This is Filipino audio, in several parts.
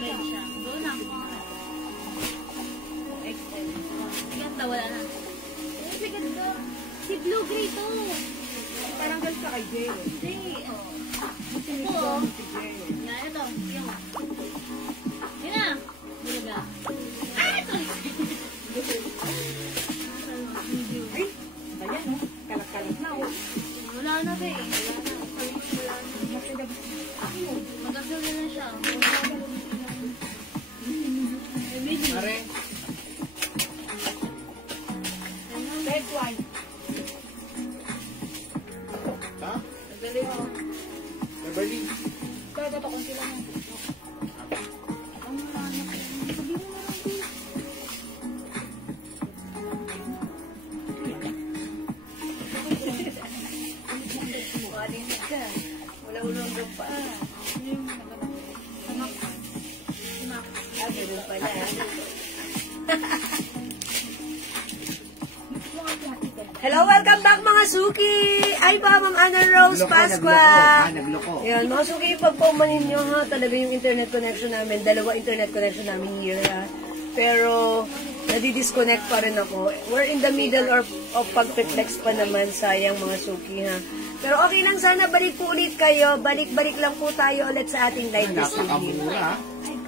red siya. Doon na ako. XL. Ganda, wala na. Kasi ganda. Si Blue Gray to. Parang galit ka kay Jay. Hindi. Ito. Yan, ito. Yan na. Bulaga. Ah, ito. Ay, ayan o. Kalak-kalak na o. Wala na ba eh. Mag-asal na siya. Mare. Red wine. Ha? Nagdali mo. Beverly. Kaya ito konti lang. Wala-ulong doon pa. Samak. Doon pala. Hello, welcome back mga suki! Ay ba, Ma'am Ana Rose Pasqua! Nagloko. Yan, mga suki, pagpaumanin nyo ha, talaga yung internet connection namin, dalawa internet connection namin here ha. Pero, nadi-disconnect pa rin ako. We're in the middle of pag-flex pa naman, sayang mga suki ha. Pero okay lang, sana balik po ulit kayo. Balik-balik lang po tayo ulit sa ating live this evening.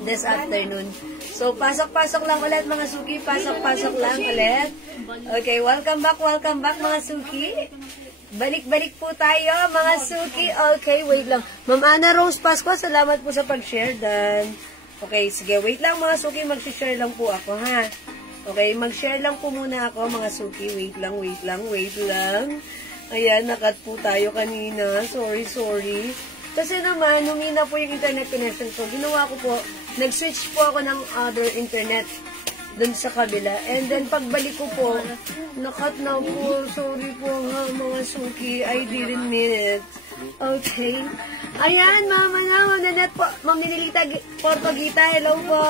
This afternoon. So, pasok-pasok lang ulit mga suki. Pasok-pasok lang ulit. Okay, welcome back mga suki. Balik-balik po tayo mga suki. Okay, wait lang. Ma'am Ana Rose Pasqua, salamat po sa pag-share dan. Okay, sige, wait lang mga suki. Mag-share lang po ako ha. Okay, mag-share lang po muna ako mga suki. Wait lang. Ayan, nakat po tayo kanina. Sorry. Kasi naman, humina po yung internet connection ko. Ginawa ko po, nag-switch po ako ng other internet dun sa kabila. And then, pagbalik ko po, nakat na po. Sorry po ha, mga suki. I didn't mean it. Okay. Ayan, Mama Nanette po. Ma'am Ninilita Porpagita, hello po.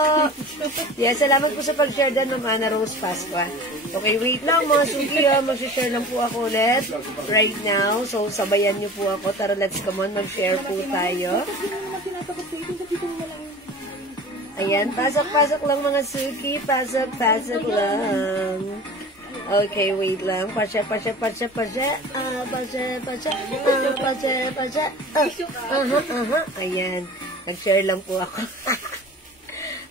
Yes, salamat po sa pag-share din, Ma'am Ana Rose Pasqua. Okay, wait lang mga suki ha. Mag-share lang po ako ulit right now. So, sabayan niyo po ako. Tara, let's come on. Mag-share po tayo. Ayan, pasok-pasok lang mga suki. Pasok lang. Okay, wait lang. Pasya. Ayan. Nag-share lang po ako.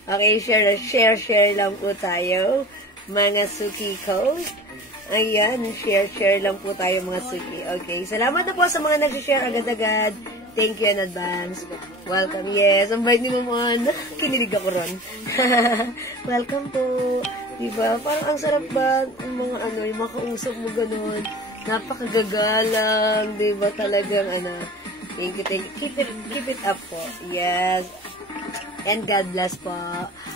Okay, share lang po tayo. Mga suki ko. Ayan, share lang po tayo mga suki. Okay, salamat na po sa mga nag-share agad-agad. Thank you in advance. Welcome. Yes, ang bait ni Mamon. Kinilig ako ron. Welcome po. Diba? Parang ang sarap ba yung mga yung mga kausap mo ganun. Napakagagalang. Diba? Talagang thank you. Keep it up po. Yes. And God bless po.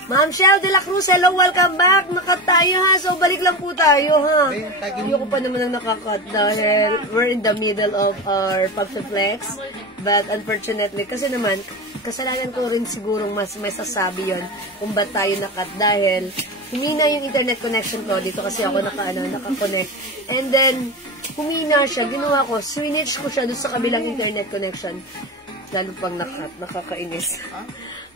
Ma'am Shell de la Cruz, hello, welcome back. Nakat tayo ha. So, balik lang po tayo ha. Ayoko pa naman ang nakakat dahil we're in the middle of our pag-flex. But unfortunately, kasi naman, kasalanan ko rin sigurong mas may sasabi yon kung ba't tayo nakat dahil humina yung internet connection ko. Dito kasi ako naka-connect. And then, humina siya. Ginawa ko, switch ko siya doon sa kabilang internet connection. Lalo pang nakakainis.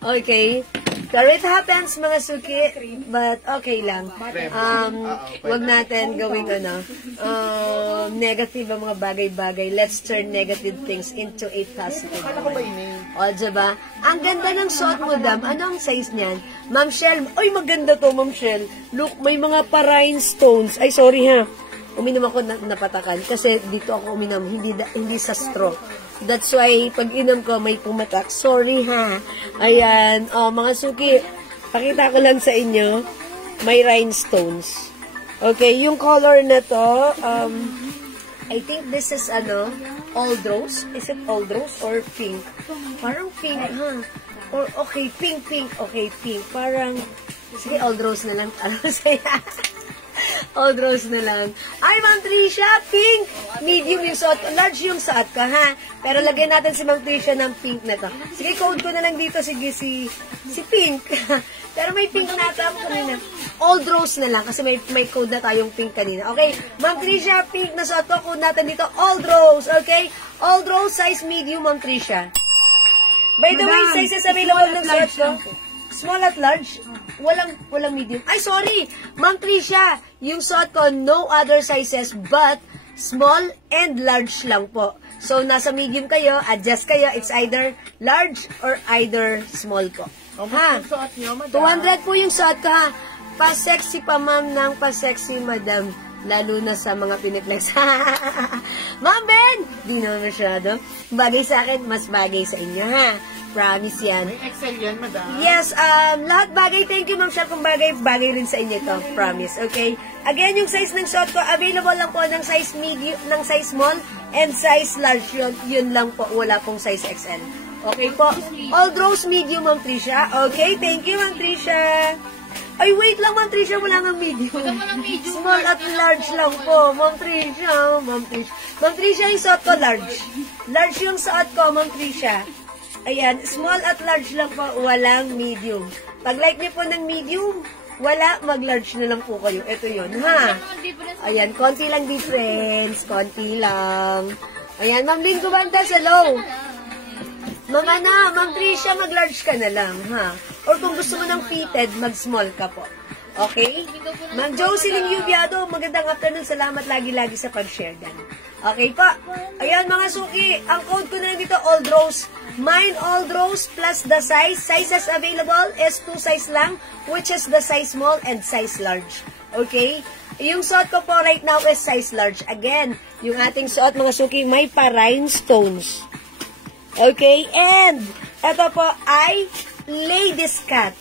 Okay. So, it happens, mga suki. But, okay lang. Wag natin gawing negative ang mga bagay-bagay. Let's turn negative things into a positive one. O, diba? Ang ganda ng suot mo, Dam. Ano ang size niyan? Ma'am Shell. Ay, maganda to, Ma'am Shell. Look, may mga pa-rhinestones. Ay, sorry ha. Uminom ako napatakan. Kasi dito ako uminom. Hindi sa straw. That's why, pag inom ko, may pumatak. Sorry, ha. Ayan. Mga suki, pakita ko lang sa inyo. May rhinestones. Okay, yung color na to, I think this is, old rose. Is it old rose or pink? Parang pink, ha? Or, okay, pink. Okay, pink. Parang, sige, old rose na lang. Old rose na lang. Ay, Ma'am Tricia, pink! Medium yung suot. Large yung suot ka, ha? Pero lagyan natin si Ma'am Tricia ng pink na to. Sige, code ko na lang dito. Sige, si pink. Pero may pink na ito kanina. Old rose na lang kasi may code na tayong pink kanina. Okay? Ma'am Tricia, pink na suot ko. Code natin dito, old rose. Okay? Old rose, size medium, Ma'am Tricia. By the way, sizes available ng suot ko. Small at large? Walang medium. Ay, sorry! Ma'am Tricia, yung suot ko, no other sizes but small and large lang po. So, nasa medium kayo, adjust kayo. It's either large or either small po. Ha? Suot niyo, madam. 200 po yung suot ko, ha? Pa-sexy pa, ma'am, ng pa-sexy, madam. Lalo na sa mga piniplex. Ma'am Ben! Di naman masyado. Bagay sa akin, mas bagay sa inyo, ha? Promise yan. May Excel yan, madam. Yes, lahat bagay. Thank you, Ma'am Shell. Kung bagay rin sa inyo to. Promise, okay? Again, yung size ng suot ko, available lang po ng size medium, ng size small, and size large. Yun lang po. Wala pong size XL. Okay po? All rose medium, Ma'am Tricia. Okay, thank you, Ma'am Tricia. Ay, wait lang, Ma'am Tricia. Wala nga medium. Small at large lang po. Ma'am Tricia. Ma'am Tricia, yung suot ko, large. Large yung suot ko, Ma'am Tricia. Ayan, small at large lang po. Walang medium. Pag like niyo po ng medium, wala, mag-large na lang po kayo. Ito yun, ha? Ayan, konti lang difference. Konti lang. Ayan, Ma'am Lynn Cubantes, hello. Ma'am Tricia, mag-large ka na lang, ha? Or kung gusto mo ng fitted, mag-small ka po. Okay? Ma'am Jocelyn Yubiado, magandang afternoon. Salamat lagi-lagi sa pag-share dan. Okay pa. Ayan mga suki, ang code ko na dito, Old Rose. Mine Old Rose plus the size. Sizes available is 2 size lang, which is the size small and size large. Okay? Yung suot ko po right now is size large. Again, yung ating suot mga suki, may pa-rhinestones. Okay? And, ito po ay ladies cut.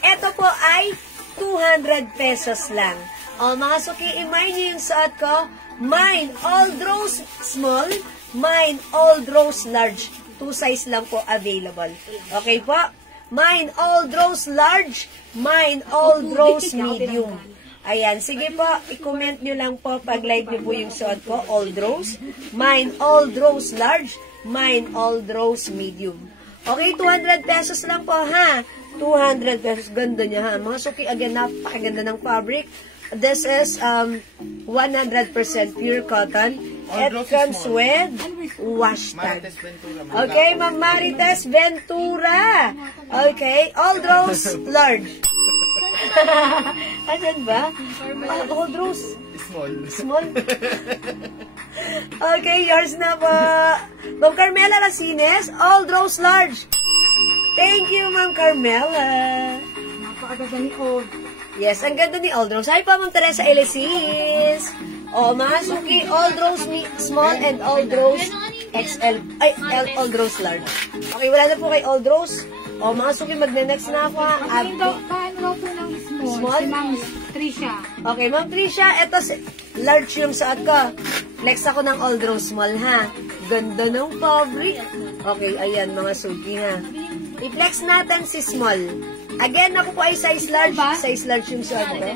Ito po ay 200 pesos lang. O mga suki, imay nyo yung suot ko. Mine Old Rose small, mine Old Rose large. 2 size lang po available. Okay po? Mine Old Rose large, mine Old Rose medium. Ayan, sige po, i-comment nyo lang po pag like nyo po yung suot ko, Old Rose. Mine Old Rose large, mine Old Rose medium. Okay, 200 pesos lang po, ha? 200 pesos. Ganda niya, ha? Mga suki, again, napakaganda ng fabric. This is 100% pure cotton. It comes with wash tag. Okay, Ma'am Marites Ventura. Okay, Old Rose large. Asan ba? Old Rose. Small. Okay, yours na po. Ma'am Carmela Racines, Old Rose large. Thank you, Ma'am Carmela. Napakaganda ni Old. Yes, ang ganda ni Old Rose. Hi pa, Ma'am Teresa Elisis. O, mga suki, Old Rose small and Old Rose XL. Ay, Old Rose large. Okay, wala na po kay Old Rose. O, mga suki, magne-next na ako. Paano daw po ng small? Si Ma'am Tricia. Okay, Ma'am Tricia, eto large yung suot ko. Next ako ng Old Rose small, ha? Ganda ng fabric. Okay, ayan, mga suki, ha? I-flex natin si small. Again, ako po ay size large. Size large yung suot ko.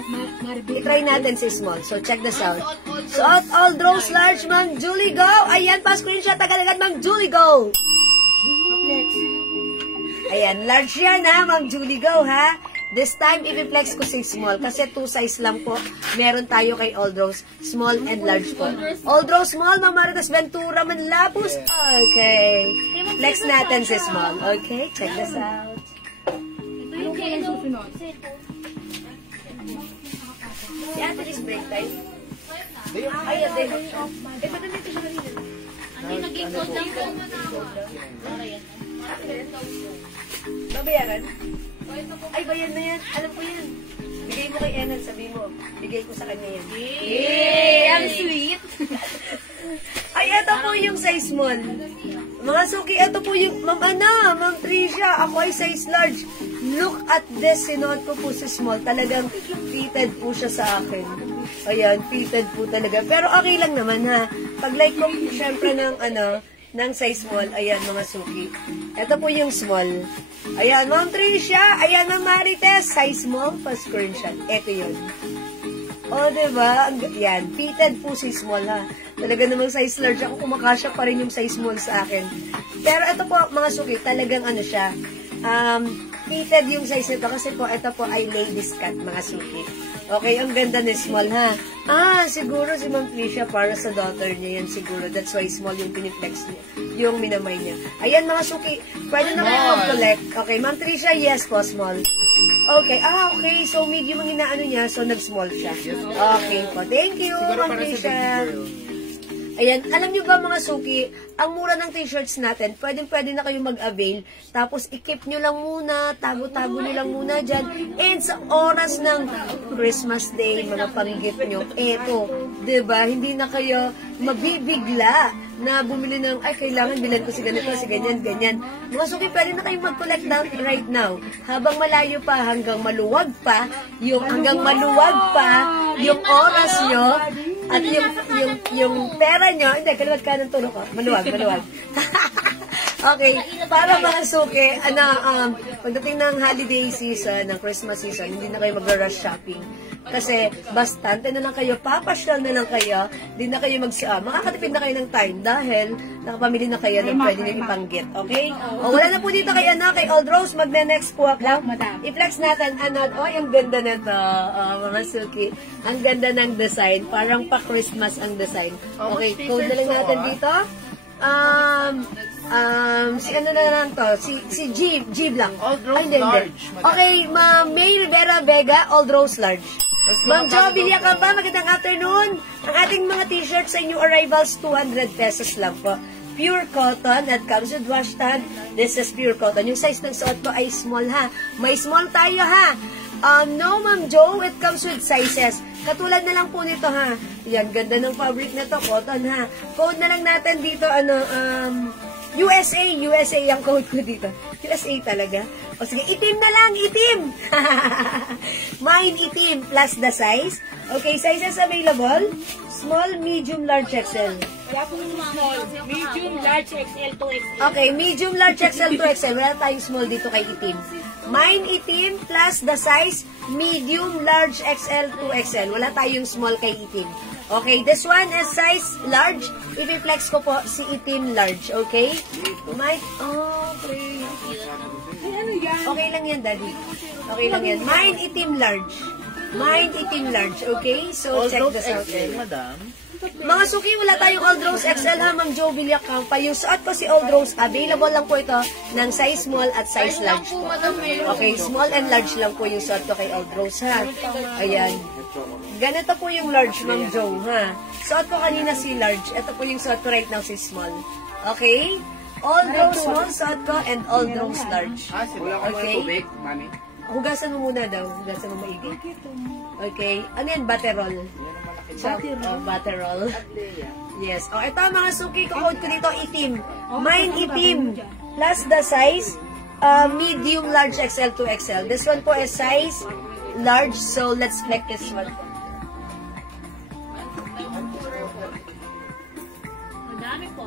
I-try natin si small. So, check this out. Suot Old Rose large, Ma'am Julie, go! Ayan, pa-screenshot agad-agad, Ma'am Julie, go! Ayan, large yan, ha, Ma'am Julie, go, ha? This time, i-flex ko si small. Kasi 2 size lang po. Meron tayo kay Old Rose. Small and large po. Old Rose small, Ma'am Marites Ventura, Manlapus. Okay. Flex natin si small. Okay, check this out. Si Ate Liz break time. Ay, ate. Eh, ba't nandito siya kanina? Hindi, naging code lang po. Babayaran? Ay, bayan na yan. Alam ko yan. Bigay mo kay Enel, sabi mo. Bigay ko sa kanya yan. Yay! Ang sweet! Ay, ito po yung size small. Mga suki, ito po yung, Ma'am Tricia, ako ay size large. Look at this, sinuot ko po si small. Talagang fitted po siya sa akin. Ayan, fitted po talaga. Pero okay lang naman, ha. Pag like ko, syempre ng size small, ayan, mga suki. Ito po yung small. Ayan, Ma'am Tricia, ayan, Ma'am Marites, size small, pa-screenshot. Ito yun. O, diba? Yan, fitted po si small, ha. Talaga namang size large. Ako kumakasya pa rin yung size small sa akin. Pero ito po, mga suki, talagang siya. Fitted yung size nito kasi po, ito po ay ladies cut, mga suki. Okay, ang ganda ni small, ha. Siguro si Ma'am Tricia para sa daughter niya yan siguro. That's why small yung piniflex niya. Yung minamay niya. Ayan, mga suki, pwede na kayo mag-collect. Okay, Ma'am Tricia, yes po, small. Okay. Okay. So, medium ang inaano niya. So, nag-small siya. Okay po. Thank you, Siguro Ma'am para sa Tisha. baby girl. Ayan, alam niyo ba mga suki, ang mura ng t-shirts natin, pwede na kayo mag-avail, tapos i-keep nyo lang muna, tago-tago nyo lang muna dyan, and sa oras ng Christmas Day, mga panggit nyo, eto, diba, hindi na kayo mabibigla na bumili ng, ay, kailangan bilan ko si ganito, si ganyan, ganyan. Mga suki, pwede na kayo mag-collect down right now, habang malayo pa, hanggang maluwag pa, yung oras nyo, at yung pera nyo, hindi, kaliwag ka ng tulog ko. Maluwag. Okay, para mga suki, pagdating ng holiday season, ng Christmas season, hindi na kayo magra-rush shopping. Kasi, bastante na lang kayo, papasyal na lang kayo, hindi na kayo makakatipid na kayo ng time dahil nakapamili na kayo ng pwede nyo ipanggit. Okay? O, wala na po dito kay Old Rose, magne-next po ako. I-flex natin, ang ganda na to, mga suki. Ang ganda ng design, parang pa-Christmas ang design. Okay, code na lang natin dito. Si ano na lang to? Si G lang. Old Rose large. Okay, Ma'am May Rivera Vega, Old Rose large. Ma'am Jo Villacamba, magandang afternoon. Ang ating mga t-shirts sa new arrivals, 200 pesos lang po. Pure cotton at comes with wash tag. This is pure cotton. Yung size ng suot ko ay small ha. May small tayo ha. No, Ma'am Jo, it comes with sizes. Katulad na lang po nito ha. Yan, ganda ng fabric na to, cotton ha. Code na lang natin dito, USA ang code ko dito. USA talaga. O sige, itim na lang, itim! Mine itim plus the size. Okay, sizes available. Small, medium, large, XL. Medium, large, XL, 2XL. Okay, medium, large, XL, 2XL. Wala tayong small dito kay itim. Mine itim plus the size, medium, large, XL, 2XL. Wala tayong small kay itim. Okay, this one is size large. I-flex ko po si itim large, okay? Okay. Okay lang yan, Daddy. Okay lang yan. Mine itim large. Okay? So, check this out. Madam. Mga suki, wala tayong Old Rose XL ha, Ma'am Jo Villacampa. Yung suot ko si Old Rose, available lang po ito ng size small at size large po. Okay, small and large lang po yung suot ko kay Old Rose ha. Ayan. Ganito po yung large, Ma'am Jo ha. Suot ko kanina si large. Ito po yung suot ko right now si small. Okay? Old Rose small suot ko and Old Rose large. Okay? Hugasan mo muna daw. Hugasan mo maigi. Okay? Ano yan? Butterroll. Butterroll. Yes. O, ito mga suki, kukode ko dito, itim. Mine itim. Plus the size, medium, large, XL, 2XL. This one po is size large, so let's flex this one. Madami po.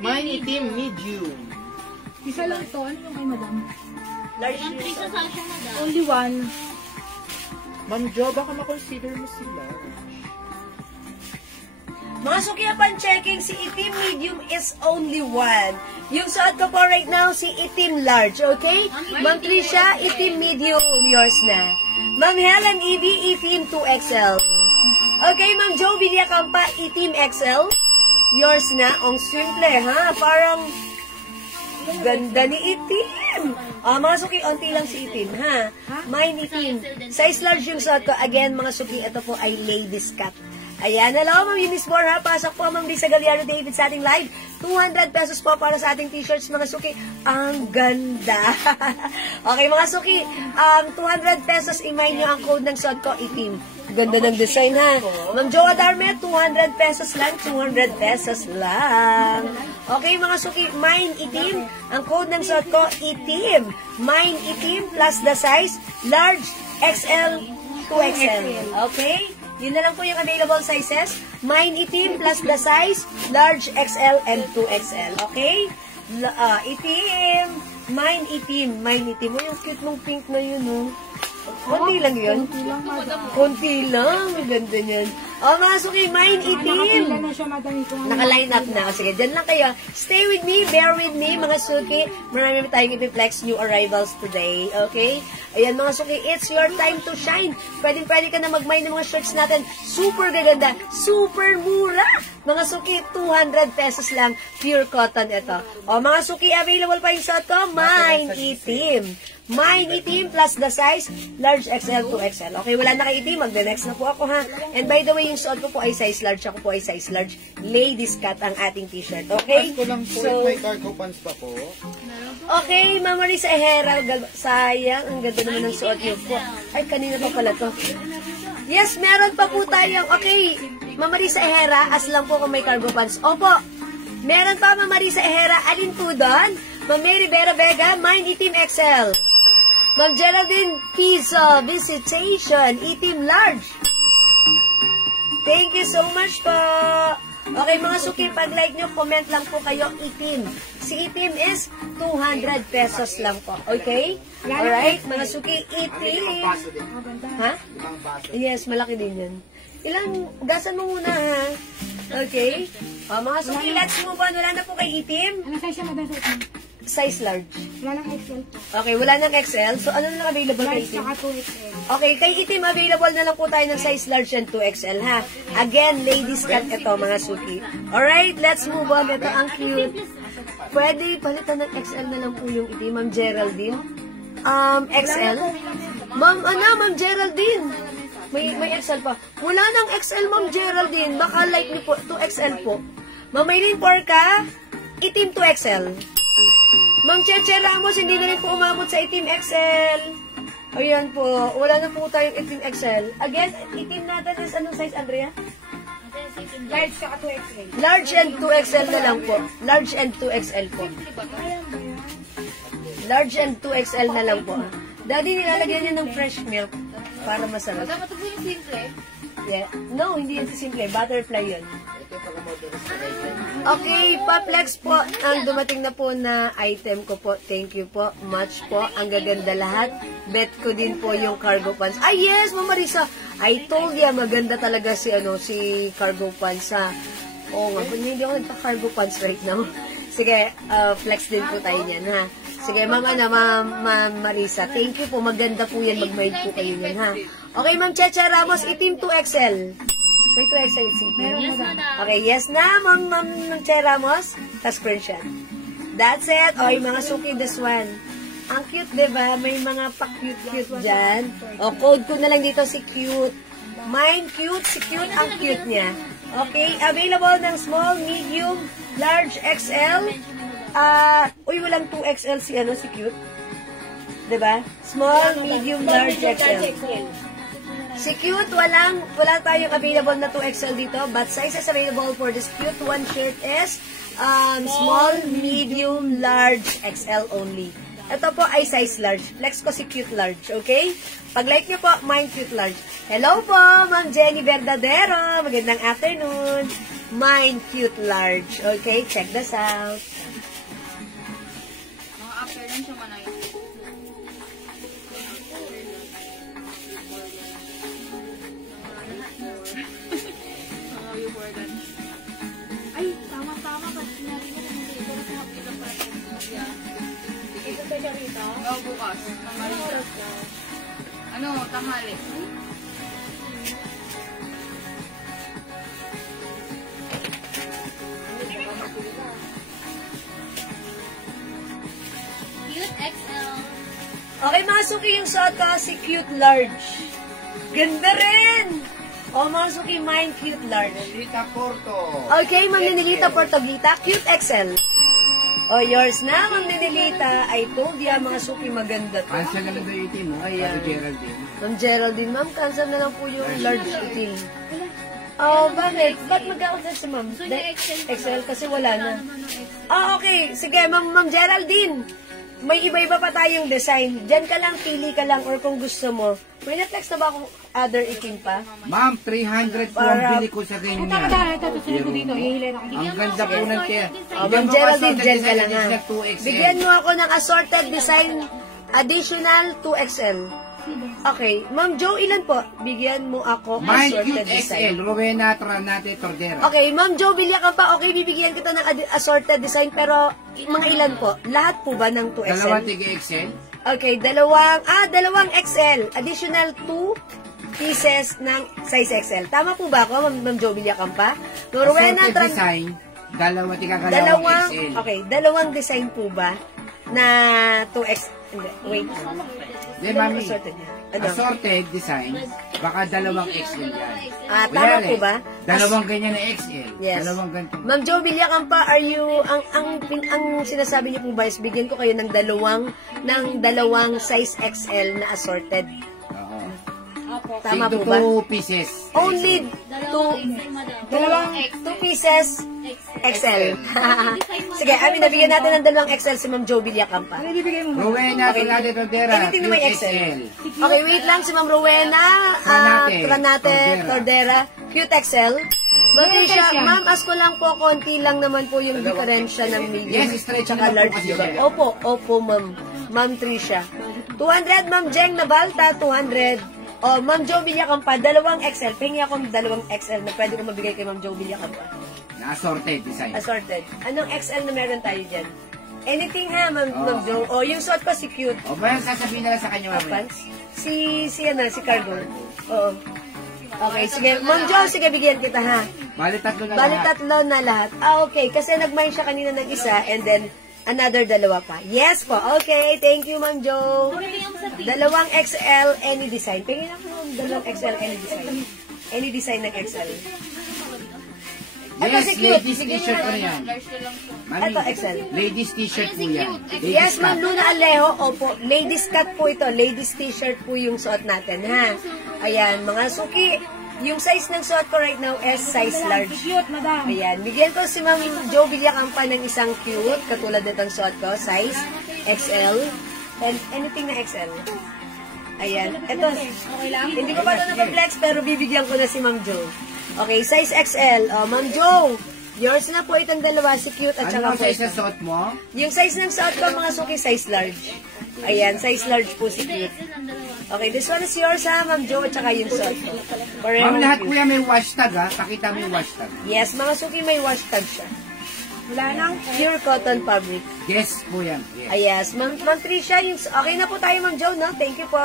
Mine itim, medium. Isa lang ito. Ano yung kay madam? Large. Isa sa siya na daw. Only one. Ma'am Jo, baka makonsider mo sila. Mga suki, upon checking, si itim medium is only one. Yung suot ko po right now, si itim large, okay? Ma'am Tricia, itim medium, yours na. Ma'am Helen Evie, itim 2XL. Okay, Ma'am Jo Villacampa, itim XL. Yours na. Ang simple, ha? Parang ganda ni itim. Mga suki, onti lang si itim, ha? Mine itim. Size large yung suot ko. Again, mga suki, ito po ay ladies cut. Ayan, hello, Ma'am Eunice Moore, ha? Pasok po, Ma'am Lisa Galliano David sa ating live. 200 pesos po para sa ating t-shirts, mga suki. Ang ganda. Okay, mga suki, 200 pesos, i-mine nyo ang code ng suot ko, itim. Ganda ng design, ha? Ma'am Joa Darme, 200 pesos lang, 200 pesos lang. Okay, mga suki, mine itim. Ang code ng suot ko, itim. Mine itim plus the size, large, XL, 2XL. Okay? Yun na lang po yung available sizes. Mine itim plus the size, large, XL, and 2XL. Okay? Itim. Mine itim. Mine itim. Yung cute mong pink na yun, no? Konti lang yun. Konti lang. Ganda niyan. O, mga suki, mine itim. Nakapila na siya, madam. Naka-line up na. Sige, dyan lang kayo. Stay with me, bear with me, mga suki. Marami tayong ipiflex new arrivals today. Okay? Ayan, mga suki, it's your time to shine. Pwede ka na mag-mine ng mga shirts natin. Super gaganda. Super mura. Mga suki, 200 pesos lang. Pure cotton ito. O, mga suki, available pa yung suot ko. Mine itim. Mine itim plus the size, large XL to XL. Okay, wala na kay itim. Magde-next na po ako, ha? And by the way, yung suot ko po ay size large. Ako po ay size large. Ladies cut ang ating t-shirt. Okay? Ko lang po, may cargo pants pa po. Okay, Mama Risa Ehera. Sayang, ang ganda naman ng suot niyo po. Ay, kanina pa pala to. Yes, meron pa po tayong, okay, Mama Risa Ehera, as lang po kung may cargo pants. Opo, meron pa Mama Risa Ehera. Alin po doon? Ma'am Mary Vera Vega, mine itim XL. Ma'am Geraldine Pizza, Visitation, itim large. Thank you so much po. Okay, mga suki, pag-like nyo, comment lang po kayo, itim. Si itim is 200 pesos lang po. Okay? Alright, mga suki, itim. Ha? Yes, malaki din yan. Gasan mo muna, ha? Okay? Mga suki, let's move on. Wala na po kay itim. Ano size siya, madam? Size large. Wala lang XL po. Okay, wala nang XL. So, ano na lang available kay Large itim? saka 2XL. Okay, kay itim, available na lang po tayo ng size large and 2XL, ha? Again, ladies cut ito, mga suki. Alright, let's move on. Ito, ang cute. Pwede palitan ng XL na lang po yung itim, Ma'am Geraldine. XL? Ma'am Geraldine. May XL pa. Wala nang XL, Ma'am Geraldine. Baka like niyo po, 2XL po. Ma'am Maylene Porca, itim 2XL. Ma'am Cheche Ramos, hindi na rin po umabot sa itim XL. Ayan po, wala na po tayong itim XL. Again, itim natin is anong size, Andrea? Large saka 2XL. Large and 2XL na lang po. Large and 2XL po. Large and 2XL na lang po. Daddy, nilalagyan niya ng fresh milk para masarap. Dapat po yung simple. Yeah. No, hindi yan si simple. Butterfly yun. Okay, Paplex po, ang dumating na po na item ko po. Thank you po. Much po. Ang gaganda lahat. Bet ko din po yung cargo pants. Ay, yes, Mama Risa. I told ya, maganda talaga si cargo pants, ha. Oo nga, hindi ako nagpa-cargo pants right now. Sige, flex din po tayo niyan, ha. Sige, Ma'am Marisa. Thank you po. Maganda po yan. Mag-maid po kayo yan, ha. Okay, Ma'am Checha Ramos, itim 2XL. May 2XL itim. Yes, madam. Okay, yes na, Ma'am Checha Ramos. Ta-screenshot. That's it. Okay, mga suki, this one. Ang cute, diba? May mga pa-cute-cute dyan. O, code ko na lang dito si cute. Mine cute, si cute, ang cute niya. Okay, available ng small, medium, large, XL. Walang 2XL si cute. Diba? Small, medium, large, XL. Si cute, wala tayong available na 2XL dito, but sizes available for this cute one shirt is small, medium, large, XL only. Ito po ay size large. Flex ko si cute large, okay? Pag-like nyo po, mine cute large. Hello po, Ma'am Jenny Verdadero. Magandang afternoon. Mine cute large. Okay, check this out. Mga afternoon siya manay. Ay, tama-tama. Pag sinari mo, kung hindi ito na sa hapit ang parang ito pa siya rito? Oo, bukas. Tanghali siya. Ano, tanghali. Cute XL. Okay, mga suki, yung suot ko si cute large. Ganda rin! O, mga suki, mine cute large. Rita Porto. Okay, Ma'am Ninilita Portogita, cute XL. O, yours na, Ma'am Ninilita. I told ya, mga suki, maganda to. Cancel na lang yung itim mo. Ayan. Para Geraldine. Ma'am Geraldine, ma'am, cancel na lang po yung large itim. Oh, bakit? Ba't mag-cancel si ma'am? So, yung XL. XL kasi wala na. Okay. Sige, Ma'am Geraldine. May iba-iba pa tayong design. Diyan ka lang, pili ka lang, or kung gusto mo. May na-flex na ba akong other itim pa? Ma'am, 300 po ang bili ko sa kanya. Ito, susunod ko dito. Ihilin ako dito. Ang ganda po ng kaya. Oh, Ma'am Geraldine, diyan ka lang, ha. Bigyan mo ako ng assorted design, additional 2XL. Okay, Ma'am Jo, ilan po? Bigyan mo ako My assorted Cute design. XL, Rowena Tranate Tordera. Okay, Ma'am Jo, bilya ka pa. Okay, bibigyan kita ng assorted design, pero mga ilan po? Lahat po ba ng 2XL? Dalawang tiga XL. Okay, dalawang XL. Additional 2 pieces ng size XL. Tama po ba ako, Ma'am Jo, bilya ka pa? Rowena Assorted design, dalawa tiga dalawang, XL. okay, dalawang design po ba na 2X? Hindi, wait. Di, mami. Assorted na. Ano? Assorted design, baka dalawang XL yan. Tama Kunyari, po ba? Dalawang ganyan na XL. Yes. Dalawang ganito. Ma'am Jo, bilyakan pa, are you, ang sinasabi niyo po ba is bigyan ko kayo ng dalawang size XL na assorted. Oo. Tama po Sig ba? 2 pieces. Only Dalawang two pieces XL. Sige, nabigyan natin ng dalawang XL si Ma'am Jo, bilyakan pa. Rowena Tranate Tordera, Anything na may Cute XL. XL. Okay, wait lang, si Ma'am Rowena, Tranate, Tordera, Cute XL. Ma'am Tricia, ma'am, ask ko lang po, konti lang naman po yung diferensya ng medium. Yes, stretch tsaka na lang large. po kasi Diba? siya. Opo, ma'am. Ma'am Tricia. 200, Ma'am Jeng Nabalta, 200. Oh, Ma'am Jo, bilyakan pa, dalawang XL. Pahingi akong dalawang XL na pwede ko mabigay kay Ma'am Jo, bilyakan pa. Na assorted design. Assorted. Anong XL na meron tayo dyan? Anything ha, Ma'am Oh. Jo. Oh, yung suot ko si Cute. O ba yan, sasabihin na lang sa kanya mamaya. Pants? Si Cargo. Oo. Okay, sige. Ma'am Jo, sige, bigyan kita ha. Bali tatlo na Bali lahat. tatlo na lahat. Okay, kasi nag-mine siya kanina ng isa and then another dalawa pa. Yes po. Okay, thank you, Ma'am Jo. Dalawang XL, any design. Tingin ako ng dalawang XL, any design. Any design ng XL. Ito Yes, si Cute. ladies Sige t-shirt nga. ko yan. Mami, Ito, XL. ladies t-shirt po yan. Ladies Yes, Ma'am cut. Luna Alejo. Opo, ladies cut po ito. Ladies t-shirt po yung suot natin, ha? Ayan, mga suki. Yung size ng suot ko right now is size large. Cute, madam. Ayan, bigyan ko si Ma'am Jo bilyakan pa ng isang cute, katulad nitong suot ko, size XL, and anything na XL. Ayan, ito, hindi ko pa ito na-flex, pero bibigyan ko na si Ma'am Jo. Okay, size XL. Oh, Ma'am Jo, yours na po itong dalawa, si cute at Ano saka ang po size ito. na suot mo? Yung size ng suot ko, mga suki, size large. Ayan, size large po si cute. Okay, this one is yours ha, Ma'am Jo, at saka yung suot ko. Ma'am, lahat po yan may wash tag ha. Pakita mo yung wash tag. Yes, mga suki, may wash tag siya. Wala nang. Pure cotton fabric. Yes po yan. Yes. Yes, Ma'am Tricia, okay na po tayo, Ma'am Jo, no? Thank you po.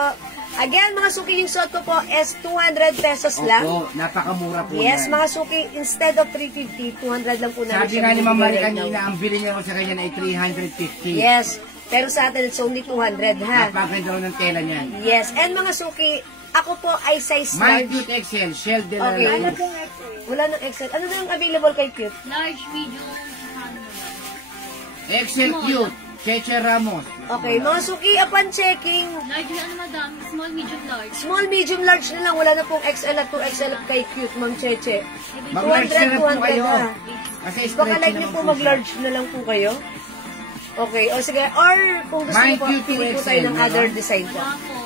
Again, mga suki, yung suot ko po is 200 pesos lang. Opo, napakamura po Yes, yan. mga suki, instead of 350, 200 lang po namin Sabi nga ni Ma'am binibigay Mari right kanina, now. ang bili niya ko sa kanya ay 350. Yes, pero sa atin, it's only 200, ha? Napakaganda ko ng tela niyan. Yes, and mga suki, ako po ay size My large. Cute XL, Shell de la Okay. Luz. Wala nang XL. Ano na yung available kay Cute? large, medium, saka ano. XL Cute, Cheche Ramos. Okay, mga suki, upon checking, Large na ano, madam. Small, medium, large. small, medium, large na lang. Wala na pong XL at 2XL kay Cute, Ma'am Cheche. Mag-large na lang po 200, kayo. ha? Kasi Baka stretchy like niyo naman po siya. mag-large na lang po kayo. Okay, o sige. Or kung gusto My niyo po, Cute pili po 2XL, tayo ng other meron? design po.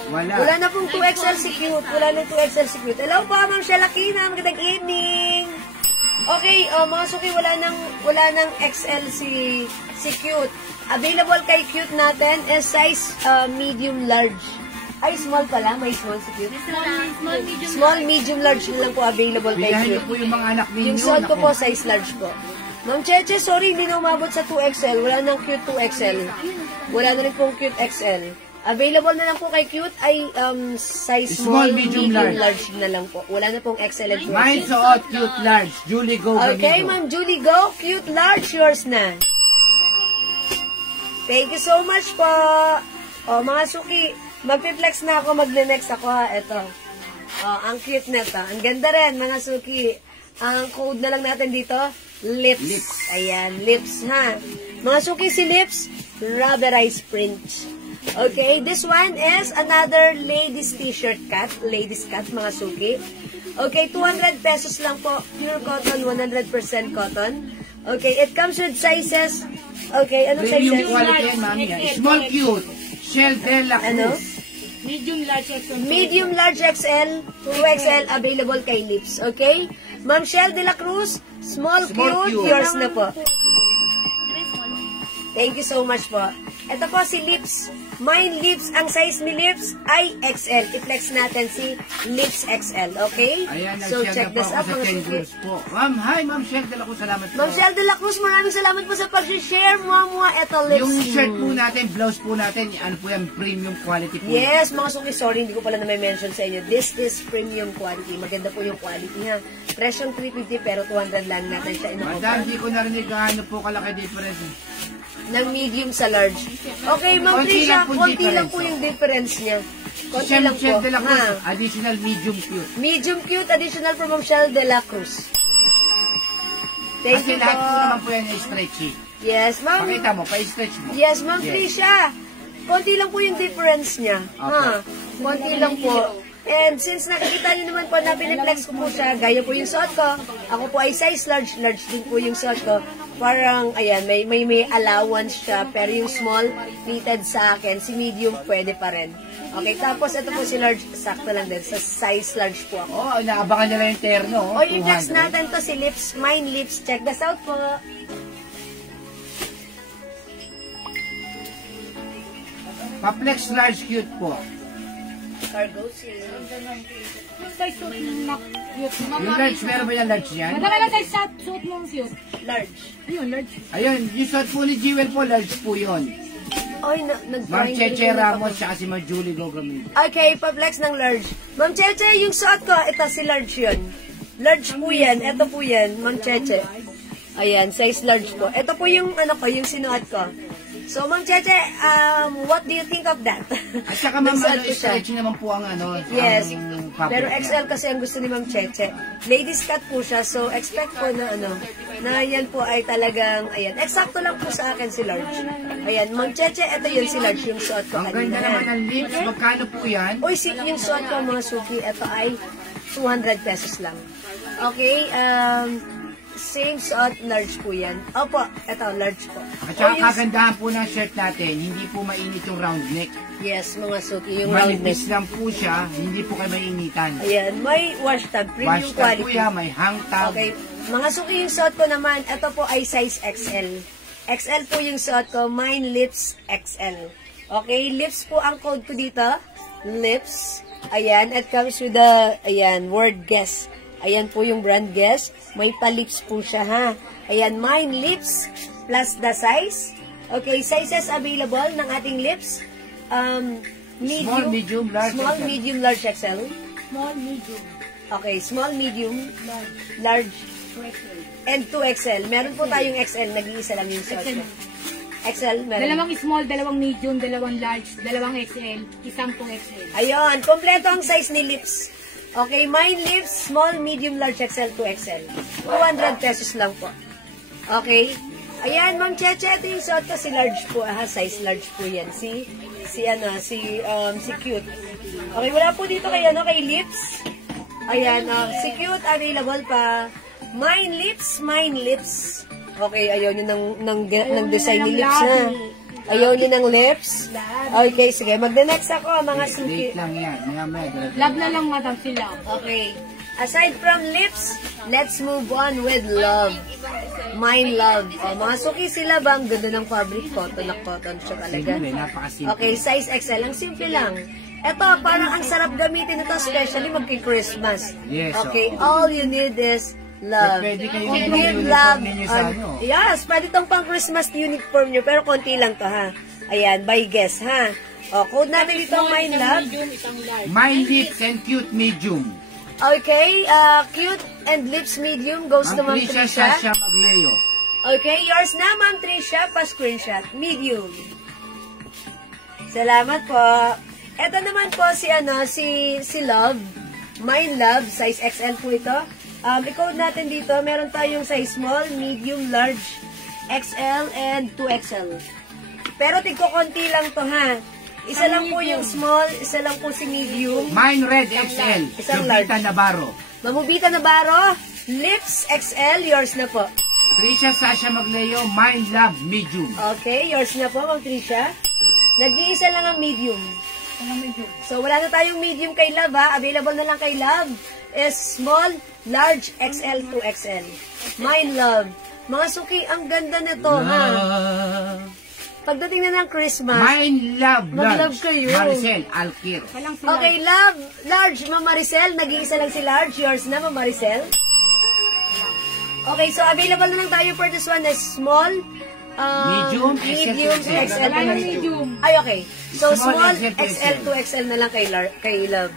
Wala. Wala na pong 2XL si Cute. Wala na 2XL si Cute. Hello po, Ma'am Shalakina. Magandang evening. Okay, mga suki, wala nang XL si Cute. Available kay Cute natin is size medium large. Ay, small pala. May small si Cute. Small, medium, Small, medium, large na lang po available kay Bilahin niyo Cute. po yung mga anak ninyo. Yung suot ko naku. po, size large po. Ma'am Cheche, sorry, hindi na umabot sa 2XL. Wala nang Cute 2XL. Wala na rin pong Cute XL. Available na lang po kay Cute ay size small, Small, medium, large na lang po. Wala na pong XL and 2XL. Mine suot, Cute Large, Julie Go Okay, Gamido. Ma'am Julie, go. Cute large, yours na. Thank you so much po. O, mga suki, magpi-flex na ako, magne-next ako ha. Ito. O, ang cute nito. Ang ganda rin, mga suki. Ang code na lang natin dito, lips. Lips. Ayan, lips ha. Mga suki, si lips, rubberized print. Okay, this one is another ladies t-shirt cut. Ladies cut, mga suki. Okay, 200 pesos lang po. Pure cotton, 100% cotton. Okay, it comes with sizes. Okay, anong Premium sizes? quality yan, mami. Yan. Small Cute, Shell de la Ano? Cruz. Medium, large, XL. Medium, large XL, 2XL available kay Lips. Okay? Ma'am Shell de la Cruz, small Small cute, cute. yours na po. Thank you so much po. Ito po si Lips. Mine Lips, ang size ni Lips ay XL. I-flex natin si Lips XL, okay? Ayan, So, nag-share check na po this ako out, sa mga 10 suki. groups po. Ma'am, hi, Ma'am Shell de la Cruz, salamat po. Ma'am Shell de la Cruz, maraming salamat po sa pag-share, Mwa. Ito, Lips. Yung shirt po natin, blouse po natin, ano po yan, premium quality po. Yes, mga suki, sorry, hindi ko pala na-mention sa inyo. This is premium quality. Maganda po yung quality, ha? Presyong 350, pero 200 lang natin siya Madam, ino-offer. di ko narinig gaano po kalaki difference. Ng medium sa large. Okay, Ma'am Konti Trisha, lang po konti lang difference, po oh. yung difference niya. Konti Shell lang po. de la Cruz, Ha? additional medium cute. Medium cute, additional from Ma'am Shell de la Cruz. Thank Kasi you lahat po naman po. po yan ay stretchy. Yes, Ma'am. Pakita mo, pa-stretch mo. Yes, Ma'am Yes. Trisha. Konti lang po yung difference niya. Ha? Konti lang po. And since nakikita niyo naman po na piniplex ko po siya, gaya po yung suot ko, ako po ay size large, large din po yung suot ko. Parang, ayan, may allowance siya, pero yung small, fitted sa akin, si medium, pwede pa rin. Okay, tapos ito po si large, sakto lang din, sa size large po ako. Oh, naabangan nila yung terno. O, i-flex natin to si Lips, Mine Lips, check this out po. Pa-flex large cute po. Cargo seal. Yung size suit mo, cute. Yung large, meron ba yung large yan? Madami na size suit mong cute. Large. Ayun, large. Ayun, yung suot po ni Jewel po, large po yun. Oy, Ma'am nag-grind. Cheche Ramos, tsaka si Ma'am Julie Gogami. Okay, pa-flex ng large. Ma'am Cheche, yung suot ko, ito si large yun. Large po yan, ito po yan, Ma'am Cheche. Ayan, size large po. Ito po yung, ano ko, yung sinuot ko. So, Ma'am Cheche, what do you think of that? At saka ma'am, Nagsuot ano, ko siya. stretchy naman po ang ano, Yes, ang fabric pero niya. XL kasi ang gusto ni Ma'am Cheche. Ladies cut po siya, so expect po na ano, na yan po ay talagang, ayan, eksakto lang po sa akin si large. Ayan, Ma'am Cheche, ito yun si large, yung suot ko Ang kanina. ganda naman ng lips, magkano po yan? Uy, yung suot ko mga suki, ito ay 200 pesos lang. Okay, same suot, large po yan. Opo, ito, large po. At saka O, yung- kagandahan po ng shirt natin, hindi po mainit yung round neck. Yes, mga suki, yung round neck. Manipis lang po siya, hindi po kayo mainitan. Ayan, may wash tab, premium Wash tag po quality. yan, may hang tag. Okay, mga suki yung suot ko naman, ito po ay size XL. XL po yung suot ko, mine Lips XL. Okay, lips po ang code ko dito. Lips. Ayan, it comes with the, ayan, word guess. Ayan po yung brand guess. May pa-lips po siya, ha. Ayan, mine Lips plus the size. Okay, sizes available ng ating lips. Medium, Small, medium, large, small, XL. medium, large, XL. Small, medium, Okay, small, medium, large, large, 2XL. and 2XL. Meron po tayong XL, nag-iisa lang yung suot ko. XL, meron. Dalawang small, dalawang medium, dalawang large, dalawang XL, isang 2XL. Ayun, kompleto ang size ni lips. Okay, mine lips, small, medium, large, XL, 2XL. 200 pesos lang po. Okay? Ayan, Ma'am Cheche, ito yung suot ko, si large po, size large po yan. Si cute. Okay, wala po dito kay, kay lips. Ayan, si cute, available pa. Mine lips. Okay, ayaw nyo ng design ni lips, ha? Ayaw nyo ng lips? Okay, sige. Magda-next ako, mga suki. Date lang yan. Maya-maya. Love na lang, madam, sila. Okay. Aside from lips, let's move on with love. Mine love. O, mga suki sila ba? Ang ganda ng fabric. Cotton na cotton siya talaga. Simple, napakasimple. Okay, size XL. Ang simple lang. Ito, parang ang sarap gamitin ito, especially magki-Christmas. Yes, Okay, oo. all you need is love. Pwede kayong You ibang need uniform love. ninyo sa ano. Yes, pwede itong pang Christmas uniform nyo, pero konti lang to, ha? Ayan, by guess, ha? O, code natin dito, mine love. Medium, isang large. My lips and cute medium. Okay, cute and lips medium goes to Ma'am Ma'am Trisha Trisha. Sasha Magleo. Okay, yours na, Ma'am Trisha, pa-screenshot. Medium. Salamat po. Ito naman po si Love. Mine Love, size XL po ito. I-code natin dito, meron tayong size small, medium, large, XL, and 2XL. Pero tigko-konti lang to, ha. Isa lang po yung small, isa lang po si medium. Mine Red XL. Isang Jovita large. Navarro. Mamubita Navarro, Lips XL, yours na po. Trisha Sasha Magleo, Mine Love Medium. Okay, yours na po, Ma'am Trisha. Nag-iisa lang ang medium. So, wala na tayong medium kay Love, ha. Available na lang kay Love is small, large, XL, 2XL. Mine Love. Mga suki, ang ganda nito, ha. Love pagdating na ng Christmas, My love, Mag-love large. kayo. Maricel, Alkir. Walang sila. okay, love, large, Ma'am Maricel, nag-iisa lang si large, yours na, Ma'am Maricel. Okay, so available na lang tayo for this one na small, Medium, medium, XL, XL, Wala nang medium. Ay, okay. So, small, Small, XL, XL to XL na lang kay Love.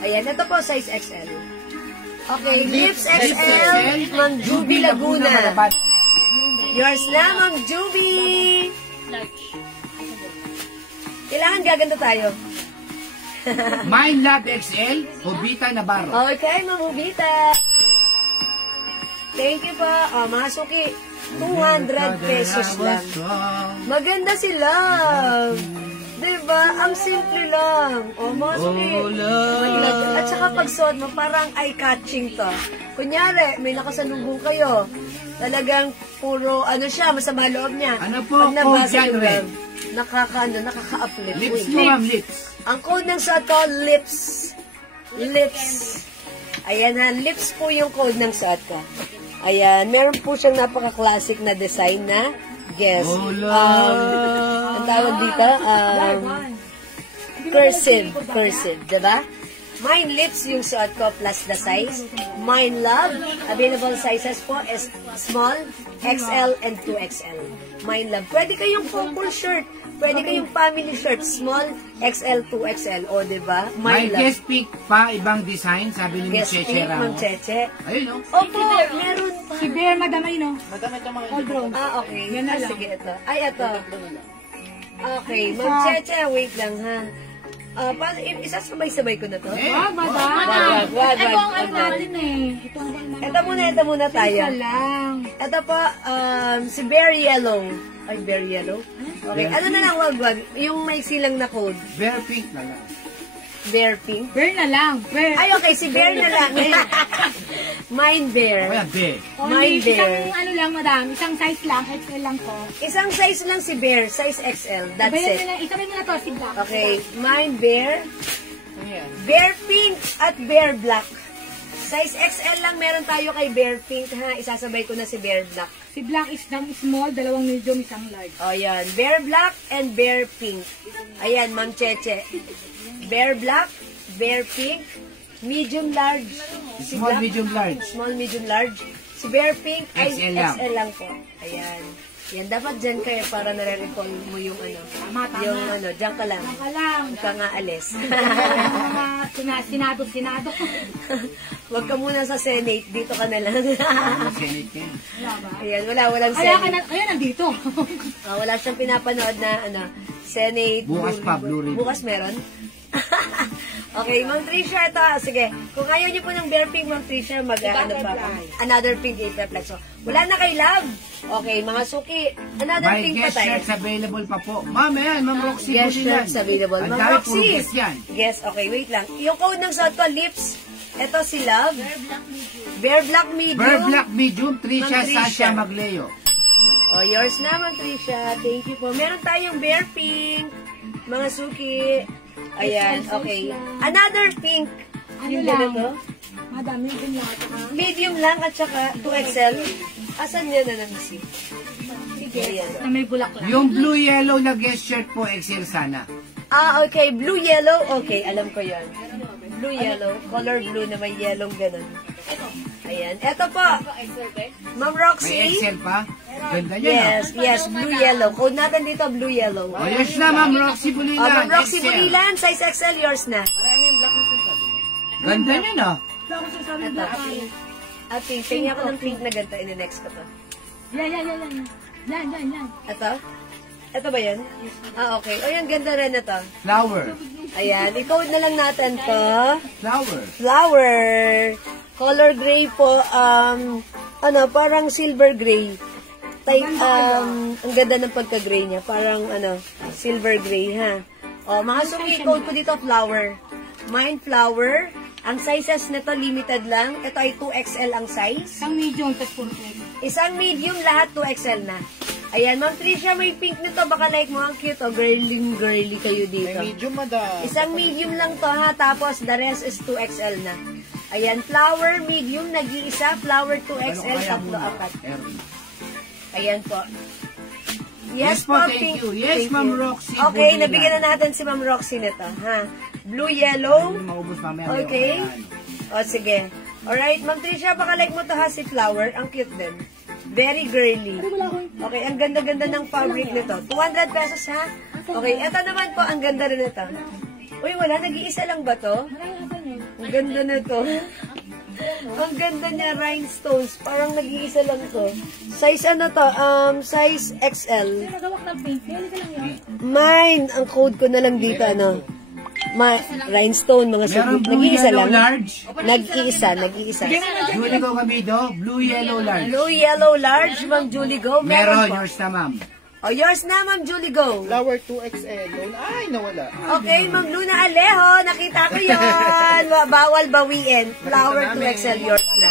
Ayan, ito po, size XL. Okay, lips XL, Ma'am Juby Laguna. Yours na, Ma'am Juby. Large. Kailangan gaganda tayo. My love XL, Hobita Navarro. Okay, Ma'am Ubita. Thank you po. Mga suki, 200 pesos lang. Maganda sila. Diba? Ang simple lang. Mga suki. At saka pag suot mo, parang eye-catching to. Kunyari, may nakasalubong kayo. Talagang puro, siya, masama loob niya. Ano po, Pag nabasa code yung yan, love, nakaka-uplift. Lips Uy. mo, ma'am, lips. Ang code ng suot ko, lips. Lips. Ayan ha, lips po yung code ng suot ko. Ayan, meron po siyang napaka-classic na design na guess. Ang tawag dito, cursive, diba? Mine lips yung suot ko plus the size. Mine love, available sizes po is small, XL, and 2XL. Mine love. Pwede kayong full shirt. Pwede kayong family shirt. Small, XL, 2XL. O, diba? May Mine love. guest pick pa, ibang design, sabi ni Guess Cheche pick, Ma'am Ramos. Cheche. Ayun, no? Opo, meron pa. Si Bear, madamay, no? Madami ito mga All brown. Okay. Yan na lang. Sige, ito. Ay, ito. Okay, Ma'am Cheche, wait lang, ha. Isasabay-sabay ko na to. Wag, madam. Wag. Ito ang ano natin eh. Ito ang ano. Ito muna tayo. Isa lang. Ito po, si Bear Yellow. Ay, Bear Yellow? Okay, ano na lang, wag. Yung may silang na code. Bear pink na lang. Bear Pink. Bear na lang. Bear. Ay, okay, si Bear na lang. Mine Bear. Kaya bear. Mine Only Bear. isang ano lang, madam. Isang size lang. XL lang po. Isang size lang si Bear, size XL. That's it. Isabay mo na to, si Black. Okay, Mine Bear. Bear Pink at Bear Black. Size XL lang meron tayo kay Bear Pink, ha? Isasabay ko na si Bear Black. Si Black is ng small, dalawang medium, isang large. O, yan. Bear Black and Bear Pink. Ayan, Ma'am Cheche. Bear Black, Bear Pink, medium large. Si Small, Black, medium, large. Small, medium, large. Si Bear Pink ay XL lang. XL lang po. Ayan. Yan, dapat dyan kayo para nare-recall mo yung Tama. Yung dyan ka lang. Saka lang. Huwag ka nga alis. Sinado. Huwag ka muna sa Senate, dito ka na lang. Senate yan. Wala ba? Ayan, walang Kaya ka Senate. na, kaya nandito. Wala siyang pinapanood na Senate. Bukas pa, Blue Ribbon. Bukas meron? Okay, Ma'am Tricia, ito. Sige, kung ayaw niyo po ng bear pink, Ma'am Tricia, another pink reflex. So, wala na kay Love. Okay, mga suki, another May pink pa guest tayo. shirts available pa po. Ma'am, ayan, Ma'am Roxy. Guest Bulilan. shirts available. Ang Ma'am dami, puro Roxy. guest yan. Yes, okay, wait lang. Yung code ng suot ko, lips. Ito si Love. Bear Black Medium. Bear Black Medium, Tricia, Ma'am Tricia. Sasha Magleo. Oh, yours na, Ma'am Tricia. Thank you po. Meron tayong bear pink. Mga suki. Ayan, okay. Another pink. Ano Yung lang? ganito. Madami din lang. Medium lang at saka 2XL. Asan yun na si? Sige. Ayan. Na may bulaklak. Yung blue-yellow na guest shirt po, XL sana. Okay. Blue-yellow. Okay, alam ko yun. Blue-yellow. Color blue na may yellow ganun. Ayan. Eto po. Ma'am May Roxy. XL pa. Ganda niya. Yes. Blue-yellow. Code natin dito, blue-yellow. Ayos na, Ma'am Roxy Bulilan. Ma'am Roxy XL. Bulilan, size XL, yours na. Ganda niya, no? Ito. At pink. Tingnan ko ng pink na ganito. In-next ko to. Yan. Yan. Ito? Ito ba yan? Okay. O, yan. Ganda rin ito. Flower. Ayan. I-code na lang natin to. Flower. Flower. Color gray po. Parang silver gray. Ang ganda ng pagka-gray niya. Parang, silver gray, ha? O, mga suki, code ko dito, flower. Mine flower. Ang sizes nito limited lang. Ito ay 2XL ang size. Isang medium, tas puro egg. Isang medium, lahat 2XL na. Ayan, Ma'am Tricia, may pink nito. Baka like mo, ang cute. Girly kayo May dito. medium, madam. Isang medium lang to, ha. Tapos, the rest is 2XL na. Ayan, flower, medium, nag-iisa. Flower, 2XL, tatlo, apat. Ayan po. Yes po, thank you. Yes, Thank Ma'am you. Roxy Okay, Bulilan. nabigyan na natin si Ma'am Roxy nito, ha? Blue, yellow. Maubos mamaya. Okay. O, sige. Alright, Ma'am Tricia, pakalike mo to ha, si Flower. Ang cute din. Very girly. Okay, ang ganda-ganda ng fabric nito. 200 pesos ha? Okay, eto naman po, ang ganda rin nito. Uy, wala, nag-iisa lang ba to? Ang ganda nito. Ang ganda niya, rhinestones. Parang nag-iisa lang to. Size ano to? Size XL. Nagawak ng pink. Hindi ka lang yun. Mine, ang code ko na lang dito, ano? Rhinestone, mga Meron sagot. blue, Nag-iisa yellow, lang. large. Nag-iisa. Julie Go Gamido, blue, yellow, large. Blue, yellow, large, Ma'am Julie Go. Meron, po. yours na, ma'am. O, yours na, Ma'am Julie Go. Flower 2XL. Ay, nawala. Okay, Ma'am Luna Alejo, nakita ko yun. Bawal bawiin. Flower 2XL, yours na.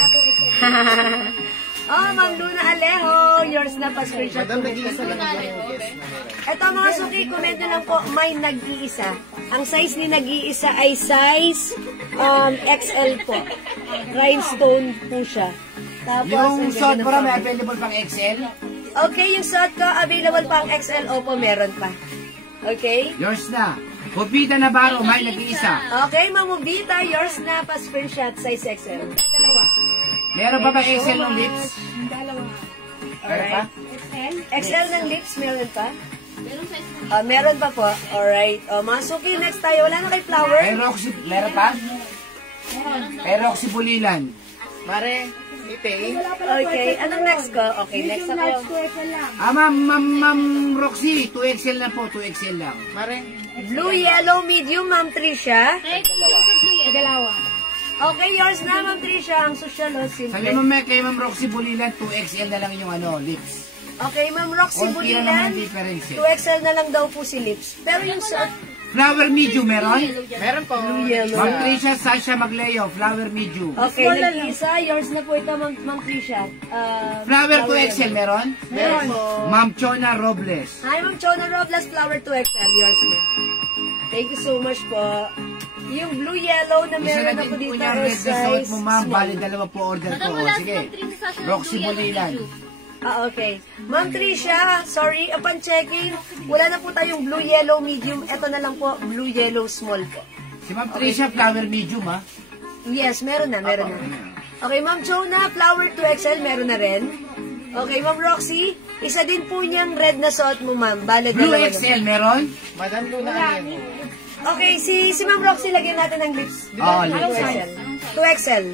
Oh, Ma'am Luna Alejo, yours na pa screenshot. Madam, nag-iisa lang yung guess na meron. Ito mga suki, comment nyo lang po, may nag-iisa. Ang size ni nag-iisa ay size XL po. Rhinestone po siya. Tapos, Yung ang suot ganda mo ng may fabric. available pang XL. Okay, yung suot ko, available pang XL. Opo, meron pa. Okay? Yours na. Pupita Navarro, may nag-iisa. Okay, Mamubita, yours na pa screenshot, size XL. Meron pa ba XL ng lips? Dalawa. Meron pa? XL. XL ng lips, meron pa? Meron size mo. Meron pa po. Alright. Mga suki, next tayo. Wala na kay Flower? Kay Roxy, meron pa? Kay Roxy Bulilan. Mare, ipay. Okay, anong next ko? Okay, next Medium large ako. to XL lang. Ma'am Roxy, 2XL na po, 2XL lang. Mare, Blue, yellow, medium, Ma'am Tricia. Ay, blue yan. Dalawa. Okay, yours na, Ma'am Tricia. Ang social, oh, Sabi simple. mo kay Ma'am Roxy Bulilan, 2XL na lang yung lips. Okay, Ma'am Roxy Konti na naman Bulilan. ang difference eh. 2XL na lang daw po si lips. Pero yung suot, Flower medium meron? meron po. blue, yellow. Ma'am Tricia, Sasha Magleo, flower medium. Okay, nag-isa. Yours na po ito, Ma'am Tricia. Flower 2XL meron? Meron po. Ma'am Chona Robles. Hi, Ma'am Chona Robles, flower 2XL. Yours na. Thank you so much po. Yung blue-yellow na Isa meron na ako din po dito niya, is red na suot size mo ma'am, small. bali dalawa po order ko. Madam, O, wala sige. si Ma'am Tricia sa Roxy blue, yellow, Bulilan. blue. Okay. Ma'am Tricia, sorry, upon checking, wala na po tayong blue-yellow medium. Ito na lang po, blue-yellow small po. Si Ma'am Tricia, flower medium ha. Yes, meron na. Okay, Ma'am Chona, flower 2XL, meron na rin. Okay, Ma'am Roxy, isa din po niyang red na suot mo, ma'am. Bale, Blue dalawa na. XL meron? Madam Luna Alejo. Okay, si Ma'am Roxy, lagyan natin ng lips. Oo, Anong lips. size? 2XL.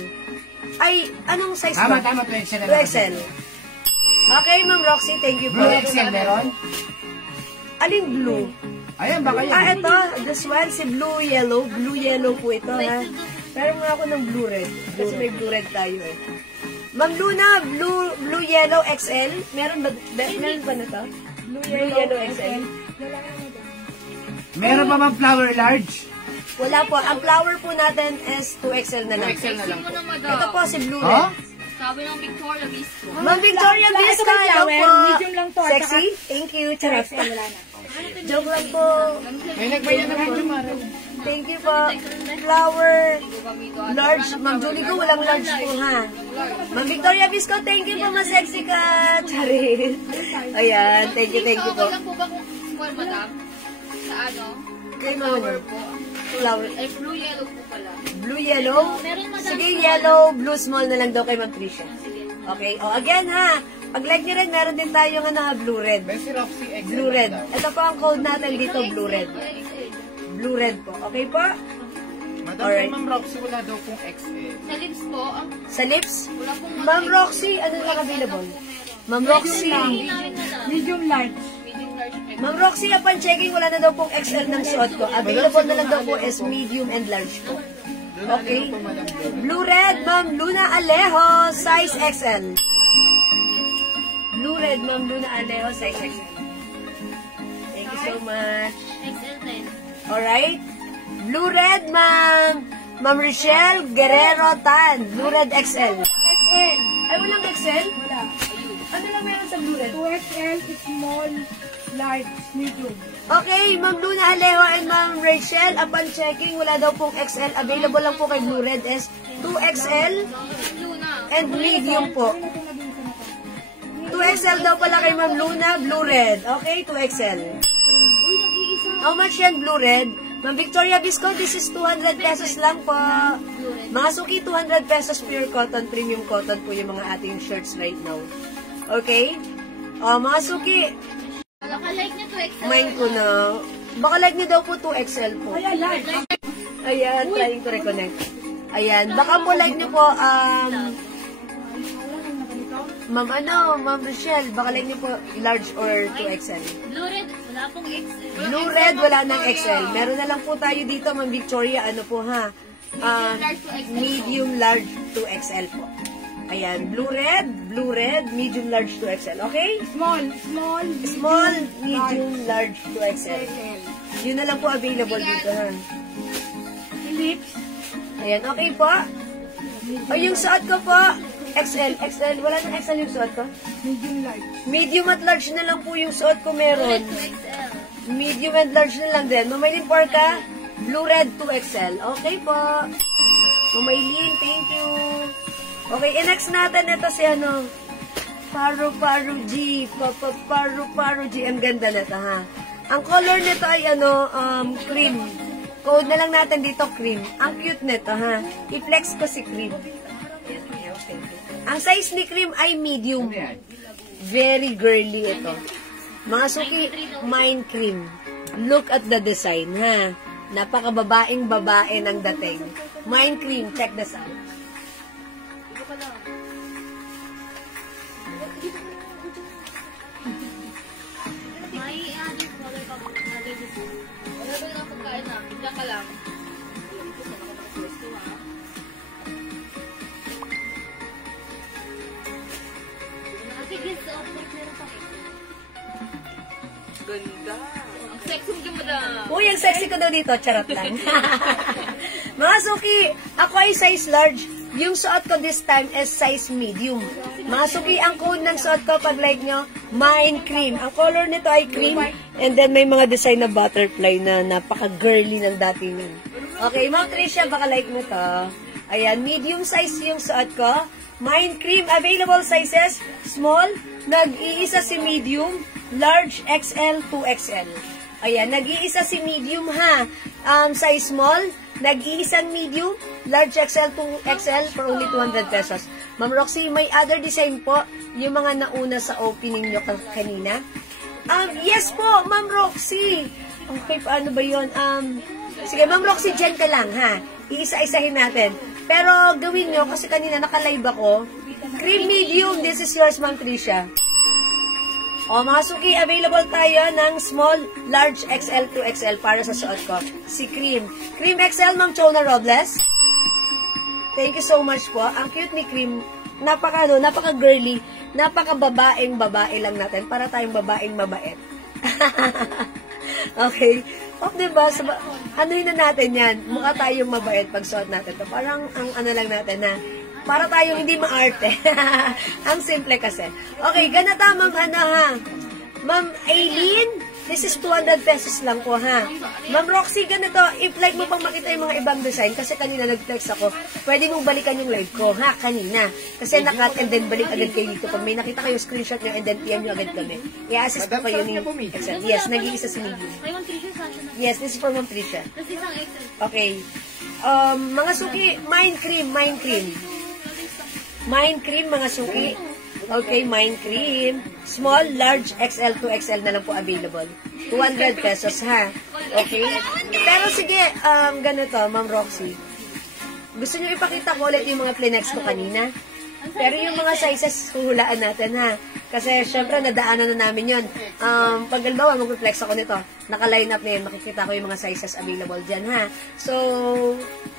Ay, anong size Tama, ba? 2XL na lang. 2XL. Okay, Ma'am Roxy, thank you po. Blue XL meron? Aling blue? Ayan, baka yan. Ito, this one, si blue-yellow. Blue-yellow po ito, ha? Pero nga ako ng blue-red. Kasi may blue-red tayo, eh. Ma'am Luna, blue-yellow XL. Meron ba na to? Blue-yellow XL. Meron pa ma'am flower large? Wala po. Ang flower po natin is 2XL na lang. 2XL na lang Mo po. na, madam. Ito po si Ha? blue-red. Sabi ng Victoria Bistro. Ma'am Victoria Ito Vista, kay hello Flower, po. medium lang to, Sexy? Thank you. Charot. XL, wala na. Joke lang po. May nagbayan na medyo, Mare. Thank you po. Flower. Large. Ma'am Julie ko, walang large po ha. Ma'am Victoria Visco, thank you po. Mas sexy ka. Charit. Ayan. Thank you po. Okay lang po ba kung small, madam? Sa ano? Kay Mama. Flower. Ay, blue, yellow po pala. Blue-yellow? Meron, madam. Sige, yellow, blue small na lang daw kay Ma'am Tricia. Okay. O, again ha. Pag-like nyo rin, meron din tayong blue-red. May si Roxy XL. Blue-red. madam. Ito po ang code natin dito, blue-red. Blue-red po. Okay po? Madam, Alright. kay Ma'am Roxy wala daw pong XL. Sa lips po, ang Sa lips? wala pong Ma'am Roxy, ano lang available? Ma'am Roxy. Medium large. medium large pe. Ma'am Roxy, upon checking, wala na daw pong XL ng suot ko. Available na lang daw po is medium and large po. Okay. Blue-red, Ma'am Luna Alejo, size XL. Blue-red, Ma'am Luna Alejo, size XL. Thank you so much. XL din. Alright. Blue-red, Ma'am Rochelle Guerrero Tan. Blue-red XL. XL. Ay, walang XL? Wala. Ano lang meron sa blue-red? 2XL, small, large, medium. Okay, Ma'am Luna Alejo and Ma'am Rachel, upon checking, wala daw pong XL. Available lang po kay Blue Red is 2XL Luna. and medium po. 2 2XL daw pala kay Ma'am Luna, blue red. Okay, 2XL. Uy, nag-iisa. How much yan, blue red? Ma'am Victoria Bisco, this is 200 pesos lang po. Mga suki, 200 pesos pure cotton, premium cotton po yung mga ating shirts right now. Okay? Mga suki, Naka-like niya 2XL. mind ko na. Baka like niyo daw po 2XL po. Ayan, trying to reconnect. Ayan, baka po like niyo po, Ma'am Rochelle, baka like niyo po large or 2XL. Blue red, wala pong XL. Blue red, wala nang XL. Meron na lang po tayo dito, Ma'am Victoria, ano po ha? Medium large 2XL po. Ayan, blue red, medium large 2XL. Okay? Small, medium, large 2XL. Yun na lang po available dito ha. Lips. Ayan, okay po. O yung suot ko po, XL. Wala nang XL yung suot ko? Medium large. Medium at large na lang po yung suot ko meron. 2XL. Medium and large na lang din. Mamaylin Porca, blue red 2XL. Okay po. Mamaylin, thank you. Okay, next natin ito si ano, Paru G. Paru G. Ang ganda na ito ha. Ang color nito ay ano, cream. Code na lang natin dito, cream. Ang cute nito ha. I-flex ko si cream. Ang size ni cream ay medium. Very girly ito. Mga suki, mine cream. Look at the design, ha? Napakababaeng babae ng dating. Mine cream, check this out. May adding color pa po. Wala ba lang pagkain na? Diyan ka lang. Nakakigil sa outfit meron pa. Ganda. Ang sexy mo madam. Uy, ang sexy ko daw dito. Charot lang. Mga suki, ako ay size large. Yung suot ko this time is size medium. Mga suki, ang code ng suot ko, pag like nyo, mine cream. Ang color nito ay cream. And then may mga design na butterfly na napaka-girly ng dating yun. Okay, Ma'am Tricia, baka like mo to. Ayan, medium size yung suot ko. Mine cream, available sizes, small, nag-iisa si medium, large, XL, 2XL. Ayan, nag-iisa si medium ha. Size small, nag-iisang medium, large XL, 2XL for only 200 pesos. Ma'am Roxy, may other design po, yung mga nauna sa opening nyo kanina. Yes po, Ma'am Roxy. Okay, paano ba yun? Sige, Ma'am Roxy, dyan ka lang ha. Iisa-isahin natin. Pero gawin nyo, kasi kanina naka-live ako, cream medium, this is yours, Ma'am Tricia. O, mga suki, available tayo ng small, large, XL, 2XL para sa suot ko. Si Cream. Cream XL, Ma'am Chona Robles. Thank you so much po. Ang cute ni Cream. Napaka-girly. Napaka-babaeng babae lang natin para tayong babaeng mabait. Okay. O, diba? Anuhin na natin yan. Mukha tayong mabait pag suot natin to. Parang ang ano lang natin na para tayong hindi maarte. Ang simple kasi. Okay, ganata, Ma'am ano ha. Ma'am Aileen, this is 200 pesos lang po ha. Ma'am Roxy, ganito, if like mo pang makita yung mga ibang design, kasi kanina nag-flex ako, pwede mong balikan yung live ko ha, kanina. Kasi nakat and then balik agad kayo dito. Pag may nakita kayo, screenshot nyo and then PM nyo agad kami. I-assist ko kayo ni XL. Yes, nag-iisa si medium. May 1 Tricia sa akin na. Yes, this is for Ma'am Tricia. Tapos isang XL. Okay. Mga suki, mine cream. Mine cream, mga suki. Okay, mine cream. Small, large, XL, 2XL na lang po available. 200 pesos, ha? Okay? Pero sige, ganito, Ma'am Roxy. Gusto nyo ipakita ko ulit yung mga Plinex ko kanina? Pero yung mga sizes, huhulaan natin, ha? Kasi, syempre, nadaanan na namin yun. Pag halimbawa, mag-reflex ako nito, naka-line up na yun, makikita ko yung mga sizes available dyan, ha? So,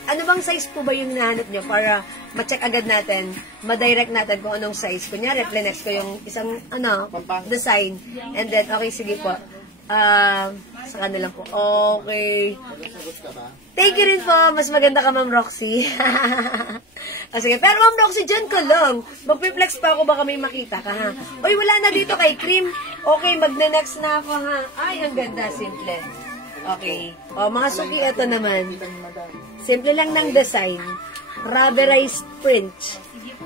ano bang size po ba yung hinahanap nyo para ma-check agad natin, ma-direct natin kung anong size. Kunyari, Plinex ko yung isang, design. And then, okay, sige po. Sa kanila po. Okay. Thank you rin po. Mas maganda ka, Ma'am Roxy. Sige. Pero, Ma'am Roxy, dyan ka lang. Mag-flex pa ako, baka may makita ka, ha? Uy, wala na dito kay Cream. Okay, mag-next na ako, ha? Ay, ang ganda. Simple. Okay. O, mga suki, ito naman. Simple lang ng design. Rubberized print.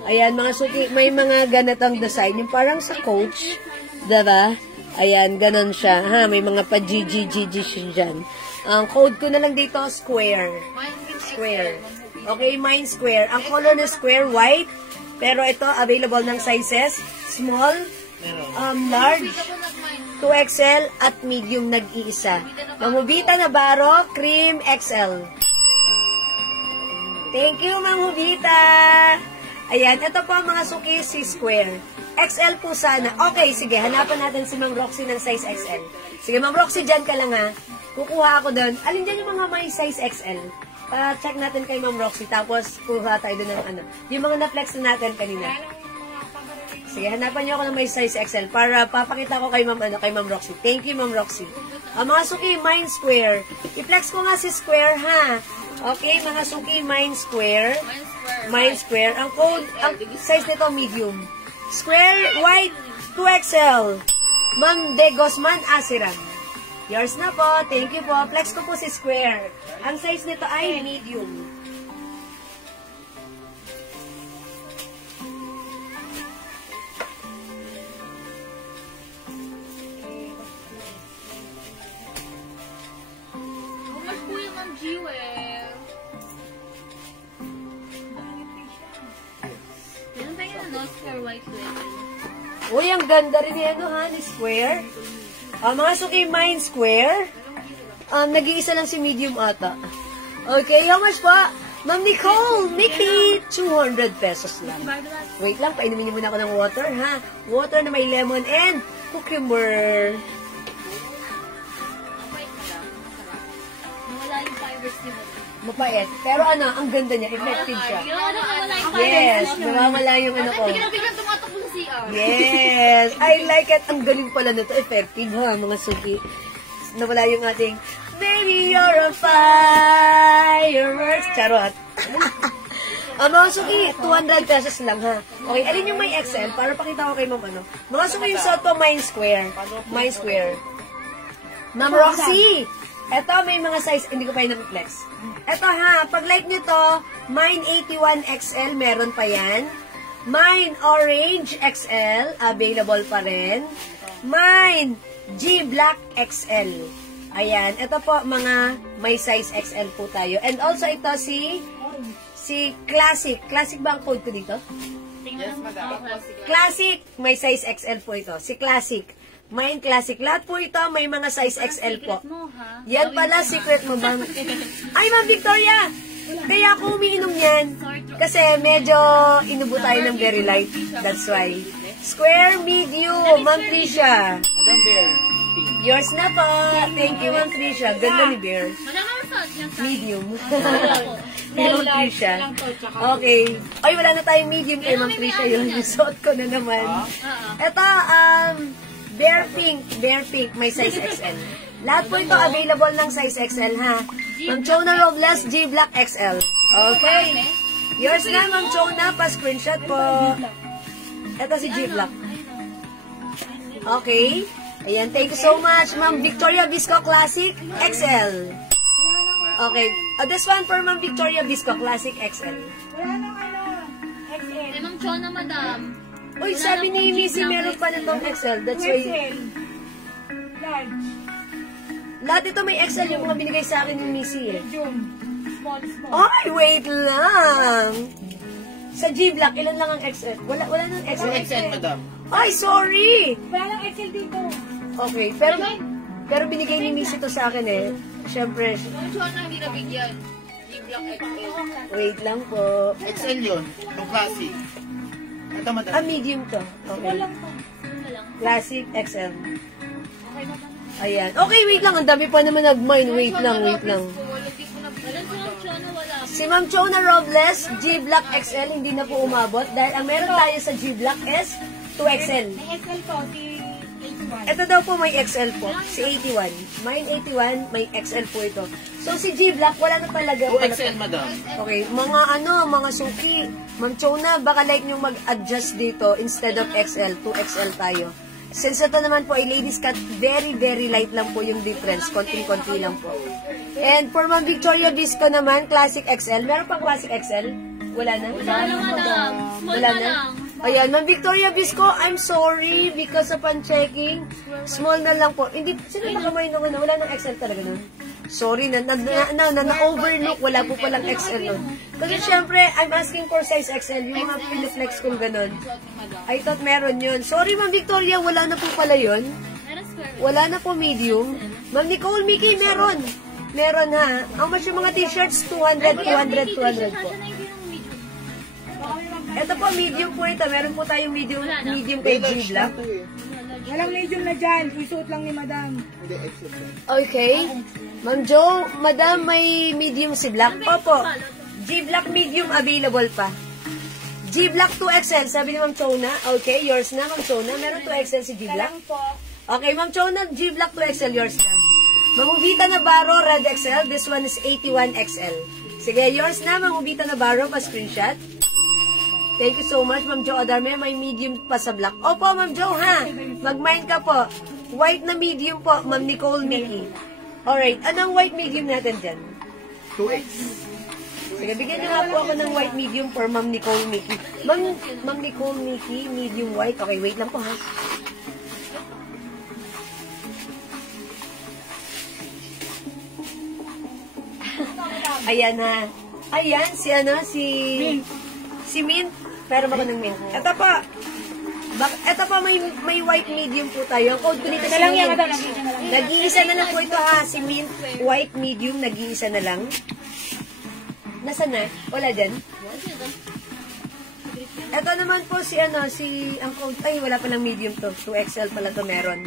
Ayan, mga suki, may mga ganitang design. Yung parang sa Coach. Diba? Ayan, ganon siya. Ha, may mga pa-GG siya dyan. Ang code ko na lang dito, square. Square. Okay, mine square. Ang color na square, white. Pero ito, available ng sizes. Small, large, 2XL, at medium nag-iisa. Mamubita na baro, cream, XL. Thank you, Mamubita! Ayan, ito po ang mga suki, si square. XL po sana. Okay, sige, hanapan natin si Ma'am Roxy ng size XL. Sige, Ma'am Roxy, dyan ka lang ha. Kukuha ako doon. Alin dyan yung mga may size XL? Check natin kay Ma'am Roxy, tapos kuha tayo doon ng ano. Yung mga na-flex na natin kanina. Sige, hanapan niyo ako ng may size XL para papakita ko kay Ma'am Roxy. Thank you, Ma'am Roxy. Mga suki, mine square. I-flex ko nga si square, ha? Okay, mga suki, mine square. Mine square. Ang code, ang size nito, medium. Square, white, 2XL. Ma'am De Guzman Asiran. Yours na po. Thank you po. Flex ko po si square. Ang size nito ay medium. Kumas po yung Ma'am Jewel. Meron tayo na not for white level. Uy, ang ganda rin ni ni square. Mga suki, mine square. Nag-iisa lang si medium ata. Okay, how much po? Ma'am Nicole, Mickey, 200 pesos lang. Wait lang, painumin niyo muna ako ng water, ha? Water na may lemon and cucumber. Nawala yung fibers ni Ma'am. Mapait. Pero ang ganda niya, effective siya. Nawala yung Yes, nawawala yung ko. biglang tumatakbo sa CR. Yes, I like it. Ang galing pala nito, effective ha, mga suki. Nawala yung ating, baby, you're a fireworks. Charot. Mga suki, 200 pesos lang ha. Okay, alin yung may XL para pakita ko kay Ma'am Mga suki yung Soto Mine Square. Mine Square. Ma'am Roxy, eto may mga size, hindi ko pa yung flex. Eto ha, pag like nyo to, Mine 81 XL, meron pa yan. Mine Orange XL, available pa rin. Mine G Black XL. Ayan, ito po mga may size XL po tayo. And also ito si Classic. Classic ba ang code ko dito? Yes, madam. Classic, may size XL po ito. Si Classic. Mine Classic. Lahat po ito may mga size XL po. Yan pala, secret mo bang? Ay, Ma'am Victoria! Kaya ako umiinom yan. Kasi medyo inubo tayo ng very light. That's why. Square, medium, Ma'am Tricia. Madam Bear. Yours na po. Thank you, Ma'am Tricia. Ganda ni Bear. Medium. Ma'am Tricia. Okay. Ay, wala na tayong medium kay Ma'am Tricia yun. Suot ko na naman. Ito, Bear Pink. Bear Pink. May size XL. Lahat po ito available ng size XL, ha? Ma'am Chona Robles, G Black XL. Okay. Yours na, Ma'am Chona. Pa-screenshot po. Ito si G Black. Okay. Ayan, thank you so much, Ma'am Victoria Visco Classic XL. Okay. This one for Ma'am Victoria Visco Classic XL. Eh, Ma'am Chona, madam. Uy, sabi ni Missy, meron pa na itong XL. That's why... Large. Lahat ito may XL yung mga binigay sa akin ni Missy eh. Small. Ay, wait lang! Sa G-Block, ilan lang ang XL? Wala nang XL. XL, madam. Ay, sorry! Wala lang XL dito. Okay, pero binigay ni Missy to sa akin eh. Siyempre, Ma'am Chona, hindi nabigyan. G-Block XL. wait lang po. XL yun. Yung classic. Ito, madam. Medium to. Okay. Ano lang? Classic XL. Ayan. Okay, wait lang. Ang dami pa naman nag-mine. Wait lang. Alam si Ma'am Chona, wala. Si Ma'am Chona Robles, G-Block XL, hindi na po umabot. Dahil ang meron tayo sa G-Block is 2XL. May XL to, si 81. Ito daw po may XL po. Si 81. Mine 81, may XL po ito. So si G-Block, wala na talaga. 2XL, madam. Okay, mga suki. Ma'am Chona, baka like nyo mag-adjust dito instead of XL, 2XL tayo. Since ito naman po ay ladies cut, very, very light lang po yung difference. Konting-konti lang po. And for Ma'am Victoria Visco naman, Classic XL. Meron pang Classic XL? Wala na? Wala na, madam. Small Wala na na? lang. Ayan, Ma'am Victoria Bisco, I'm sorry because upon checking, small na lang po. Hindi, sino nakamay nung ano? Wala nang XL talaga nun. Sorry, na-overlook. Wala po palang XL nun. Kasi syempre, I'm asking for size XL. Yung mga piniflex kong ganun. I thought meron yun. Sorry, Ma'am Victoria, wala na po pala yun. Meron square. Wala na po medium. Ma'am Nicole, Mickey, meron. Meron ha. How much yung mga t-shirts? 200, 200, 200 po. Ito po, medium po ito. Meron po tayong medium kay G-Black. Walang medium na dyan. Isuot lang ni madam. Okay. Ma'am Jo, madam, may medium si Black. Opo. G-Black medium available pa. G-Black 2XL, sabi ni Ma'am Chona. Okay, yours na, Ma'am Chona. Meron 2XL si G-Black. Okay, Ma'am Chona, G-Black 2XL, yours na. Mamubita na Baro, Red XL. This one is 81XL. Sige, yours na, Mamubita na Baro, pa-screenshot. Thank you so much, Ma'am Jo Adarme. May medium pa sa black. Opo, Ma'am Jo, ha? Mag-mind ka po. White na medium po, Ma'am Nicole Mickey. Alright, anong white medium natin dyan? 2X. Sige, bigyan niyo nga po ako ng white medium for Ma'am Nicole Mickey. Ma'am Nicole Mickey, medium white. Okay, wait lang po, ha? Ayan, ha? Ayan, si Mint. Pero ba ko ng Mint? Ito po. Ito po, may white medium po tayo. Ang code ko dito si Mint. Nag-iisa na lang po ito, ha? Si Mint, white medium, nag-iisa na lang. Nasaan na? Wala dyan? Ito naman po ang code, ay, wala palang medium to. 2XL pala to meron.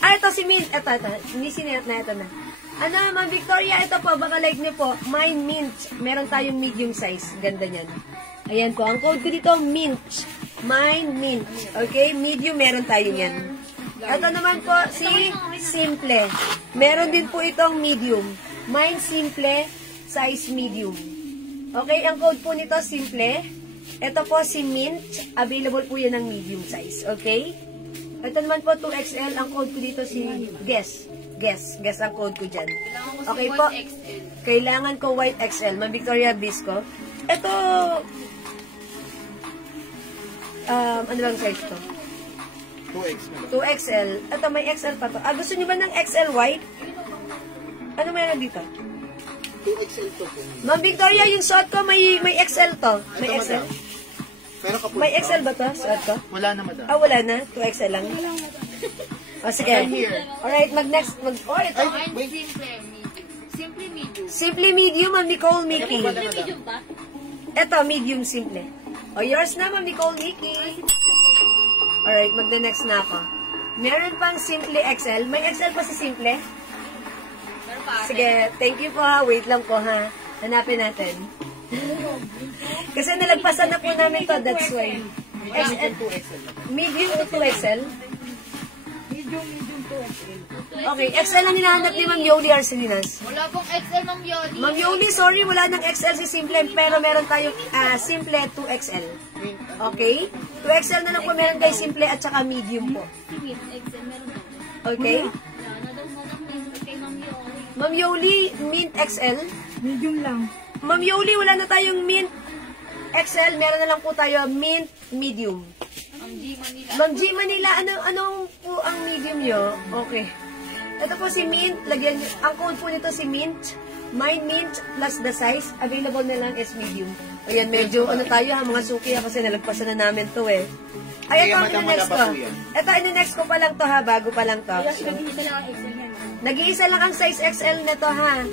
Ito si Mint. Ito. Hindi sinet na, ito na. Ma'am Victoria, ito po, baka like niyo po, Mine Mint. Meron tayong medium size. Ganda niyan. Ayan po, ang code ko dito, Mint. Mine Mint. Okay, medium, meron tayo yan. Ito naman po, si Simple. Meron din po itong medium. Mine Simple, size medium. Okay, ang code po nito, Simple. Ito po, si Mint. Available po yan ng medium size. Okay? Ito naman po, 2XL. Ang code ko dito, si Guess. Guess ang code ko dyan. Okay po. Kailangan ko white XL. Ma'am Victoria Bisco. Ito, ano bang size to? 2XL. Ito, may XL pa to. Gusto niyo ba ng XL white? Ano meron dito? 2XL to po. Ma'am Victoria, yung suot ko, may XL to. May Ito, XL? madam. Pero kapul May XL ba to? Suot ko? Wala na, madam. Wala na. 2XL lang. O, sige. Alright, ito. Mine simple medium. Simply medium. Simply medium, Ma'am Nicole Mickey. May medium pa? Ito, medium simple. O, yours na, Ma'am Nicole Mickey. Alright, magda next na ako. Meron pang simple XL. May XL pa si simple? Meron pa. Sige, thank you po ha. Wait lang po ha. Hanapin natin. Kasi nalagpasan na po namin to, that's why. XL, medium to 2XL? Medium 2XL. Okay, XL ang hinahanap ni Ma'am Yoli Arcelinas. Wala pong XL, Ma'am Yoli. Ma'am Yoli, sorry, wala nang XL si Simple, pero meron tayong Simple 2XL. Okay? 2XL na lang po meron kay Simple at saka medium po. Sige, XL meron daw. Okay? Wala na daw kay Ma'am Yoli. Ma'am Yoli, Mint XL. Medium lang. Ma'am Yoli, wala na tayong Mint XL, meron na lang po tayo Mint Medium. Ma'am G Manila. Ma'am G Manila, anong po ang medium nyo? Okay. Ito po si Mint, lagyan nyo, ang code po nito si Mint, Mine Mint plus the size, available na lang is medium. Ayan, medyo tayo ha, mga suki ha, kasi nalagpasan na namin to eh. Ay, ito ang ina-next ko. Ito, ina-next ko pa lang to ha, bago pa lang to. Nag-iisa lang ang size XL na to ha.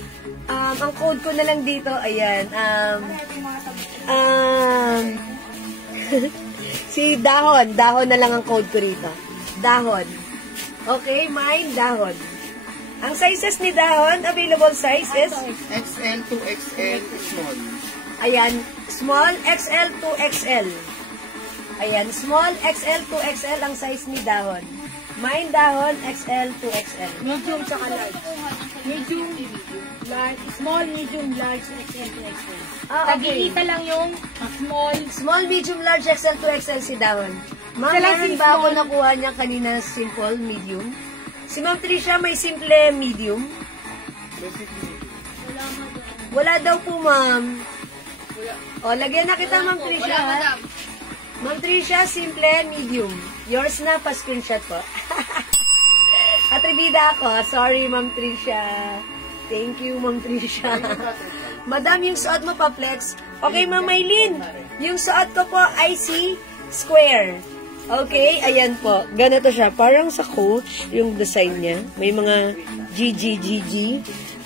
Ang code ko na lang dito, ayan, si Dahon na lang ang code ko rito. Dahon. Okay, Mine Dahon. Ang sizes ni Dahon, available size is? XL, 2XL, small. Ayan, small, XL, 2XL. Ayan, small, XL, 2XL ang size ni Dahon. Mine Dahon, XL, 2XL. Medium tsaka large. Medium, large, small, medium, large, XL, 2XL. Okay. Tag-iisa lang yung small. Small, medium, large, XL, 2XL si Dahon. Ma'am, meron ba ako nakuha niya kanina simple, medium? Si Ma'am Tricia may simple, medium? Wala daw po, ma'am. O, lagyan na kita, Ma'am Tricia. Wala, madam. Ma'am Tricia, simple, medium. Yours na, pa-screenshot po. Atribida ako. Sorry, Ma'am Tricia. Thank you, Ma'am Tricia. Madam, yung suot mo pa, flex. Okay, Ma'am Maylin. Yung suot ko po ay si square. Okay, ayan po. Ganito siya. Parang sa coach, yung design niya. May mga GG.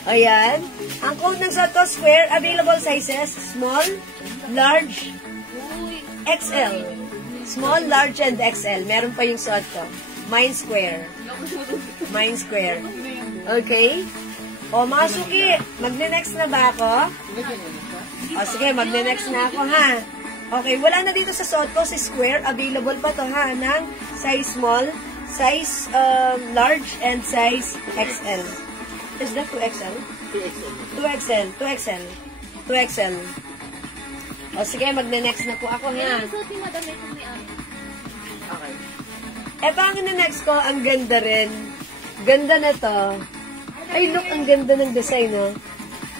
Ayan. Ang code ng suot ko, square. Available sizes, small, large, XL. Small, large, and XL. Meron pa yung suot ko. Mine square. Mine square. Okay? O, mga suki, magne-next na ba ako? O, sige, magne-next na ako, ha? Okay, wala na dito sa suot ko, si square. Available pa to, ha? Ng size small, size large, and size XL. Is that 2XL? 2XL. 2XL. 2XL. O, sige, magne-next na po ako, ha? Suot ni madam ito may ano. Okay. Eto ang next ko, ang ganda rin. Ganda na to. Ay, look, ang ganda ng design, no?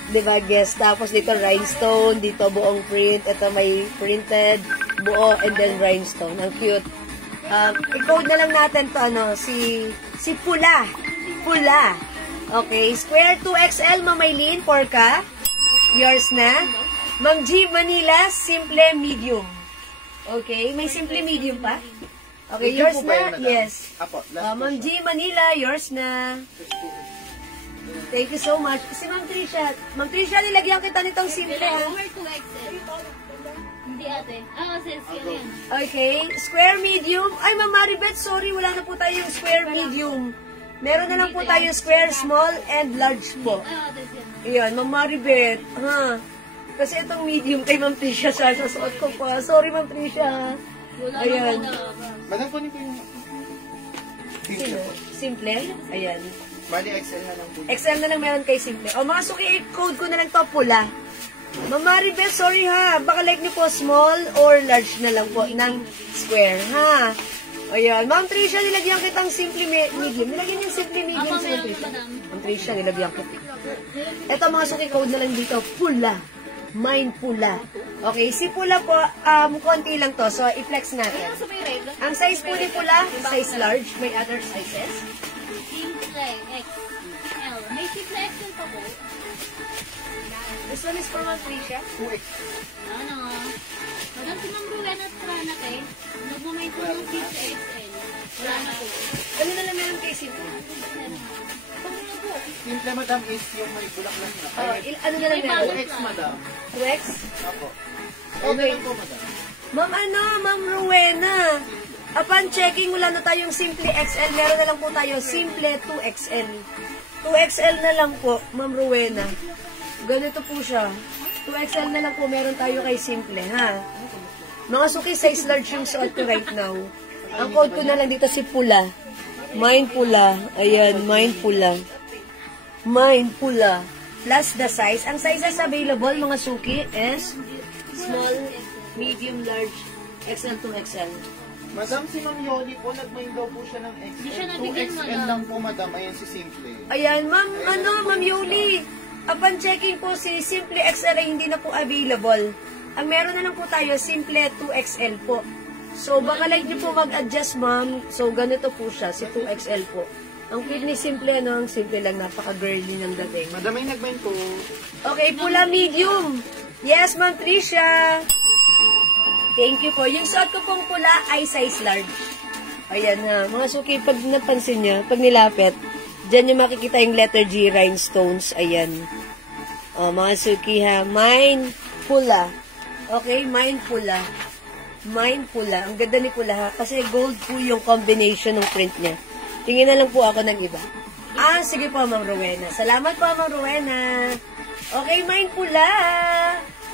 Diba, guys? Tapos dito, rhinestone. Dito, buong print. Ito, may printed, buo, and then rhinestone. Ang cute. I-code na lang natin to, ano, si Pula. Pula. Okay, square 2XL, Mamaylin, Porka. Yours na. Ma'am G, Manila, simple, medium. Okay, may simple, medium pa? Okay, Medium yours po ba na? yun, madam? Yes. Apo, last Ma'am G, Manila, yours na. Thank you so much. Si Ma'am Tricia, nilagyan kita nitong simple, ha? Over 2XL. Hindi ate. Sensi ano yan. Okay, square medium. Ay, Ma'am Maribeth, sorry, wala na po tayo yung square medium. Meron na lang po tayo square, small, and large po. Ate yan. Ayan, Ma'am Maribeth. Ha? Kasi itong medium kay Ma'am Tricia sa suot ko pa. Sorry, Ma'am Tricia. Wala Ayan. na madam. Madam, kunin ko yung... Sino? Simple? Ayan. Bali, XL na lang po. XL na lang meron kay Simple. O, mga suki, code ko na lang to, pula. Ma'am Maribeth, sorry ha. Baka like niyo po small or large na lang po ng square, ha? Ayan. Ma'am Tricia, nilagyan kitang simple medium. Nilagyan yung simple medium Apa, sa Ma'am meron Tricia. madam. Ma'am Tricia, nilagyan ko. Ito, mga suki, code na lang dito, pula. Mine pula. Okay, si pula po, konti lang to. So, i-flex natin. Ayan sa may red. Ang size po ni pula, size large. May other sizes. Simple XL. May simple XL pa po. This one is for Ma'am Tricia. 2X. Ano? Madam, si Ma'am Ruwen at Rana kay. Nagmamay po ng simple XL. Wala na po. Ano na lang meron kay Simple? Simple, madam, is yung may bulaklak na. Oh, ano na lang meron? 2X, madam. 2X? Apo. Ayun na lang po, madam. Ma'am Rowena. Upon checking, wala na tayong simple XL. Meron na lang po tayo simple 2XL. 2XL na lang po, Ma'am Rowena. Ganito po siya. 2XL na lang po meron tayo kay simple, ha? Mga suki, size large yung suot ko right now. Ang code ko na lang dito si Pula. Mine Pula. Ayan, Mine Pula. Mine Pula. Plus the size. Ang sizes available, mga suki, is small, medium, large, XL to XL. Madam, si Ma'am Yoli po, nag-main daw po siya ng Hindi siya XL. nabigyan, 2XL madam. lang po, madam. Ayan si Simple. Ayan, Ma'am Yuli. Upon checking po, si Simple XL ay hindi na po available. Ang meron na lang po tayo, Simple 2XL po. So, baka like niyo po mag-adjust, ma'am. So, ganito po siya, si 2XL po. Ang cute ni Simple, ano? Ang simple lang, napaka-girly ng dating. Madam, may nag-main po. Okay, pula medium. Yes, Ma'am Tricia. Thank you po. Yung suot ko pong pula ay size large. Ayan ha. Mga suki, pag napansin nyo, pag nilapit, dyan yung makikita yung letter G rhinestones. Ayan. O, mga suki ha. Mine pula. Okay, mine pula. Mine pula. Ang ganda ni pula ha. Kasi gold po yung combination ng print niya. Tingin na lang po ako ng iba. Sige po, Ma'am Rowena. Salamat po, Ma'am Rowena. Okay, mine pula.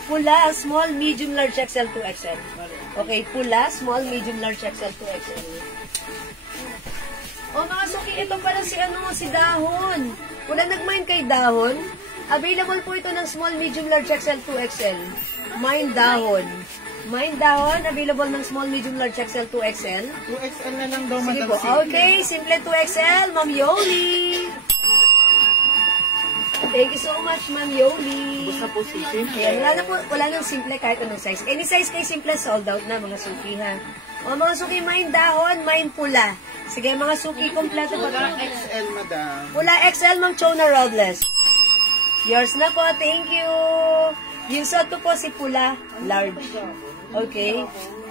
Pula, small, medium, large, XL, 2XL. Okay, pula, small, medium, large, XL, 2XL. O mga suki, ito pala si Dahon. Wala nag-mine kay Dahon. Available po ito ng small, medium, large, XL, 2XL. Mine Dahon. Mine Dahon, available ng small, medium, large, XL, 2XL. 2XL na lang daw, Sige madam. po. Okay, simple 2XL, Ma'am Yoli. Thank you so much, Ma'am Yoli. Basta po si Simple. Ayan, wala nang simple kahit anong size. Any size kay simple, sold out na mga suki ha. O mga suki, main dahon, main pula. Sige, mga suki, kompleto pa. Pula XL, madam. Pula XL, Ma'am Chona Robles. Yours na po, thank you. Yung soto po si pula, large. Okay?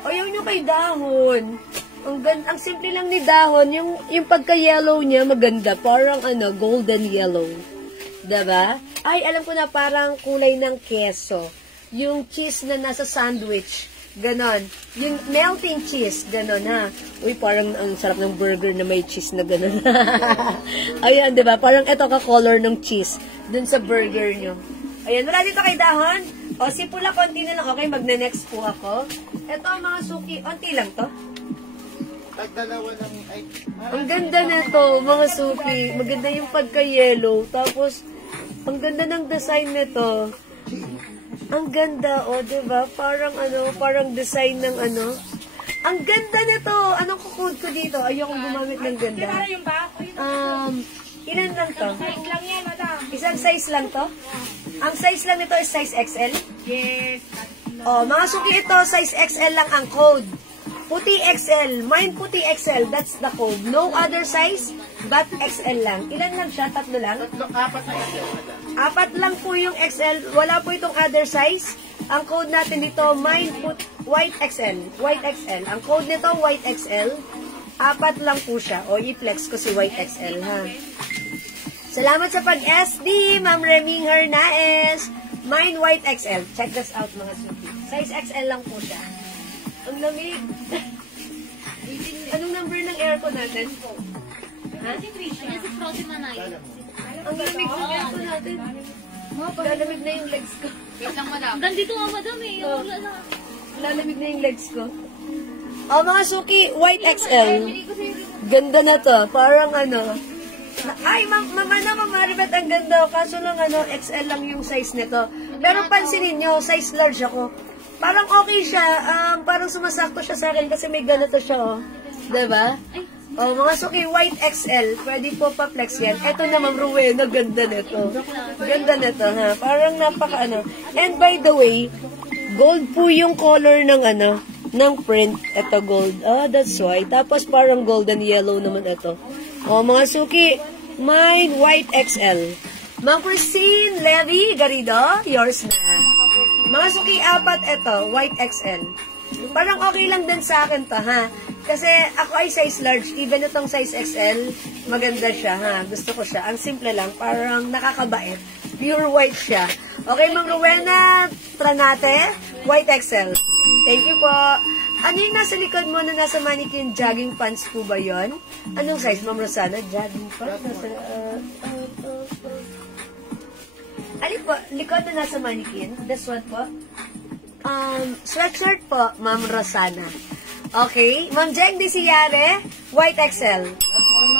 O yun yung kay dahon. Ang simple lang ni dahon, yung pagka-yellow niya maganda, parang golden yellow. Diba? Ay, alam ko na parang kulay ng keso. Yung cheese na nasa sandwich. Ganon. Yung melting cheese. Ganon, ha? Uy, parang ang sarap ng burger na may cheese na ganon. Ayan, diba? Parang ito ka-color ng cheese dun sa burger nyo. Ayan, wala dito kay dahon. O, si pula, konti na lang. Okay, magne-next po ako. Ito, mga suki. Konti lang to. Tagdalawa lang. Ay, Ang ganda nito, mga suki. Maganda yung pagka-yellow. Tapos, ang ganda ng design nito. Ang ganda, diba? Parang design ng Ang ganda nito. Anong kukod ko dito? Ayokong gumamit ng ganda. Ilan lang to? Size lang yan, madam. Isang size lang to? Ang size lang nito is size XL? Yes. Mga suki ito, size XL lang ang code. Puti XL. Mine puti XL. That's the code. No other size, but XL lang. Ilan lang siya? Tatlo lang? apat na XL, madam. Apat lang po yung XL. Wala po itong other size. Ang code natin dito, mine white XL. White XL. Ang code nito, white XL. Apat lang po siya. O, i-flex ko si white XL, ha? Salamat sa pag-SD, Ma'am Reming Hernaez. Mine white XL. Check this out, mga suki. Size XL lang po siya. Ang lamig. Anong number ng aircon natin? Ha? Ayan si Frozen Manay. Ang lamig ng aircon natin. Lalamig na yung legs ko. Wait lang, madam. Nandito nga, madam eh. Wala na. Lalamig na yung legs ko. Mga suki, white XL. Ganda na to. Parang ay, Mama Maribet, ang ganda. Kaso lang XL lang yung size nito. Pero pansinin nyo, size large ako. Parang okay siya. Parang sumasakto siya sa akin kasi may ganito siya, Diba? Mga suki, white XL. Pwede po pa-flex yan. Ito na, Ma'am Rowena, ganda nito. Ganda nito, ha? Parang napaka And by the way, gold po yung color ng ng print. Ito gold. That's why. Tapos parang golden yellow naman ito. Mga suki, mine white XL. Ma'am Christine Levy Garrido, yours na. Mga suki, apat ito, white XL. Parang okay lang din sa akin to, ha? Kasi ako ay size large. Even itong size XL, maganda siya, ha? Gusto ko siya. Ang simple lang, parang nakakabait. Pure white siya. Okay, Ma'am Rowena Tranate, white XL. Thank you po. Ano yung nasa likod mo na nasa mannequin? Jogging pants po ba yun? Anong size, Ma'am Rosana? Jogging pants? Alin po? Likod na nasa mannequin? This one po? Sweatshirt po, Ma'am Rosana. Okay. Ma'am Jeng Disiyare, white XL.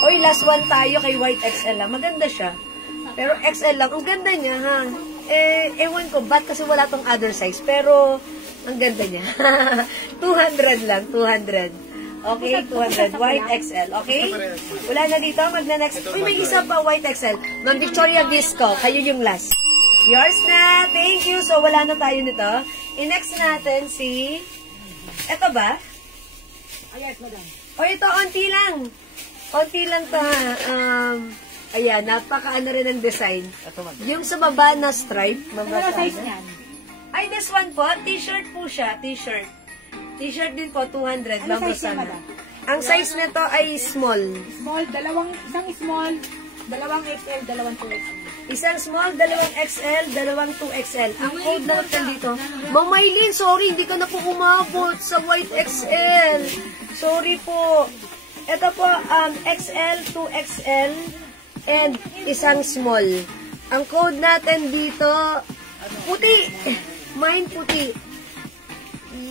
Oy, last one tayo kay white XL lang. Maganda siya. Pero XL lang. Ang ganda niya, ha? Ewan ko, ba't kasi wala tong other size. Pero, ang ganda niya. 200 lang, 200. Okay, 200. White XL, okay? Wala na dito, magna-next. Uy, may isa pa, white XL. Ma'am Victoria Visco, kayo yung last. Yours na, thank you. So, wala na tayo nito. I-next natin si... Ito ba? Yes, madam. O, ito, onti lang. Onti lang to, ha. Ayan, napaka-ano rin ang design. Yung sa baba na stripe. Ano na size niyan? Ay, this one po, t-shirt po siya, t-shirt. T-shirt din po, 200. Ano Ma'am size niya, Rosana. madam? Ang size nito ay small. Small, isang small, dalawang XL, dalawang 2XL. Isang small, dalawang XL, dalawang 2XL. Ang code natin dito. Ma'am Maylin, sorry, hindi ka na po umabot sa white XL. Sorry po. Ito po, XL, 2XL, and isang small. Ang code natin dito, puti. Mine puti.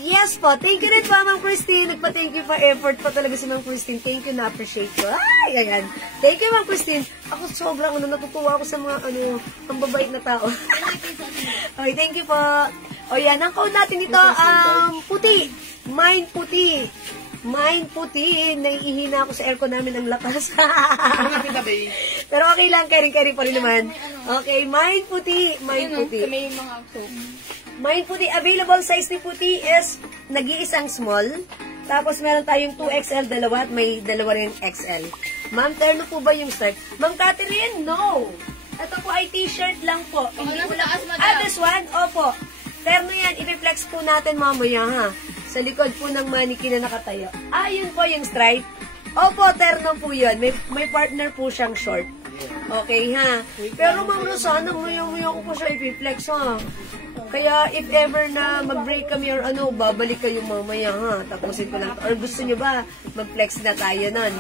Yes po. Thank you rin po, Ma'am Christine. Nagpa-thank you pa effort pa talaga si Ma'am Christine. Thank you, na-appreciate ko. Ay, ayan. Thank you, Ma'am Christine. Ako sobrang natutuwa ako sa mga ang babait na tao. Okay, thank you po. O yan, ang code natin dito, puti. Mine puti. Mine puti. Naiihina ako sa aircon namin ng lakas. Ano na pinabi? Pero okay lang, caring-caring pa rin naman. Okay, mine puti. Mine puti. May mga soap. Mine puti. Available size ni puti is nag-iisang small. Tapos meron tayong 2XL dalawa at may dalawa rin XL. Ma'am, terno po ba yung stripe? Ma'am Catherine, no! Ito po ay t-shirt lang po. Hindi po taas, madam. this one? Opo. Terno yan. I-reflex po natin mamaya, ha? Sa likod po ng mannequin na nakatayo. Yun po yung stripe. Opo, terno po yun. May partner po siyang short. Okay, ha? Pero ma'am Rosana, maya ko po siya i-reflex, ha? Kaya if ever na mag-break kami or ano, babalik kayo mamaya, ha? Tapusin ko lang. Or gusto nyo ba, mag-flex na tayo nun?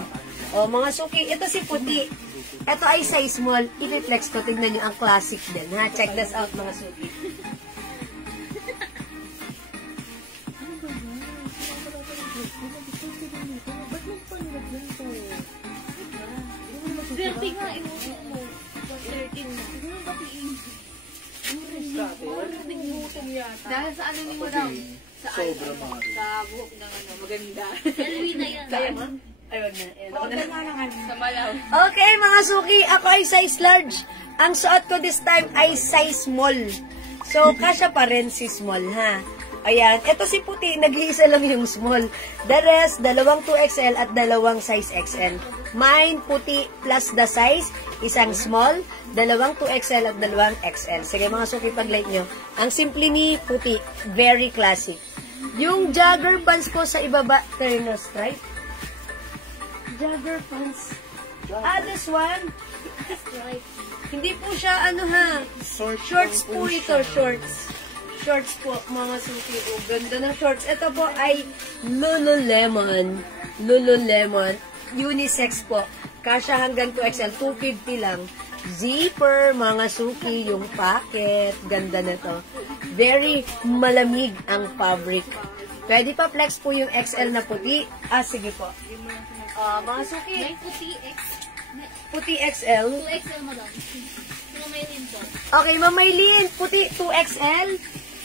O, mga suki, ito si puti. Ito ay size small. I-reflex ko. Tignan nyo ang classic din, ha? Check this out, mga suki. Swerte nga, inusin mo. 13 mo. Dahil sa ano ni Madam? Sobra mga. Sa buhok ng ano, maganda. Selfie na yan. Kaya mo? Ay, wag na. Sa malaw. Okay, mga suki, ako ay size large. Ang suot ko this time ay size small. So, kasya pa rin si small, ha? Ayan, ito si puti, nag-iisa lang yung small. The rest, dalawang 2XL at dalawang size XL. Mine, puti plus the size, isang small, dalawang 2XL at dalawang XL. Sige mga suki, pag-like nyo. Ang simple ni puti, very classic. Yung jogger pants po sa ibaba, terno stripe. Jogger pants. This one, hindi po siya, ano ha, shorts po ito, shorts. Shorts po, mga suki. Oh, ganda ng shorts. Ito po ay Lululemon. Lululemon. Unisex po. Kasya hanggang 2XL. 250 lang. Zipper, mga suki. Yung packet. Ganda na to. Very malamig ang fabric. Pwede pa flex po yung XL na puti. Sige po. Mga suki. May puti X. Puti XL. 2XL, madam. Mamaylin po. Okay, Mamaylin. Puti 2XL.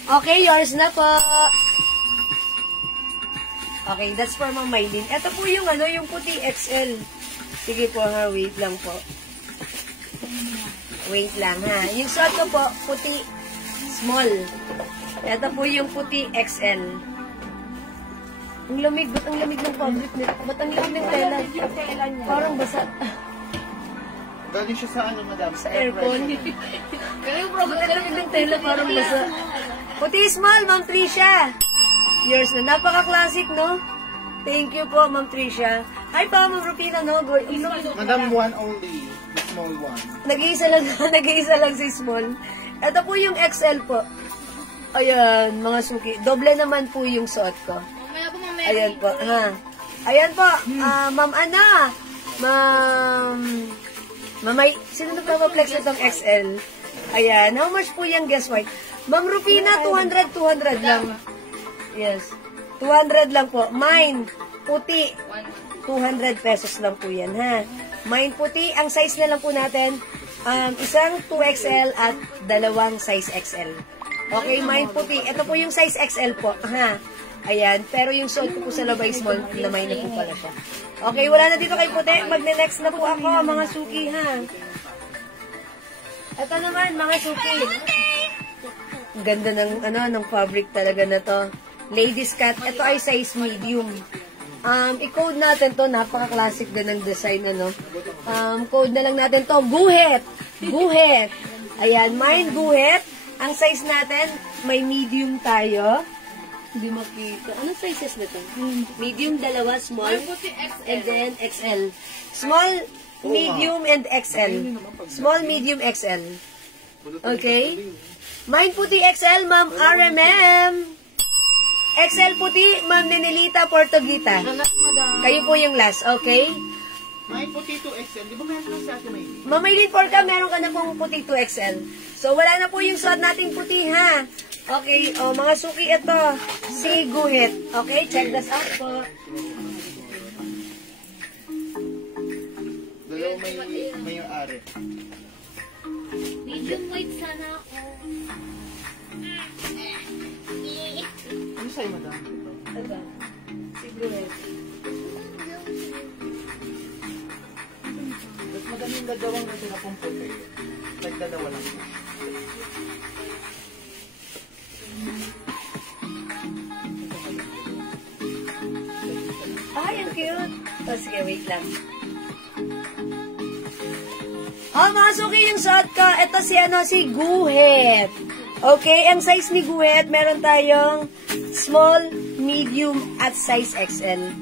Okay, yours na po. Okay, that's for Mamaylin. Ito po yung ano, yung puti XL. Sige po ha, wait lang po. Wait lang ha. Yung suot ko po, puti small. Ito po yung puti XL. Ang lamig, ba't ang lamig ng fabric nito? Ba't ang lamig ng tela? Parang basa. Galing siya sa ano, madam? Sa aircon. Pero yung problem Ba't ang lamig ng tela? Parang basa. Puti small, Ma'am Tricia. Yours na. Napaka-classic, no? Thank you po, Ma'am Tricia. Hi pa, Ma'am Rupina, no? Madam, one only. The small one. Nag-iisa lang si small. Ito po yung XL po. Ayan, mga suki. Doble naman po yung suot ko. Mamaya po, mamaya. Ayan po, ha? Ayan po, Ma'am Ana. Mamay, sino nagpapaplex itong XL? Ayan, how much po yung guess white? Ma'am Rufina, 200 lang. Yes. 200 lang po. Mine, puti. 200 pesos lang po yan, ha? Mine puti, ang size na lang po natin, isang 2XL at dalawang size XL. Okay, mine puti. Ito po yung size XL po, ha? Ayan, pero yung suot ko po sa labay small, lamay na po pala siya. Okay, wala na dito kay puti. Magne-next na po ako, mga suki, ha? Ito naman, mga suki. Ganda ng ng fabric talaga na to. Ladies cut. Ito ay size medium. I-code natin to. Napaka-classic din ng design, ano. Code na lang natin to. Guhit. Guhit. Ayan, mine guhit. Ang size natin, may medium tayo. Hindi makita. Anong sizes na to? Medium, dalawa, small, and then XL. Small, medium, and XL. Small, medium, XL. Okay? Mine puti XL, Ma'am RMM. XL puti, Ma'am Nenelita Portogita. Kayo po yung last, okay? May puti 2XL. Di ba meron lang sa atin may? Mamaylin for ka, meron ka na pong puti 2XL. So, wala na po yung suot nating puti, ha? Okay, mga suki, ito. Si Guhit. Okay, check this out po. Dalawa may yung ari. Medium white sana ako. Ano sa'yo, madam? Ito. Si Guhit. Mas magaling na gawang natin akong puti. Tag-dalawa lang. Ay, ang cute. Oh, sige, wait lang. Oh, mga suki, yung suot ko. Ito si Guhet. Okay, ang size ni Guhet, meron tayong small, medium, at size XL.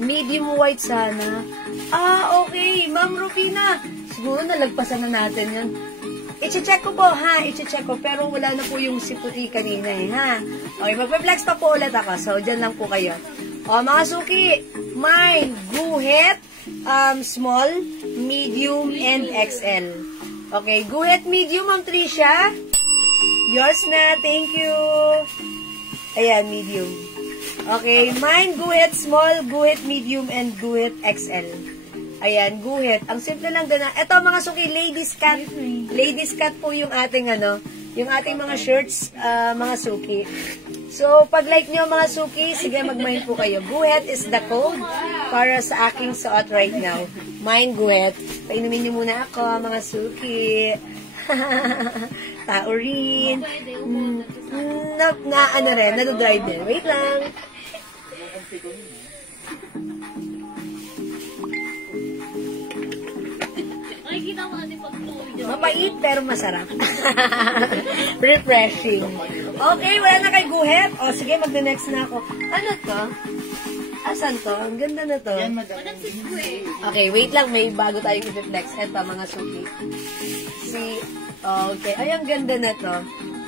Medium white sana. Ah, okay. Ma'am Rufina. Siguro nalagpasan na natin yan. I-check ko po, ha? I-check ko. Pero wala na po yung si puti kanina, ha? Okay, magpa-flex pa po ulit ako. So, dyan lang po kayo. O, mga suki, mine, Guhet, small, medium, and XL. Okay, Guhet medium, Ma'am Tricia. Yours na, thank you. Ayan, medium. Okay, mine, Guhet small, Guhet medium, and Guhet XL. Ayan, Guhet. Ang simple lang din na. Ito, mga suki, ladies cut. Ladies cut po yung ating, yung ating mga shirts, mga suki. So, pag like nyo mga suki, sige mag-mind po kayo. Guhet is the code para sa aking suot right now. Mine, Guhet. Painumin nyo muna ako, mga suki. Tao rin. Nadodrive din. Wait lang. Makikita mo natin pag-tuloy dyan. Mapait pero masarap. Refreshing. Okay, wala na kay Guhet. O, sige, mag-next na ako. Ano to? Asan to? Ang ganda na to. Yan, madam. Okay, wait lang. May bago tayong i-flex. Eto, mga suki. Okay. Ay, ang ganda na to.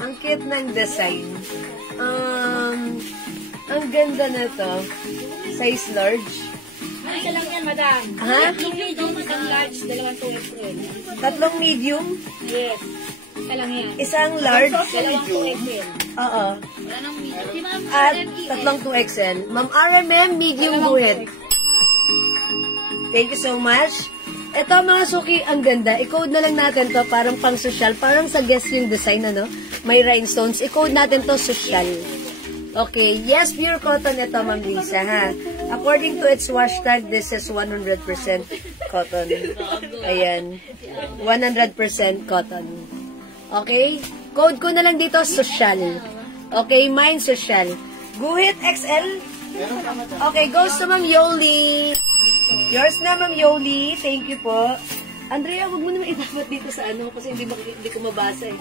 Ang cute ng design. Ang ganda na to. Size large. Isa lang yan, madam. Ha? Yung medium, isang large, dalawang 2XL. Tatlong medium. Yes. Isa lang yan. Isang large. Dalawang 2XL. Oo. Wala nang medium. Si Ma'am At RME. tatlong 2XL. Ma'am RMM, medium Guhet. Thank you so much. Ito mga suki, ang ganda. I-code na lang natin to parang pang social. Parang sa guest yung design, May rhinestones. I-code natin to social. Okay. Yes, pure cotton ito, Ma'am Lisa, ha? According to its wash tag, this is 100% cotton. Ayan. 100% cotton. Okay? Code ko na lang dito, social. Okay, mine social. Guhit XL. Okay, goes to Ma'am Yoli. Yours na, Ma'am Yoli. Thank you po. Andrea, huwag mo naman idapat dito sa kasi hindi ko mabasa eh.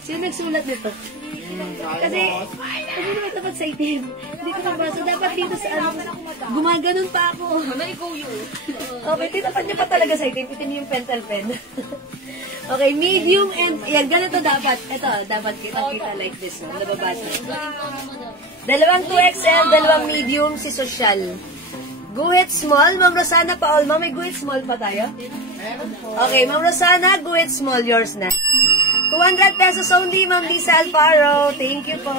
Sino nagsulat nito? Kasi naman tapat sa itim. Hindi ko mabasa. Dapat dito sa gumaganon pa ako. Okay, tinapat niya pa talaga sa itim. Itim yung pentel pen. Okay, medium and, yan, ganito dapat. Ito, dapat kita like this. Nababasa. Dalawang 2XL, dalawang medium, si Social. Guhit small, Ma'am Rosana Paol. Ma'am, may guhit small pa tayo? Okay, Ma'am Rosana, guhit small, yours na. 200 pesos only, Ma'am Lisa Alparo. Thank you po.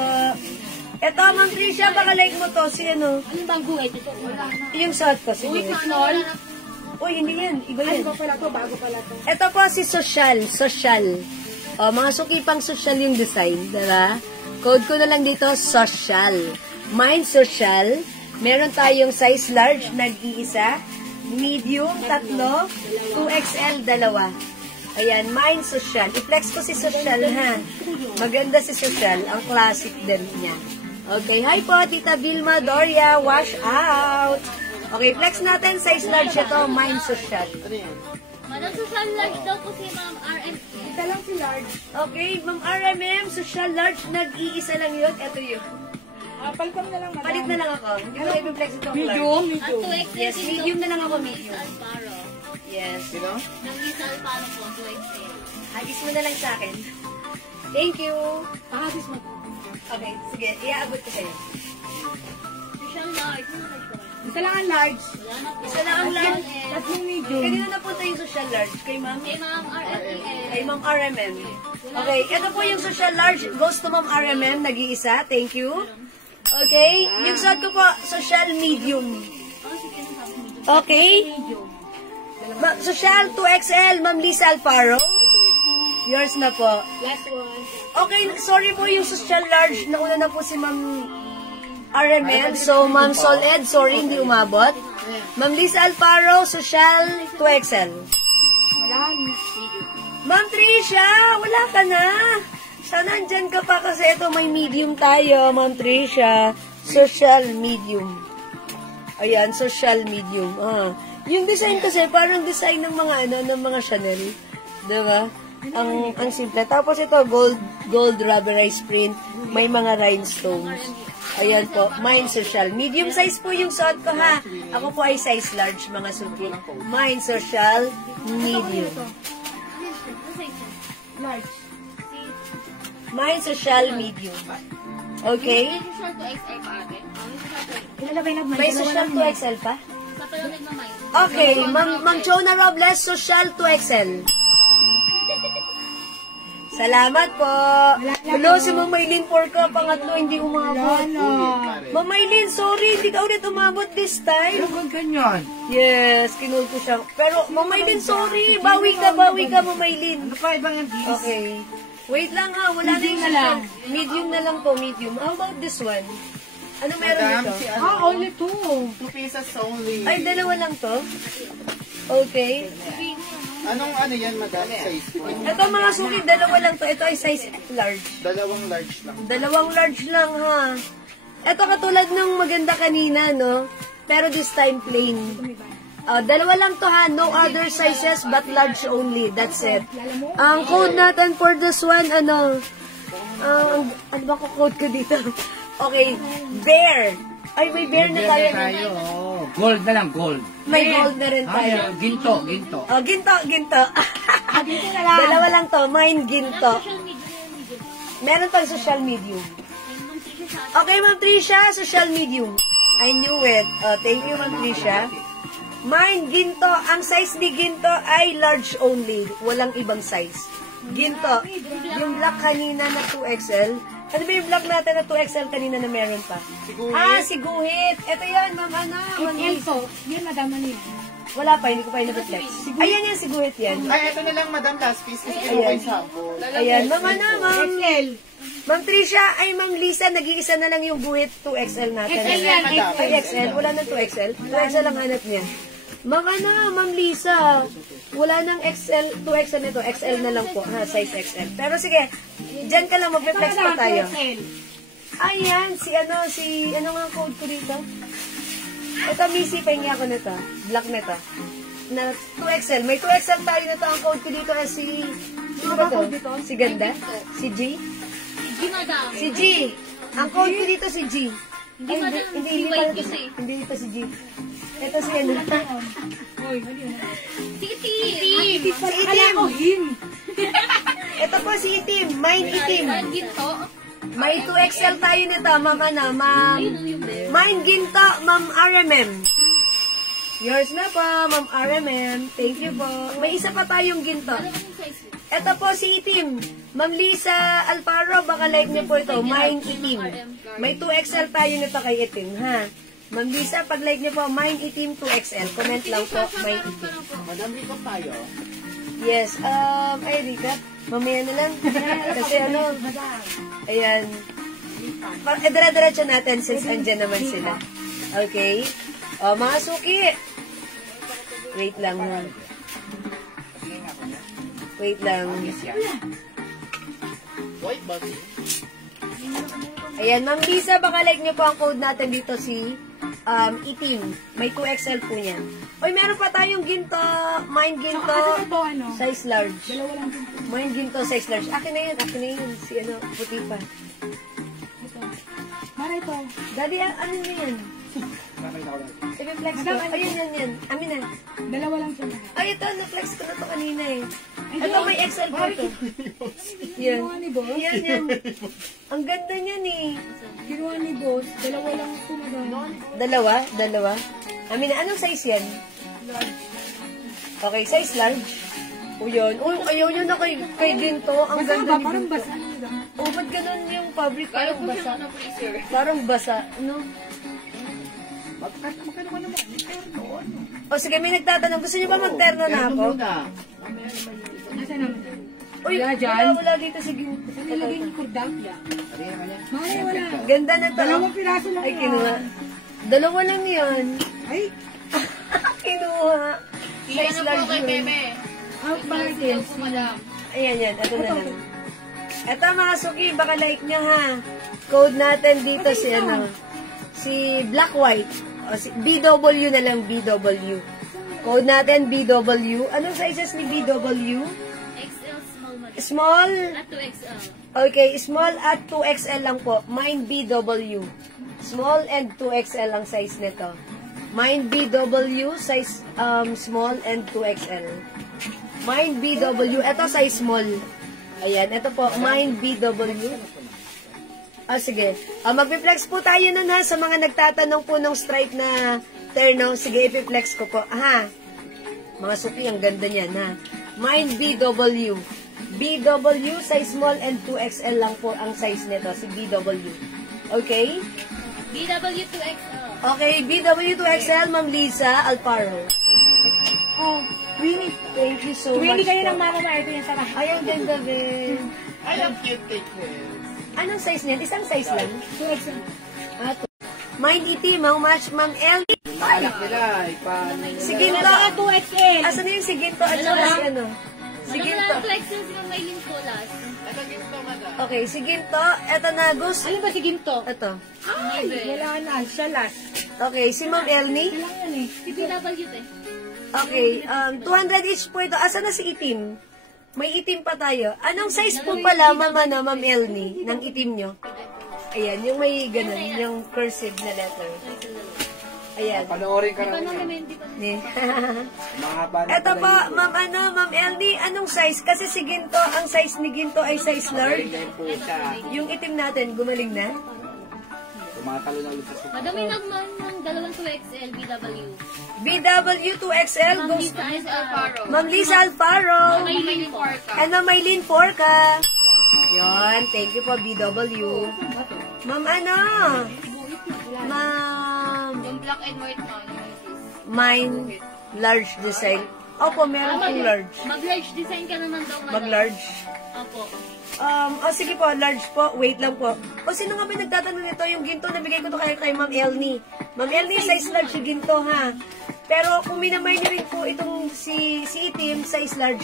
Ito, Ma'am Tricia, baka like mo to. Si Ano bang guhit? yung shot ko. Sige. Guhit small? Uy, hindi yan. Iba yan. Ano pala to? Bago pala to. Ito po si Social. Social. O, mga suki pang social yung design. Diba? Code ko na lang dito, Social. Mine Social. Meron tayong size large, nag-iisa. Medium, 3. 2XL, 2. Ayan, mine Social. I-flex ko si Social, ha? Maganda si Social. Ang classic din niya. Okay, hi po, Tita Vilma Doria. Wash out. Okay, flex natin. Size large ito. Mine Social. Madam, social large daw po si Ma'am RME. Ito lang si large. Okay, Ma'am RMM, social large, nag-iisa lang yun. Ito yun. Palpam na lang, madam. Palit na lang ako. Hindi ko i-flex itong Medium, large. At medium. 2XL Yes, din medium daw na lang ako, po, medium. Miss Alparo. Yes. Sino? Ng Miss Alparo po, 2XL. Agis mo na lang sa akin. Thank you. Pakadis mo. Okay, sige. Iaabot ko sa'yo. Social large. Isa lang ang large. Wala na po. Isa lang ang large. Tatlong medium. Kanina na punta yung social large. Kay Ma'am? Kay Ma'am RME. Kay Ma'am RMM. Okay, ito po yung social large. Goes to Ma'am RMM. Nag-iisa. Thank you. Okay, yung suot ko po, social medium. Okay. Social 2XL, Ma'am Lisa Alparo. Yours na po. Last one. Okay, sorry po yung social large. Nauna na po si Ma'am RMM. So, Ma'am Soled, sorry, hindi umabot. Ma'am Lisa Alparo, social 2XL. Wala. Ma'am Tricia, wala ka na. Sana andyan ka pa kasi ito may medium tayo, Ma'am Tricia. Social medium. Ayan, social medium. Yung design kasi parang design ng mga ng mga Chanel. 'Di ba? Ang simple. Tapos ito gold rubberized print, may mga rhinestones. Ayan po, mine social. Medium size po yung suot ko ha. Ako po ay size large mga suki. Mine social medium. Large. Mine social medium. Okay? May social to XL pa ate. Ilalabay na May social to XL pa? Sa palamig na may. Okay, Ma'am Jonah Robles, social to XL. Salamat po. Hello, si Ma'am Maylin Porca, pangatlo, hindi umabot. Ma'am Maylin, sorry, hindi ka ulit umabot this time. Ano ganyan? Yes, kinul ko siya. Pero, Ma'am Maylin, sorry. Bawi ka, Ma'am Maylin. Ano pa ibang yung deals? Okay. Wait lang ha, wala na yung lang. Medium na lang po, medium. How about this one? Ano meron dito? Only 2. 2 pieces only. Ay, dalawa lang to? Okay. Anong yan, madam? Size po? Ito mga suki, dalawa lang to. Ito ay size large. Dalawang large lang. Dalawang large lang ha. Ito katulad ng maganda kanina, no? Pero this time plain. Dalawa lang to ha. No other sizes but large only. That's it. Ang code natin for this one, ano ba code ko dito? Okay. Bear. Ay, may bear na tayo. Gold na lang, gold. May gold na rin tayo. Ginto. Ginto. Ginto na lang. Dalawa lang to. Mine ginto. Social media na medium. Meron pang social medium. Ma'am Tricia sa Okay, Ma'am Tricia, social medium. I knew it. Thank you, Ma'am Tricia. Mine, ginto. Ang size ni ginto ay large only. Walang ibang size. Ginto. Yung black kanina na 2XL. Ano ba yung black natin na 2XL kanina na meron pa? Siguhit. Siguhit. Ito yan, Ma'am Elso. Yan, madama nila. Wala pa, hindi ko pa in-reflex. Ayan yan, siguhit yan. Ay, ito na lang, madam, last piece. Kasi ito Ayan. may sample. Ayan, Ma'am XL. Ma'am Tricia, ay Ma'am Lisa, nag-iisa na lang yung guhit 2XL natin. XL yan, Ay, XL. Wala nang 2XL. 2XL ang hanap niya. Ma'am Lisa, wala nang XL, 2XL nito. XL na lang po, ha, size XL. Pero sige, dyan ka lang, mag-reflex pa tayo. Ayan, ano nga ang code ko dito? Ito, Missy, pahingi ako nito. Black nito. Na 2XL. May 2XL tayo nito. Ang code ko dito ay sino ba to? Si Ganda? Si G? Hindi madam. Si G. Ang code ko dito si G. Hindi madam. Hindi Si pa White kasi. Hindi pa si G. Ito si ano. Si Si Itim. Itim. Ito po si Itim. Mine Itim. Ginto. May 2XL tayo nito, Ma'am Ma'am. Mine Ginto, Ma'am RMM. Yours na po, Ma'am RMM. Thank you po. May isa pa tayong ginto. Ito po si Itim. Ma'am Lisa Alparo, baka like niyo po ito. Mine Itim. May 2XL tayo nito kay Itim, ha? Ma'am Lisa, pag like niyo po, Mine Itim 2XL. Comment lang po, Mine Itim. Madam, dito tayo. Yes, ay Rika, mamaya na lang. Kasi ayan. Dira-diretso natin since andyan naman sila. Okay? Mga suki. Wait lang. Wait lang. White body. Ayan, Ma'am Lisa, baka like niyo po ang code natin dito si Itim. May 2XL po yan. Oy, meron pa tayong ginto. Mine ginto. Size large. Mine ginto, size large. Akin na yan. Si puti pa. Mara ito. Daddy, ano niya yan? I-reflex ko. Ayun, yan. Amin na. Dalawa lang siya. Ay, ito, na-flex ko na to kanina eh. Ito, may XL po ito. Yan. Yan. Ang ganda niyan eh. Kinuha ni boss. Dalawa lang ito, madama. Dalawa. Amin na, anong size yan? Okay, size large. O yun. Uy, ayaw nyo na kay ginto. Ang ganda ni Parang ginto. basa. O, ba't ganun yung fabric? Parang basa. Parang basa. No? Magkano ka naman? O sige, may nagtatanong. Gusto niyo ba magterno na ako? Nasa naman? Uy, wala dito si ginto. Nilagay ni Kurdang. Mara, wala. Ganda na to. Dalawang piraso lang Ay, yan. kinuha. Dalawa lang yan. Ay, Kinuha. Size large yun. Out bargains. Ayan, yan. Ito na lang. Ito mga suki, baka like nyo ha. Code natin dito si ano, si Black White. O si BW na lang, BW. Code natin BW. Anong sizes ni BW? XL small madam. Small? At 2XL. Okay, small at 2XL lang po. Mine BW. Small and 2XL ang size nito. Mine BW, size small and 2XL. Mine BW, ito size small. Ayan, ito po, mine BW. Sige. Mag-flex po tayo nun ha, sa mga nagtatanong po ng stripe na terno. Sige, ipiflex ko po. Ha? Mga suki, ang ganda niyan ha. Mine BW. BW, size small and 2XL lang po ang size nito, si BW. Okay? BW2XL. Okay, BW2XL, Ma'am Lisa Alparo. Oh, Winnie. Thank you so much. Winnie kayo po. ng mama mo. Ito yung sarap. Ay, ang ganda, Ben. I love cute thickness. Anong size niyan? Isang size lang? 2XL. Mine itim, how much, Ma'am Ellie? Alak nila, Siginto. Baka 2XL. Asan na yung siginto at saka si ano? Madam, Siginto. wala 2XL si Ma'am Maylin Colas. Okay, siginto. Eto na, Gus. Ano ba si Ginto? Ito. Ay, wala na. Siya last. Okay, si Ma'am Elnie. Lang yan eh. Si BW eh. Okay, 200 each po ito. Asan na si itim? May itim pa tayo. Anong size po pala, Ma'am Elnie, ng itim nyo? Ayan, yung may ganun, yung cursive na letter. Ayan. Panoorin ka Di pa na. nung naman, di pa nung. Mahaba na Eto pala pa, yun. Ma'am Elnie, anong size? Kasi si Ginto, ang size ni Ginto ay size large. Dahil po siya, Yung itim natin, gumaling na? tumatalo na ulit sa suka. Madam, may nagman ng dalawang 2XL BW. BW2XL, Ma'am goes Lisa Alfaro. Ma'am Lisa Alfaro. Maylin Porca. Ano, Maylin Porca. Yon, thank you po, BW. Ma'am, ano? Ma'am, Yung black and white mo. mine, large design. Opo, meron pong large. Mag-large design ka naman daw. madam. Mag-large. Opo. Sige po, large po. Wait lang po. O, sino nga ba nagtatanong nito? Yung ginto, nabigay ko to kay Ma'am Elnie. Ma'am Elnie, size large yung ginto, ha? Pero kung minamay niyo rin po itong si itim, size large.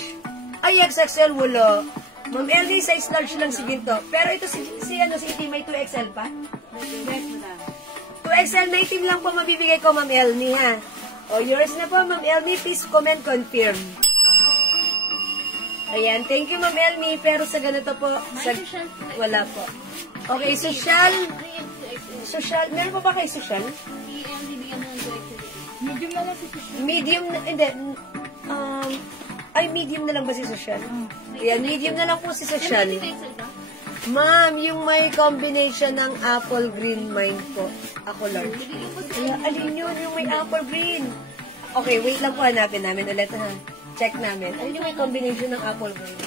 Ay, XXL, wala. Ma'am Elnie, size large lang si ginto. Pero ito si itim, may 2XL pa? 2XL na itim lang po mabibigay ko, Ma'am Elnie, ha? O, yours na po, Ma'am Elnie. Please comment, confirm. Ayan, thank you, Ma'am Elmi. Pero sa ganito po, social. wala po. Okay, social. 2XL. Social, meron pa ba kayo social? Si MD bigyan mo ng 2XL. Medium na lang si Sushi. Medium, hindi. Ay, medium na lang ba si social? Ayan, medium na lang po si social. 2XL ka? Ma'am, yung may combination ng apple green mine po. Ako large. Alin yun, yung may apple green. Okay, wait lang po, hanapin namin ulit, ha? Check namin. Alin yung may combination ng apple green?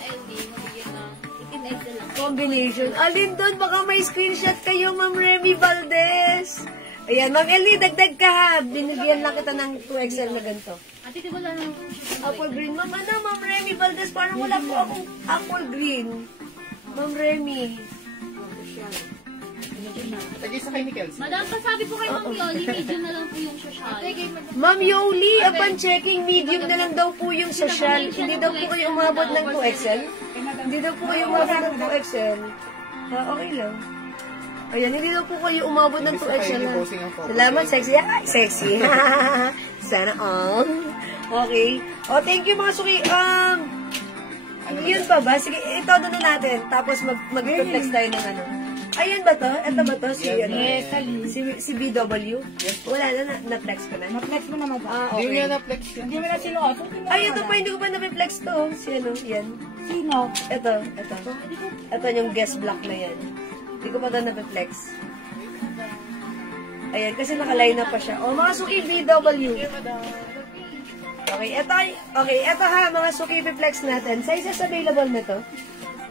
LD, mabigyan ng 18XL lang. Combination. Alin doon? Baka may screenshot kayo, Ma'am Remy Valdez. Ayan, Ma'am Ellie, dagdag ka ha. Binigyan lang kita ng 2XL na ganito. Ate, di wala nang Apple green. Ma'am, ano, Ma'am Remy Valdez? Parang wala po akong apple green. Ma'am Remy. Lagay sa kay ni Kelsey. Madam, pasabi po kay Ma'am Yoli, medium na lang po yung social. Ma'am Yoli, upon checking, medium na lang daw po yung social. Hindi daw po kayo umabot ng 2XL? Hindi daw po kayo umabot ng 2XL. Ha, okay lang. Ayan, hindi daw po kayo umabot ng 2XL. ha? Salamat, sexy. Ay, sexy. Sana all. Okay. O, thank you mga suki. Yun pa ba? Sige, ito na natin. Tapos mag-reflex tayo ng ano. Ayan ba to? Ito ba to? Si, ano? Yes, Ali. Si BW? Wala na, na-flex ko na. Ma-flex mo naman ba? Hindi Okay. niya na-flex yun. Hindi mo na sinuot. Ay, ito pa, hindi ko pa na-flex to. Si ano, yan. Sino? Ito. Ito yung guest block na yan. Hindi ko pa ito na-flex. Ayan, kasi nakaline na pa siya. O, mga suki BW. Okay, ito ha, mga suki flex natin. Sizes available na to?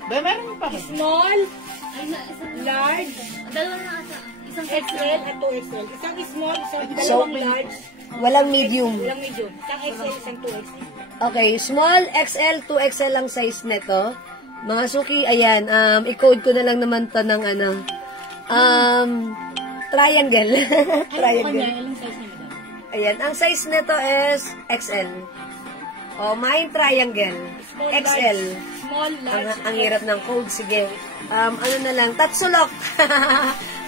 Ba, meron pa rin. Small, Ay, isang large, dalawa na ata. Isang XL at 2XL. Isang small, isang So, dalawang large, walang medium. walang medium. Isang XL, isang 2XL. Okay, small, XL, 2XL ang size nito. Mga suki, ayan, i-code ko na lang naman to ng ano, triangle. Triangle. Ilang size niya ba? Ayan, ang size nito is XL. Oh, mine triangle. XL. Small, large. Ang hirap ng code. Sige. Ano na lang. Tatsulok.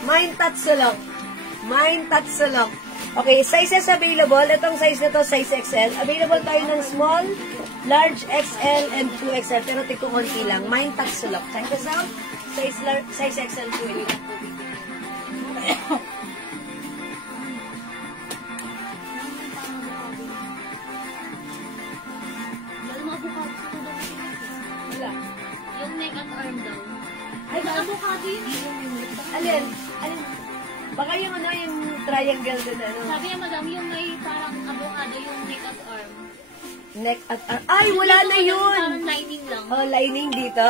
Mine tatsulok. Mine tatsulok. Okay, sizes available. Itong size na to, size XL. Available tayo ng small, large, XL, and 2XL. Pero tiko konti lang. Mine tatsulok. Check this out. Size XL po. Wala. Yung neck at arm daw. Ay, ba avocado yun? Alin? Alin? Baka yung ano, yung triangle doon, ano? Sabi niya, madam, yung may parang avocado, yung neck at arm. Neck at arm. Ay, wala na yun! Parang lining lang. Oh, lining dito?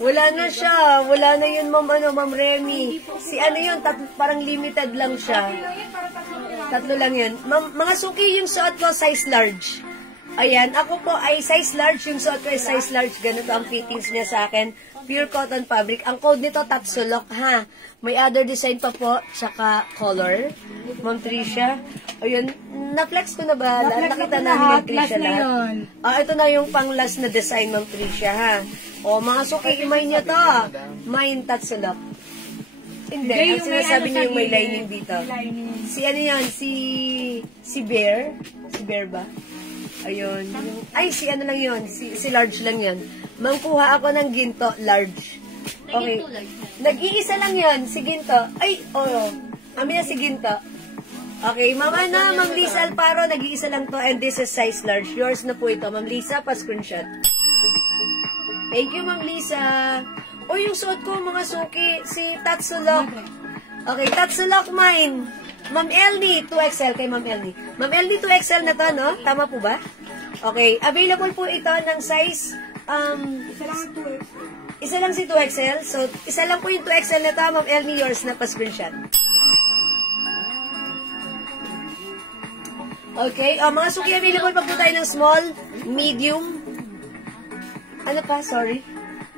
Wala na siya. Wala na yun, Ma'am Remy. Si ano yun, parang limited lang siya. Tatlo lang yun. Mga suki, yung suot ko, size large. Ayan, ako po ay size large. Yung suot ko ay size large. Ganito ang fittings niya sa akin. Pure cotton fabric. Ang code nito, Tatsulok, ha? May other design pa po, tsaka color. Ma'am Tricia. Ayun, na-flex ko na ba? Nakita na ni Ma'am Tricia lahat. Ito na yung pang-last na design, Ma'am Tricia, ha? O, mga suki, imay niyo to. Mine Tatsulok. Hindi, ang sinasabi niyo yung may lining dito. Si ano yan? Si Bear? Si Bear ba? Ayun. Ay, si ano lang yun. Si large lang yun. Mangkuha ako ng ginto, large. Okay. Nag-iisa lang yun, si ginto. Ay, amin na si ginto. Okay, Mama na, Ma'am Lisa Alparo, nag-iisa lang to, and this is size large. Yours na po ito, Ma'am Lisa, pa-screenshot. Thank you, Ma'am Lisa. O, yung suot ko, mga suki, si Tatsulok. Okay, Tatsulok mine. Ma'am Elnie, 2XL kay Ma'am Elnie. Ma'am Elnie, 2XL na to, no? Tama po ba? Okay, available po ito ng size, isa lang si 2XL. So, isa lang po yung 2XL na to, Ma'am Elnie, yours na pa-screenshot. Okay, mga suki, available pa po tayo ng small, medium. Ano pa? Sorry.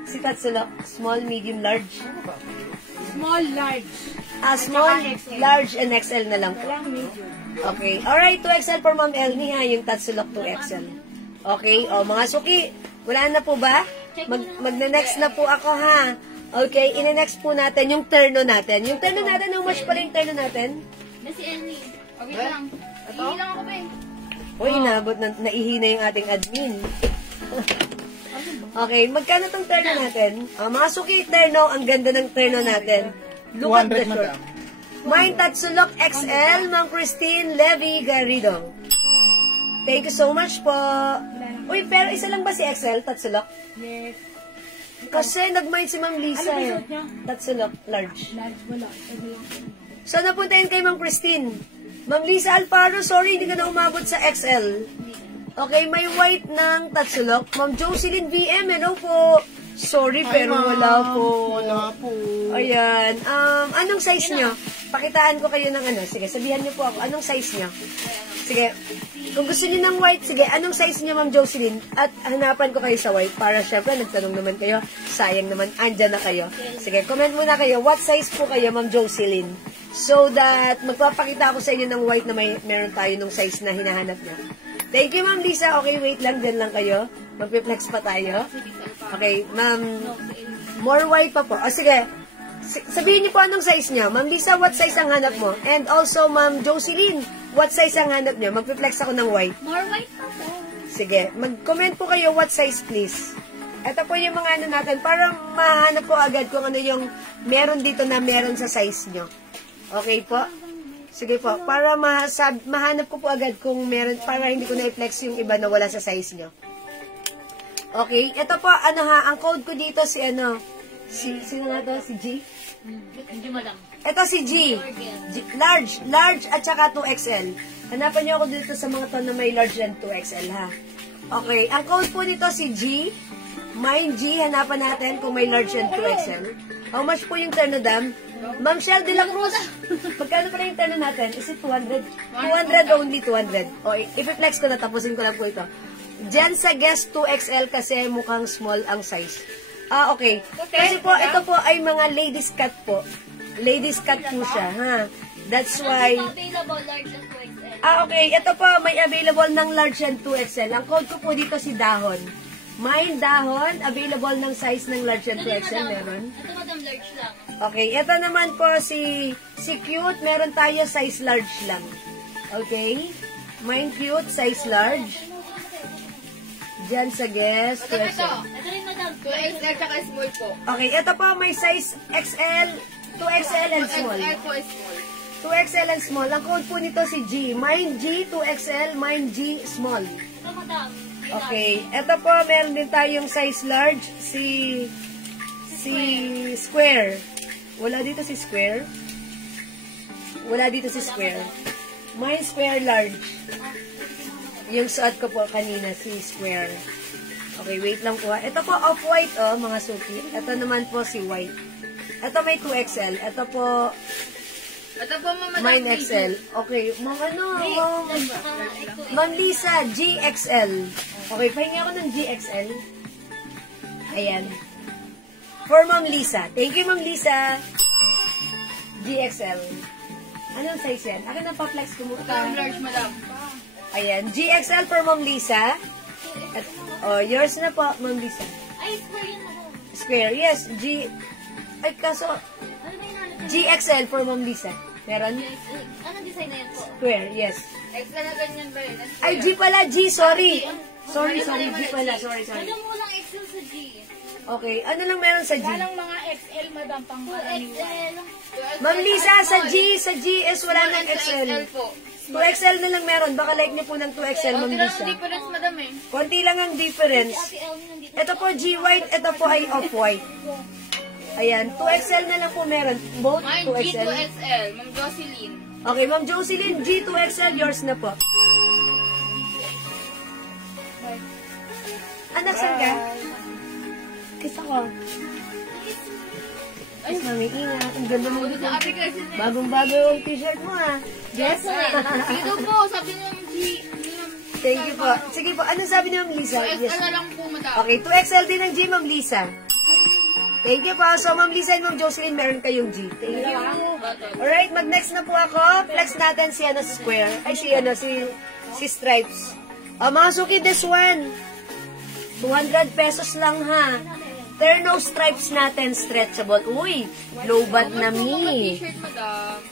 Si Tatsulok, small, medium, large. Small, large. Small, large, and XL na lang po. Okay. Alright, 2XL for Ma'am Elnie ha, yung Tatsulok 2XL. Okay, mga suki, wala na po ba? Magna-next na po ako ha. Okay, ina-next po natin yung terno natin. Yung terno natin, how much pala yung terno natin? Na si Ellie. Okay lang. Ihi lang ako ba Uy, naihina yung ating admin. Okay, magkano tong terno natin? Mga suki, terno, ang ganda ng terno natin. Look at the short. Mine Tatsulok XL, Ma'am Christine Levy Garrido. Thank you so much po. Uy, pero isa lang ba si XL, Tatsulok? Yes. Kasi nag-mine si Ma'am Lisa. Ano ba suot niya? Tatsulok, large. Large, wala. So, napuntahin kay Ma'am Christine. Ma'am Lisa Alparo, sorry, hindi ka na umabot sa XL. Okay, may white ng Tatsulok. Ma'am Jocelyn VM, hello po. Sorry, pero wala po. Wala po. Ayan. Anong size nyo? Pakitaan ko kayo ng ano. Sige, sabihan nyo po ako. Anong size nyo? Sige. Kung gusto nyo ng white, sige, anong size nyo, Ma'am Jocelyn? At hanapan ko kayo sa white para syempre, nagtanong naman kayo. Sayang naman, andyan na kayo. Sige, comment muna kayo. What size po kayo, Ma'am Jocelyn? So that, magpapakita ako sa inyo ng white na meron tayo ng size na hinahanap nyo. Thank you, Ma'am Lisa. Okay, wait lang. Dyan lang kayo. Mag-flex pa tayo. Okay, Ma'am. More white pa po. O, sige. Sabihin niyo po anong size niya. Ma'am Lisa, what size ang hanap mo? And also, Ma'am Jocelyn, what size ang hanap niyo? Mag-flex ako ng white. More white pa po. Sige. Mag-comment po kayo what size, please. Ito po yung mga ano natin. Para mahanap po agad kung ano yung meron dito na meron sa size niyo. Okay po? Sige po, para mahanap ko po agad kung meron, para hindi ko na-flex yung iba na wala sa size nyo. Okay, ito po, ano ha, ang code ko dito si ano, sino na to? Si G? Hindi mo lang. Ito si G. Large at saka 2XL. Hanapan nyo ako dito sa mga to na may large and 2XL ha. Okay, ang code po dito si G. Mine G, hanapan natin kung may large and 2XL. How much po yung terno, dam? Ma'am Shell de la Cruz, magkano pa yung terno natin? Is it 200? 200 only, 200. O, i-flex ko na, tapusin ko lang po ito. Diyan sa guest 2XL kasi mukhang small ang size. Okay. Kasi po, ito po ay mga ladies cut po. Ladies cut po siya, ha? That's why... Available large and 2XL. Okay. Ito po, may available ng large and 2XL. Ang code ko po dito si Dahon. May Dahon, available ng size ng large and 2XL. Meron. Ito madam, large lang. Okay. Ito naman po si Cute. Meron tayo size large lang. Okay. May Cute, size large. Diyan sa guest. Ito rin madam. 2XL tsaka small po. Okay. Ito po, may size XL, 2XL and small. 2XL po is small. 2XL and small. Ang code po nito si G. Mine G, 2XL, mine G, small. Ito madam. Okay. Ito po, meron din tayong size large, si square. Wala dito si square. Wala dito si square. Mine square large. Yung suot ko po kanina, si square. Okay, wait lang po. Ito po, off-white, mga suki. Ito naman po si white. Ito may 2XL. Ito po, Ito po, Mama mine Dami. XL. Okay, Ma'am Lisa, GXL. Okay, pahinga ako ng GXL. Ayan. For Ma'am Lisa. Thank you, Ma'am Lisa. GXL. Anong size yan? Akin na pa-flex ko muna. Large, madam. Ayan. GXL for Ma'am Lisa. At, yours na po, Ma'am Lisa. Ay, square yun madam. Square. Yes, Ay, kaso, Ano ba yung hanap? GXL for Ma'am Lisa. Meron? Yes. Anong design na yan po? Square, yes. XL na ganyan ba yun? Ay, G pala, G, sorry. Sorry, G pala, sorry. Madam, walang XL sa G. Okay, ano lang meron sa G? Walang mga XL, madam, pang 2XL. Ma'am Lisa, sa G is wala ng XL. po. 2XL na lang meron, baka like niyo po ng 2XL, Ma'am Ito lang Lisa. ang difference, madam eh. Konti lang ang difference. Ate Elmi nandito. Ito po G-white, ito po ay off-white. Ayan, 2XL na lang po meron. Both Mine 2XL. G2XL, Ma'am Jocelyn. Okay, Ma'am Jocelyn, G2XL, yours na po. Anak, saan ka? Kiss ako. Ay, mami, ingat. Ang ganda mo dito. Ate kasi na. Bagong-bago yung t-shirt mo, ha? Yes, Ito po, sabi ng G. Thank you po. Sige po, ano sabi ni Ma'am Lisa? 2XL na lang po, madam. Okay, 2XL din ang G, Ma'am Lisa. Thank you po. So, Ma'am Lisa and Ma'am Jocelyn, meron kayong G. Thank you. Alright, mag-next na po ako. Flex natin si Square. Ay, si Stripes. Mga suki, this one. 200 pesos lang, ha. Terno stripes natin, stretchable. Uy, low bat na mi. T-shirt, madam.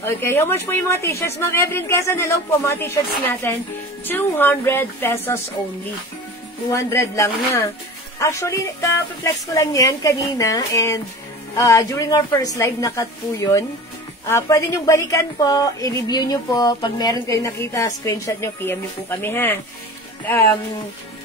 Okay, how much po yung mga t-shirts? Ma'am Evelyn Quezon, hello po, mga t-shirts natin. 200 pesos only. 200 lang, ha. Actually, ka-flex ko lang yan kanina and during our first live, nakat po yun. Pwede nyo balikan po, i-review nyo po. Pag meron kayo nakita, screenshot nyo, PM nyo po kami, ha.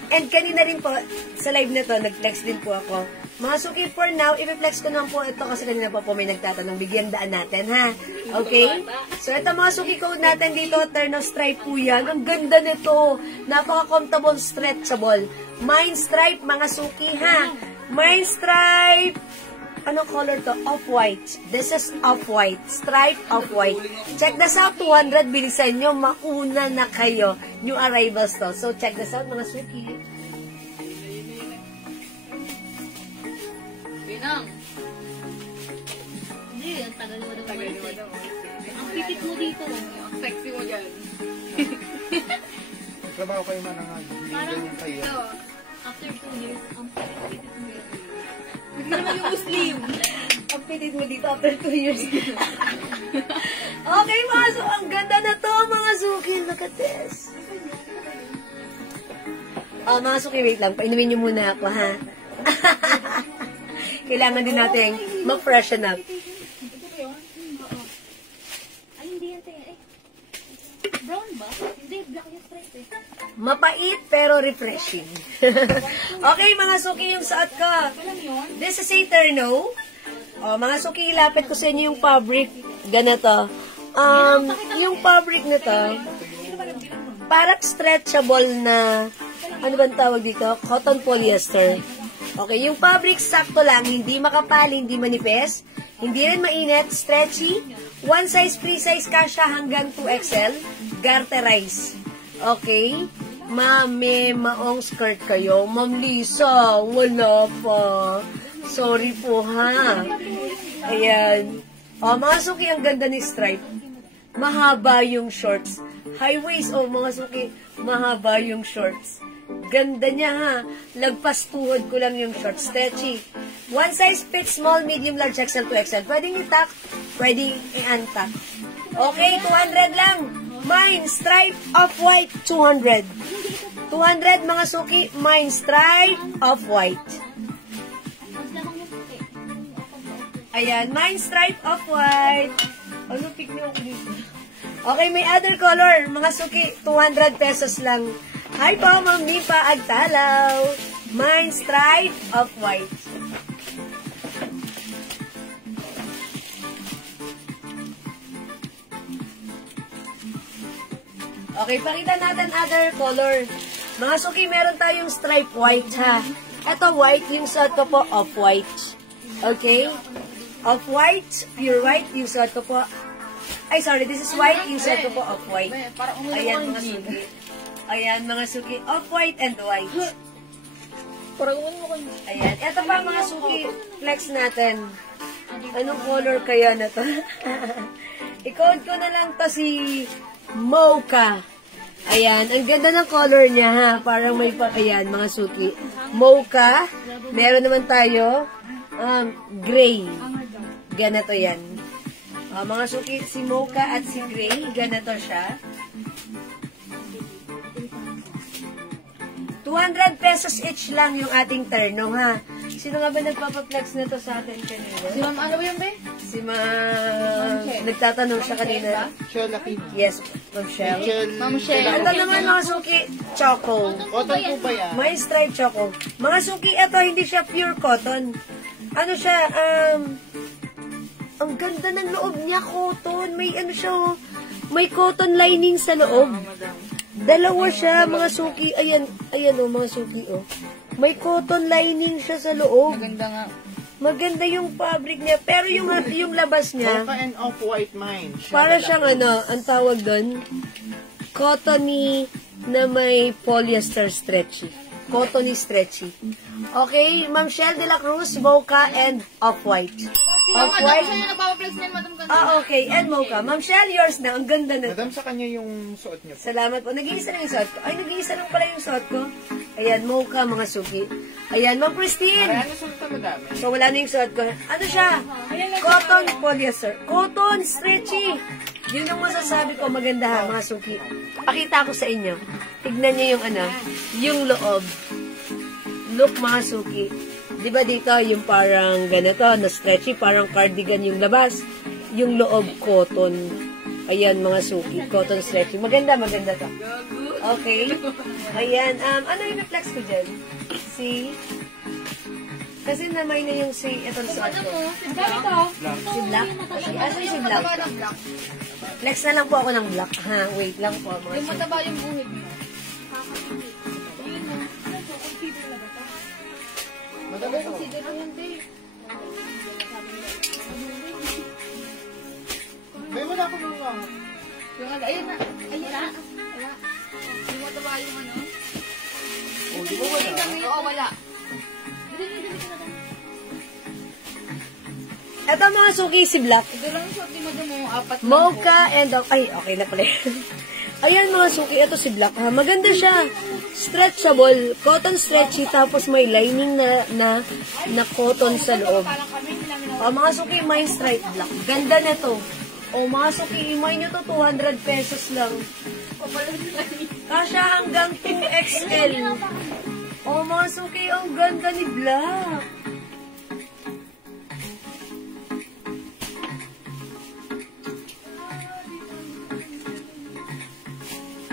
And kanina rin po, sa live na to, nag-flex din po ako. Mga suki, for now, i-flex ko naman po ito kasi kanina po may nagtatanong, bigyan daan natin, ha? Okay? So, ito mga suki code natin dito, Terno Stripe po yan. Ang ganda nito. Napaka-comfortable, stretchable. Mine Stripe, mga suki, ha? Mine Stripe. Anong color to? Off-white. This is off-white. Stripe off-white. Check this out. 200. Bilisan nyo. Mauna na kayo. New arrivals to. So, check this out, mga suki. Pinang. Hindi, ang tagal mo naman. Ang pitit mo dito. Ang sexy mo dyan. Trabaho kayo man nga. Parang, Kayo. after 2 years, ang pitit mo dito. Hindi naman yung Muslim. Ang pitit mo dito after 2 years. Okay, mga suki. Ang ganda na to, mga suki. Look at this. Mga suki, wait lang. Painumin nyo muna ako, ha? Kailangan din natin mag-freshen up. Ay, hindi yan tayo. Brown ba? Hindi, black yung stripe eh. Mapait pero refreshing. Okay, mga suki, yung suot ko. This is a Terno. Mga suki, ilapit ko sa inyo yung fabric. Ganito. Yung fabric na to, parang stretchable na, ano ba tawag dito? Cotton polyester. Okay, yung fabric sakto lang, hindi makapal, hindi manipis, hindi rin mainit, stretchy. One size, free size kasha hanggang 2XL. Garterize. Okay? May maong skirt kayo. Ma'am Lisa, wala pa. Sorry po, ha? Ayan. Mga suki, ang ganda ni Stripe. Mahaba yung shorts. High waist, oh, mga suki, mahaba yung shorts. Ganda niya, ha? Lagpas tuhod ko lang yung shorts. Stretchy. One size fits small, medium, large, XL to XL. Pwedeng i-tuck, pwedeng i-untuck. Okay, 200 lang. Mine, stripe, off-white, 200. 200, mga suki, mine, stripe, off-white. Ayan, mine, stripe, off-white. Ano, pick niyo ako dito? Okay, may other color. Mga suki, 200 pesos lang. Hi po, Ma'am Nipa Agtalaw. Mine, stripe, off-white. Okay, pakita natin other color. Mga suki, meron tayong stripe white, ha? Ito white, yung suot ko po, off-white. Okay? Off-white, pure white, yung suot ko po. Ay, sorry, this is white, yung suot ko po, off-white. Ayan, mga suki. Ayan, mga suki, off-white and white. Ayan, ito pa mga suki, flex natin. Anong color kaya na to? I-code ko na lang to si Mocha. Ayan, ang ganda ng color niya, ha? Parang may pa, ayan, mga suki. Mocha. Meron naman tayo, gray. Ganito yan. Mga suki, si Mocha at si gray, ganito siya. 200 pesos each lang yung ating terno, ha? Sino nga ba nagpapaplex na to sa atin kanina? Si Ma'am, ano ba yun, be? Si Ma'am... Nagtatanong siya kanina. Shell Aquino. Yes, Ma'am Shell. Ma'am Shell. Ito naman mga suki, choco. Cotton po ba yan? May stripe choco. Mga suki, ito hindi siya pure cotton. Ano siya, ang ganda ng loob niya, cotton. May ano siya, oh. May cotton lining sa loob. Dalawa siya, mga suki. Ayan, ayan, oh, mga suki, oh. May cotton lining siya sa loob. Maganda nga. Maganda yung fabric niya. Pero yung labas niya, Mocha and off-white mine. para siyang ano, ang tawag doon, cottony na may polyester stretchy. Cottony stretchy. Okay, Ma'am Shell de la Cruz, Mocha and off-white. Off-white. Siya yung nagpapaplex na yung Madam Ganda. Okay, and Mocha. Ma'am Shell, yours na. Ang ganda na. Madam, sa kanya yung suot niyo. Salamat po. Nag-iisa lang yung suot ko. Ay, nag-iisa lang pala yung suot ko. Ayan, Mocha, mga suki. Ayan, Ma'am Christine. Ano suot ka, madami? So, wala na yung suot ko. Ano siya? Cotton polyester. Cotton stretchy. Yun ang masasabi ko. Maganda ha, mga suki. Pakita ko sa inyo. Tignan niyo yung ano, yung loob. Look, mga suki. Di ba dito, yung parang ganito, na stretchy, parang cardigan yung labas. Yung loob, cotton. Ayan, mga suki. Cotton stretchy. Maganda, maganda to. Okay. Ayan. Ano yung reflex ko dyan? Si... Kasi namay na yung si... Ito na suot ko. Si Black? Asan si Black? Flex na lang po ako ng black. Ha, wait lang po. Mga Yung mataba yung buhid mo. Madami to. May wala ko nung Yung ayun na. Ayun na. Yung mataba yung ano. Oh, di ba wala? Oo, wala. Ito mga suki, si Black. Ito lang yung short ni Madam mo. Apat lang Mocha and... Ay, okay na pala. Ayan mga suki, ito si Black. Ha? Maganda siya. Stretchable. Cotton stretchy. Tapos may lining na cotton sa loob. Mga suki, mine stripe black. Ganda na to. Mga suki, imay nyo to. 200 pesos lang. Kasya hanggang 2XL. Mga suki, ang ganda ni Black.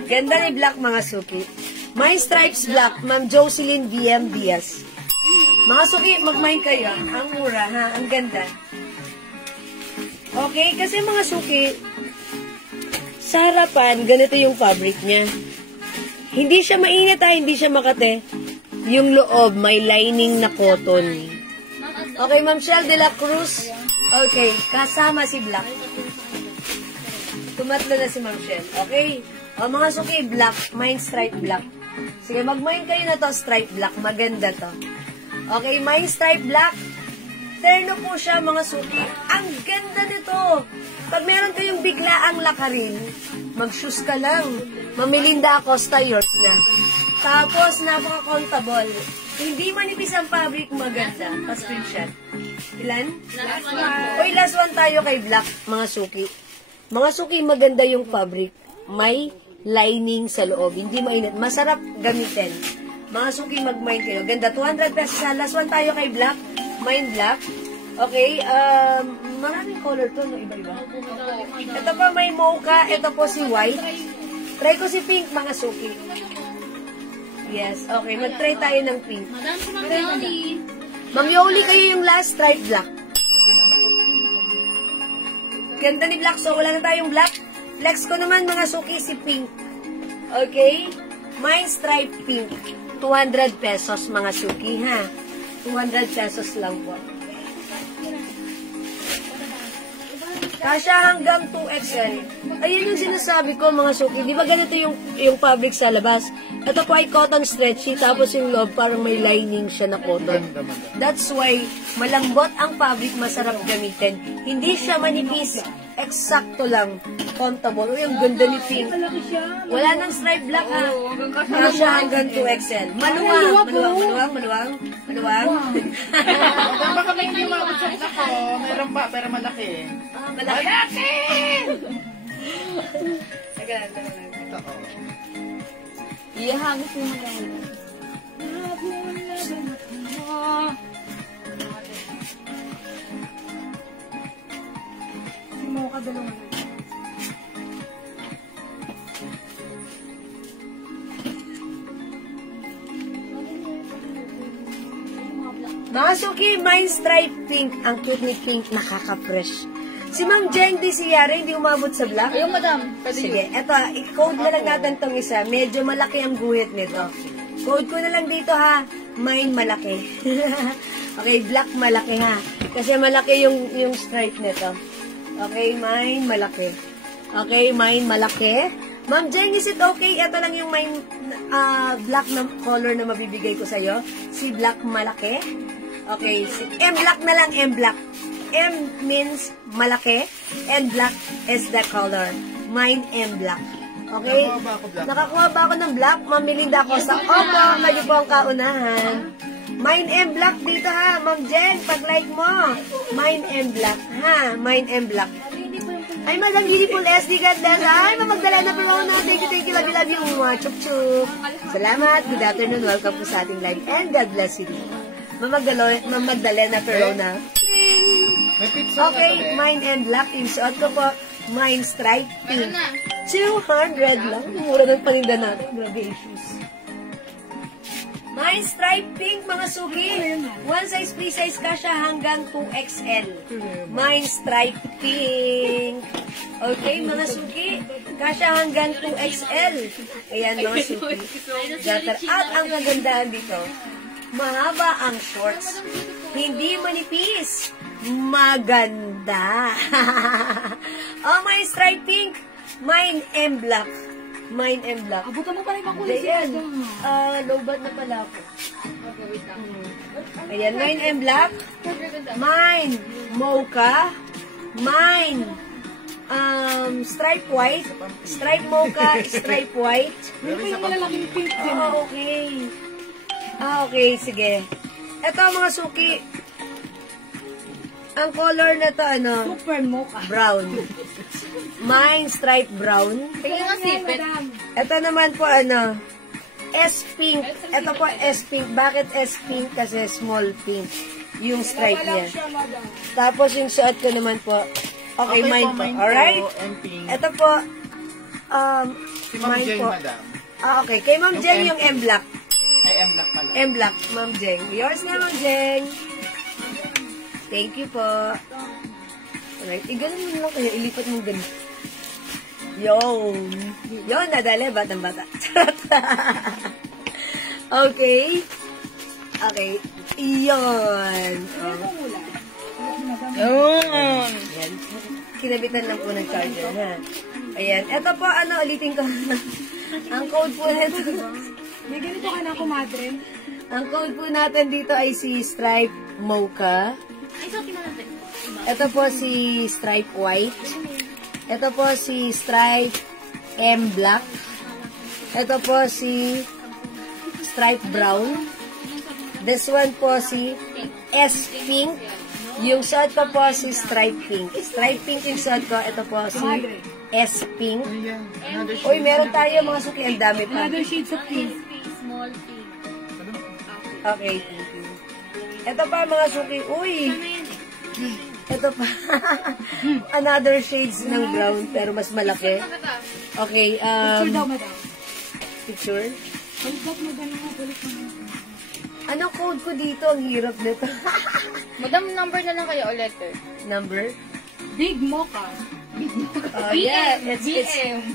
Ganda ni Black, mga suki. Mine stripes black, Ma'am Jocelyn VM Diaz. Mga suki, mag-mine kayo. Ang mura, ha? Ang ganda. Okay, kasi mga suki, sa harapan, ganito yung fabric niya. Hindi siya mainit, ha? Hindi siya makate. Yung loob, may lining na cotton. Okay, Ma'am Shell de la Cruz. Okay, kasama si Black. Tumatlo na si Ma'am Shell. Okay? Mga suki, black. Mine stripe black. Sige, mag-mine kayo na to, stripe black. Maganda to. Okay, mine stripe black. Terno po siya, mga suki. Ang ganda nito. Pag meron kayong biglaang lakarin, mag-shoes ka lang. Mamilinda Acosta, yours na. Tapos, napaka-comfortable. Hindi manipis ang fabric, maganda. Pa-screenshot. Ilan? Last one. Uy, last one tayo kay Black, mga suki. Mga suki, maganda yung fabric. May lining sa loob. Hindi mainit. Masarap gamitin. Mga suki, mag-mind kayo. Ganda, 200 pesos na. Last one tayo kay Black. Mind Black. Okay, maraming color to, no? Iba-iba. Ito pa may mocha. Ito po si white. Try ko si pink, mga suki. Yes, okay. Mag-try tayo ng pink. Madam, si Ma'am Yoli. Ma'am Yoli, kayo yung last. Stripe black. Ganda ni black. So, wala na tayong black. Flex ko naman, mga suki, si pink. Okay? Mine stripe pink. 200 pesos, mga suki, ha? 200 pesos lang po. Kasya hanggang 2XL. Ayun yung sinasabi ko, mga suki. Di ba ganito yung fabric sa labas? Ito po ay cotton stretchy, tapos yung loob parang may lining siya na cotton. That's why malambot ang fabric, masarap gamitin. Hindi siya manipis, eksakto lang. Comfortable. Uy, ang ganda ni pink. Wala nang stripe black, ha? Kasya hanggang 2XL. Maluwang. Baka may hindi mabusap ako. Meron pa, pero malaki. Malaki! Teka lang. Ito ko. Ihagis mo na lang. Si Mocha dalawa na. Mga suki, mine stripe pink. Ang cute ni pink, nakaka-fresh. Si Ma'am Jeng di si Yara, hindi umabot sa black. Ayun, madam. Sige, eto, i-code na lang natin tong isa. Medyo malaki ang guhit nito. Code ko na lang dito, ha. Mine malaki. Okay, black malaki, ha. Kasi malaki yung stripe nito. Okay, mine malaki. Okay, mine malaki. Ma'am Jeng, is it okay? Ito lang yung mine black na color na mabibigay ko sa'yo. Si black malaki. Okay, si M-black na lang, M-black. M means malaki, and black is the color. Mine M-black. Okay? Nakakuha ba ako ng black? Mamilinda ako sa opo. Kayo po ang kaunahan. Mine M-black dito, ha. Ma'am Jen, pag-like mo. Mine M-black, ha. Mine M-black. Ay, Madam Beautiful SD, God bless. Ay, mamagdala na po na. Thank you, love you. Chup, chup. Salamat. Good afternoon. Welcome po sa ating live. And God bless you. Mamagdalena Perona. Okay, mine and black. Yung suot ko po, mine stripe pink. 200 lang. Mura ng paninda natin. Grabe issues. Mine stripe pink, mga suki. One size, free size ka siya hanggang 2XL. Mine stripe pink. Okay, mga suki. Kasya hanggang 2XL. Ayan, mga suki. At ang kagandahan dito, mahaba ang shorts. Hindi manipis. Maganda. Oh, my stripe pink. Mine M-black. Mine M-black. Abutan mo pa rin makulay Ayan. Low-bat na pala ako. Ayan, mine M-black. Mine mocha. Mine stripe white. Stripe mocha. Stripe white. Okay. Okay, sige. Ito, mga suki. Ang color na to, Super Mocha. brown. Mine stripe brown. Tingnan nga sipit. Ito naman po, S-pink. Ito po, S-pink. Bakit S-pink? Kasi small pink. Yung stripe niya. Tapos yung suot ko naman po, okay, mine po. Alright? Ito po, Si Ma'am mine Jeng, po. madam. Okay. Kay Ma'am Jeng yung M-black. Ay, M-black pala. M-black, Ma'am Jeng. Yours na, Ma'am Jeng. Thank you po. Alright, ganun mo lang kayo. Ilipat mo ganun. Yon, nadali, batang-bata. Okay. Okay. Yon. Yan. Kinabitan lang po ng charger, ha? Ayan. Ito po, ulitin ko. Ang code po nito. May ganito ka na, kumadre. Ang code po natin dito ay si Stripe Mocha. Ay, so, kinalante. Ito po si stripe white. Ito po si stripe M black. Ito po si stripe brown. This one po si S pink. Yung suot ko po si stripe pink. Stripe pink yung suot ko. Ito po si S pink. Uy, meron tayo mga suki. Ang dami pa. Another shades of pink. Small pink. Okay, thank you. Ito pa mga suki. Uy! Ito pa. Another shades ng brown pero mas malaki. Okay, Picture daw, madam. picture. Balik, madam. Balik, madam. Anong code ko dito? Ang hirap nito. Madam, number na lang kayo o letter. Number? Big Mocha. Yeah, it's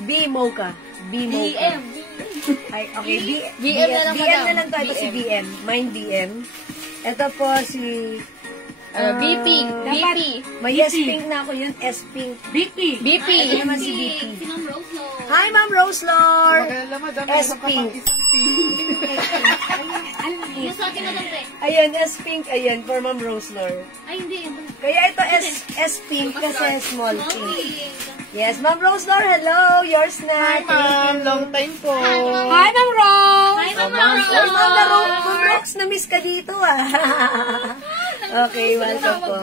B Mocha. B Mocha. Ay, okay, BM na lang, BM madam. na lang to. Ito si BM. Mine BM. Ito po si... BP. Dapat- BP. May S pink na ako yun. S pink. BP. BP. Ito naman si BP. Si Ma'am Rose, no? Hi, Ma'am Roselor! Maganda, madam. S pink. Yung sa akin na lang, te. Ayan, S pink. Ayan, for Ma'am Roselor. Ay, hindi. Kaya ito S pink kasi small Small pink. pink. Yes, Ma'am Roselor, hello! Yours na. Hi, ma'am. Long time po. Hi, Ma'am Rose! Hi, Ma'am Ma'am Rose. Rox, na-miss ka dito Okay, welcome po.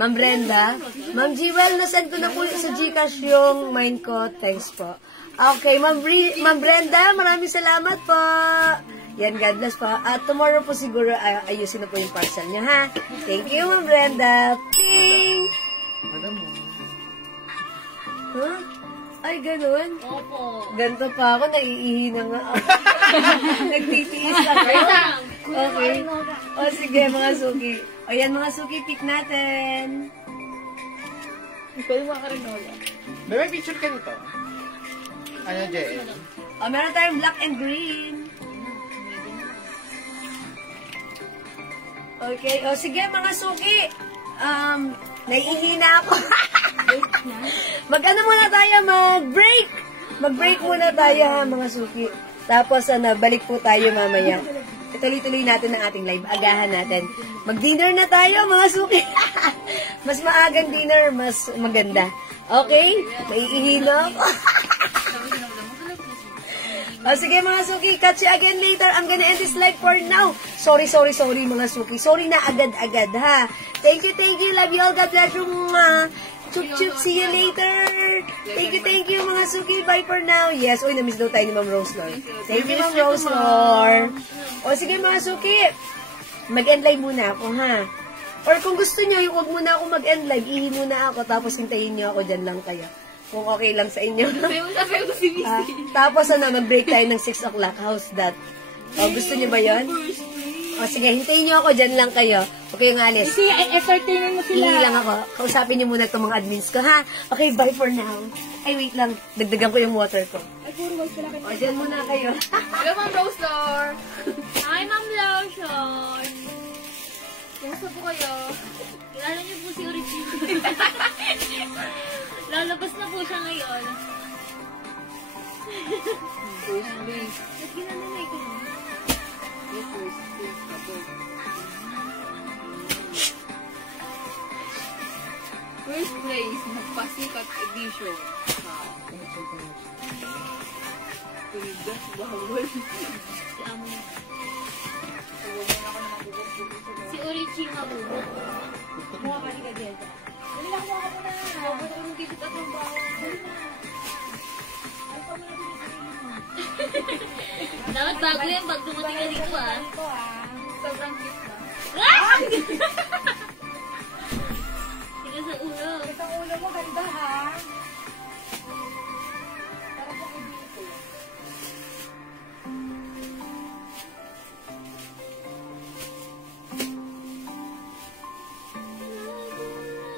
Ma'am Brenda. Ma'am Jewel, nasend ko na po sa Gcash yung mine ko. Thanks po. Okay, Ma'am Brenda, maraming salamat po. Yan, God bless po. At tomorrow po siguro ayusin na po yung parcel niya, ha? Thank you, Ma'am Brenda. Ping! Madam, Huh? Ay, ganun. Opo. Ganto pa ako, naiihi na nga. Nagtitiis ako. Okay. O sige, mga suki. O yan, mga suki, pick natin. pwede mga karinola. May picture ka nito. Ano, JL? O, meron tayong black and green. Okay. O sige, mga suki. Naiihi na ako. Mag-ano muna tayo, mag-break. Mag-break muna tayo, ha, mga suki. Tapos, balik po tayo mamaya. Tuloy-tuloy natin ang ating live. Agahan natin. Mag-dinner na tayo, mga suki. Mas maagang dinner, mas maganda. Okay? Naiihi na ako. O sige mga suki, catch you again later. I'm gonna end this live for now. Sorry mga suki. Sorry na agad-agad, ha. Thank you. Love you all. God bless you. Chup-chup. See you later. Thank you mga suki. Bye for now. Yes. Uy, na-miss daw tayo ni Ma'am Roselor. Thank you, Ma'am Roselor. O sige mga suki, mag-end live muna ako, ha. Or kung gusto nyo, huwag muna ako mag-end live. Ihi muna ako, tapos hintayin nyo ako. Dyan lang kayo. Kung okay lang sa inyo. Tapos mag-break tayo ng 6 o'clock. How's that? O, gusto nyo ba yun? O, sige, hintayin nyo ako. Dyan lang kayo. Okay, yung alis. Kasi, entertainin mo sila. Ihi lang ako. Kausapin nyo muna itong mga admins ko, ha? Okay, bye for now. Ay, wait lang. Dagdagan ko yung water ko. Ay, puro wag sila kayo. O, dyan muna kayo. Hello, Ma'am Roselor. Hi, Ma'am Lotion. Kumusta po kayo? Kilala niyo po si Urichi. Lalabas na po siya ngayon. Ba't ginananay ko? First place, magpasikat edition. Tuligas, bawal. Si Amo. Si Urichi Mabubo. Mukha ka ni Gadelda. Dali lang, mukha ka muna. Ba't ako nung dito tatlong baho? Dali na. Ay, pa muna pinipiliin mo. Dapat bago yan pag dumating ka dito, ah. Ito, Sobrang cute na. Ah! Tiga sa ulo. Ito ang ulo mo, ganda ha. Para po kay dito.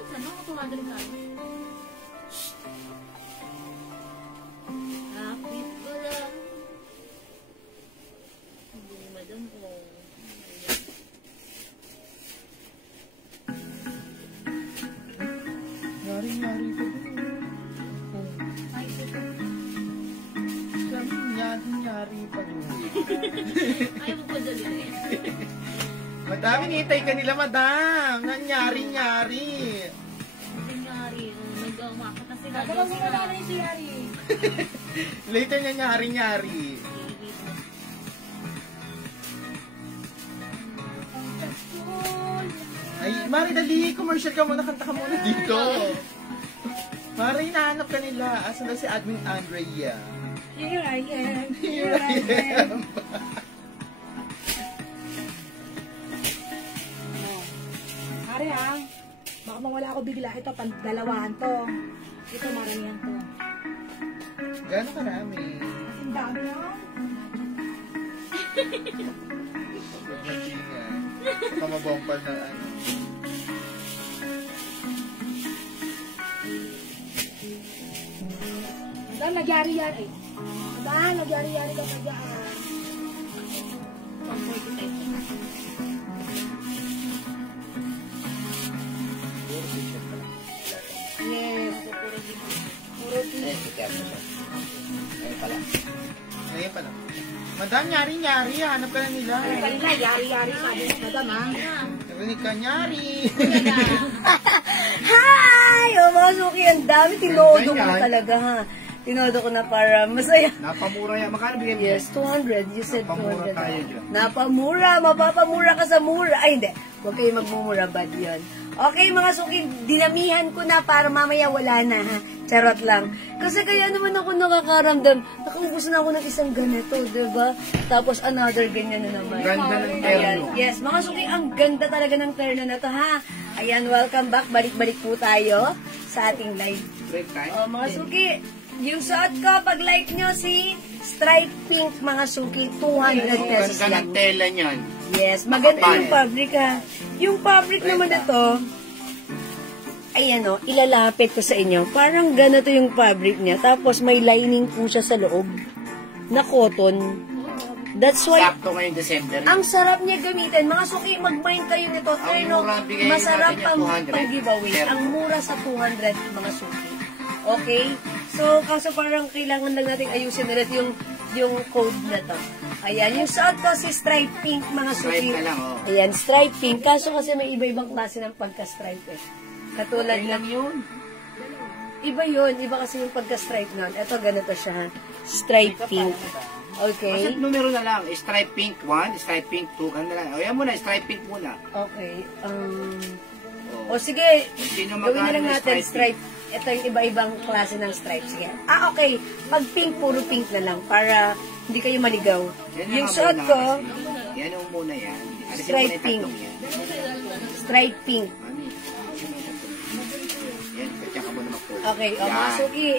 Sana ako tumagal ka. Kapit ko lang. Hindi, madam ko. Yari-yari pa doon. Yari pa doon. Ayaw mo pa dali. Madam, hinihintay ka nila, madam. Nangyari-nyari. Nangyari. Nag-umakot na sila. Nagkaroon mo na lang si Yari. Later nangyari-nyari. Ay, Mari, dali. Commercial ka muna. Kanta ka muna dito. Mari, hinahanap ka nila. Asan na si Admin Andrea? Here I am. Here I am. Mari ha. Baka mawala ako bigla. Ito, dalawahan to. Ito, maramihan to. Gano'n karami? Ang dami no? Kamabompal na ano. Dan, nagyari-yari. Dan, nagyari-yari ka pa dyan. Yes. Puro t-shirt. Ngayon pala. Madam, nyari-nyari. Hanap ka na nila. Kanina, yari-yari sabi mo, madam ha. Narinig ka, nyari. Hi! O mga suki, ang dami. Tinodo ko na talaga, ha? Tinodo ko na para masaya. Napamura yan. Magkano bigyan mo? Yes, 200. You said Napamura 200. tayo dyan. Napamura. Mapapamura ka sa mura. Ay, hindi. Huwag kayo magmumura. Bad yun. Okay, mga suki, dinamihan ko na para mamaya wala na, ha? Charot lang. Kasi kaya naman ako nakakaramdam. Nakaubos na ako ng isang ganito, diba? Tapos another ganyan na naman. Ganda ng Ayan. terno. Yes, mga suki, ang ganda talaga ng terno na to, ha? Ayan, welcome back. Balik-balik po tayo sa ating live. Break time? Oh, mga suki, yung suot ko, pag like nyo si Stripe Pink, mga suki, 200 pesos Ganda lang. ng tela niyan. Yes, maganda Makapal. yung fabric, ha. Yung fabric naman ito, ayan o, ilalapit ko sa inyo. Parang ganito yung fabric niya. Tapos may lining po siya sa loob na cotton. That's why, Sakto ngayong December. ang sarap niya gamitin. Mga suki, mag-mind kayo nito. Ang Terno, mura, bigay masarap natin pang, yung 200. pang giveaway. Terno. Ang mura sa 200, mga suki. Okay? So, kaso parang kailangan lang natin ayusin ulit yung code na to. Ayan, yung suot ko si Stripe Pink, mga suki. Stripe na lang, oh. Ayan, Stripe Pink. Kaso kasi may iba-ibang klase ng pagka-stripe eh. Katulad Lang yun. iba yun. Iba kasi yung pagka-stripe nun. Ito, ganito siya, ha? Stripe Pink. Okay? Kasi numero na lang. Stripe pink 1, stripe pink 2. Ganun na lang. O yan muna, stripe pink muna. Okay. Oh. O sige, Sino gawin na magkano lang na natin stripe stripe. Ito yung iba-ibang klase ng stripe. Sige. Okay. Pag pink, puro pink na lang para hindi kayo maligaw. Yan Yung ang suot muna ko, kasi. Yan ang muna yan. Alisin Stripe mo na yung pink. tatlong yan. stripe pink. Mami, alisin mo yung tatlong yan. Yan, kaya ka muna mag-fold. Okay. O, Yan. mga suki.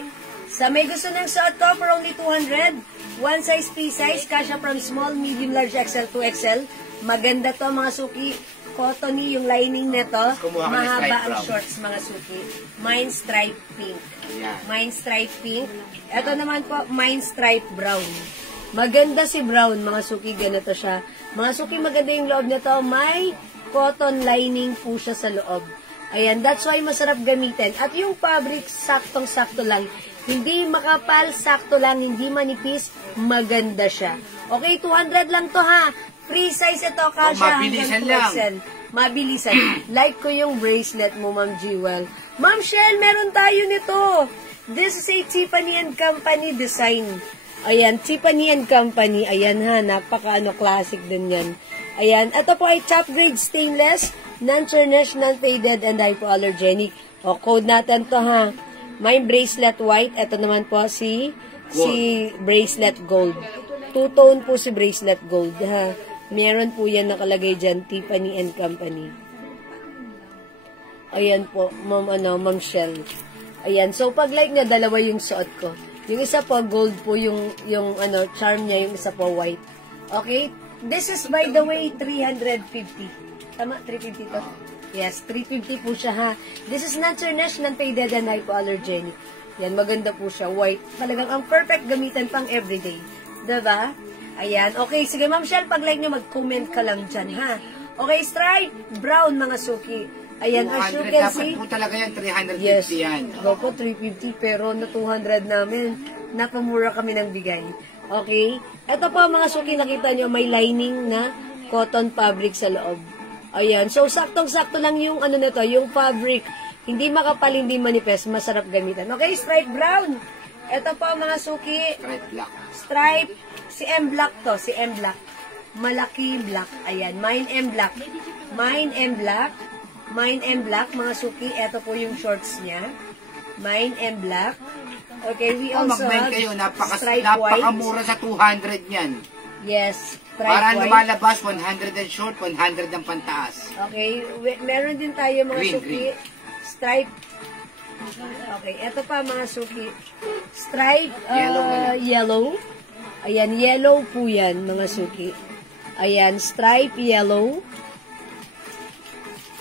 Sa may gusto ng suot ko for only 200, one size, P-size, kasha from small, medium, large, XL to XL. Maganda to, mga suki. Cottony yung lining nito. Kumuha ka ng Mahaba stripe ang brown. shorts, mga suki. Mine stripe pink. Yan. Mine stripe pink. Ito naman po, mine stripe brown. Maganda si brown, mga suki. Ganito siya. Mga suki, maganda yung loob nito. May cotton lining po siya sa loob. Ayan, that's why masarap gamitin. At yung fabric, saktong-sakto lang. Hindi makapal, sakto lang. Hindi manipis, maganda siya. Okay, 200 lang to, ha. Free size ito, kasha mabilisan hanggang 2XL. Mabilisan. Like ko yung bracelet mo, Ma'am Jewel. Ma'am Shell, meron tayo nito. This is a Tiffany & Company design. Ayan, Tiffany & Company. Ayan ha, classic din yan. Ayan, ito po ay top grade stainless, non-tarnished, non-faded, and hypoallergenic. O, code natin to ha. May bracelet white. Ito naman po si bracelet gold. Two-tone po si bracelet gold ha. Meron po yan nakalagay dyan, Tiffany & Company. Ayan po, Ma'am Shell. Ayan, so pag like niya, dalawa yung suot ko. Yung isa po, gold po yung charm niya, yung isa po white. Okay? This is, by the way, 350. Tama? 350 to? Yes, 350 po siya ha. This is non-tarnished, non-faded, and hypoallergenic. Yan, maganda po siya. White. Talagang ang perfect gamitan pang everyday. Diba? Ayan. Okay, sige Ma'am Shell, pag like nyo, mag-comment ka lang dyan, ha? Okay, stripe, brown, mga suki. Ayan, as you 200 can dapat see. po talaga yan, 350 Yes. yan. Go po, 350, pero na 200 namin. Napamura kami ng bigay. Okay? Ito po, mga suki, nakita nyo, may lining na cotton fabric sa loob. Ayan. So, saktong-sakto lang yung ano na to, yung fabric. Hindi makapal, hindi manipes. Masarap gamitan. Okay, stripe brown. Ito po mga suki. Stripe black. Stripe. Si M Black to. Si M Black. Malaki black. Ayan. Mine M Black. Mine M Black. Mine M Black, mga suki. Ito po yung shorts niya. Mine M Black. Okay, we also Mag-mine have kayo. stripe white. Napakamura sa 200 yan. Yes, stripe Para white. lumalabas, 100 ang short, 100 ang pantaas. Okay, meron din tayo mga Green, suki. green. Stripe. Okay, eto pa mga suki. Stripe Yellow na lang. yellow. Ayan, yellow po yan mga suki. Ayan, stripe yellow.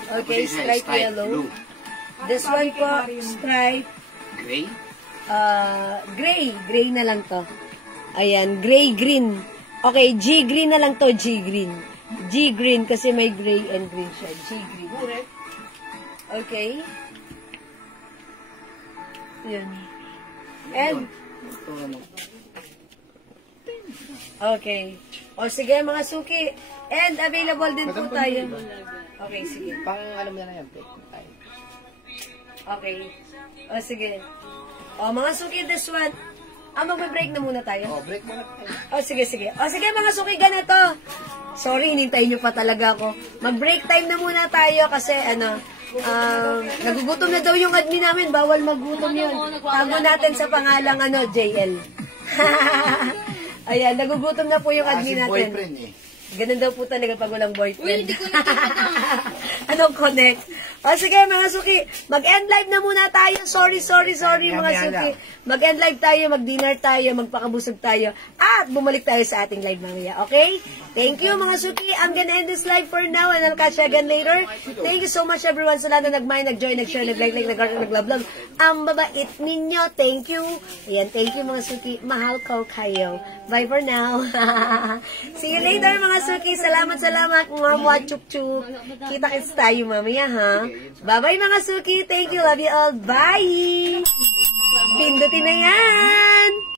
Okay, Tapos isa, stripe yellow. blue. This one po, stripe Gray. gray. Gray na lang to. Ayan, gray-green. Okay, G-green na lang to, G-green. G-green kasi may gray and green siya. G-green. Okay. Yan. And, Ito, ano. okay. O sige mga suki. And available din po tayo. Okay, sige. Pang alam na yan, Pek. Okay. O sige. O mga suki, this one. Magbe-break na muna tayo. Oh, break muna tayo. O sige, sige. O sige mga suki, ganito. Sorry, hinintayin nyo pa talaga ako. Mag-break time na muna tayo kasi nagugutom na daw yung admin namin. Bawal magutom yun. Tago natin sa pangalang JL. Ayan, nagugutom na po yung admin natin. boyfriend eh. Ganun daw po talaga pag walang boyfriend. Hindi ko nakikita. Anong connect? O sige mga suki, mag-end live na muna tayo. Sorry mga suki. Mag-end live tayo, mag-dinner tayo, magpakabusog tayo, at bumalik tayo sa ating live mamaya. Okay? Thank you mga suki. I'm gonna end this live for now and I'll catch you again later. Thank you so much everyone sa lahat na nag-mind, nag-join, nag-share, nag-like, nag-love. Ang babait ninyo. Thank you. Ayan, thank you mga suki. Mahal ko kayo. Bye for now. See you later mga suki. Salamat. Mwah, chup-chup. Kita-kits tayo mamaya ha. Bye-bye mga suki. Thank you. Love you all. Bye! Pindutin na yan!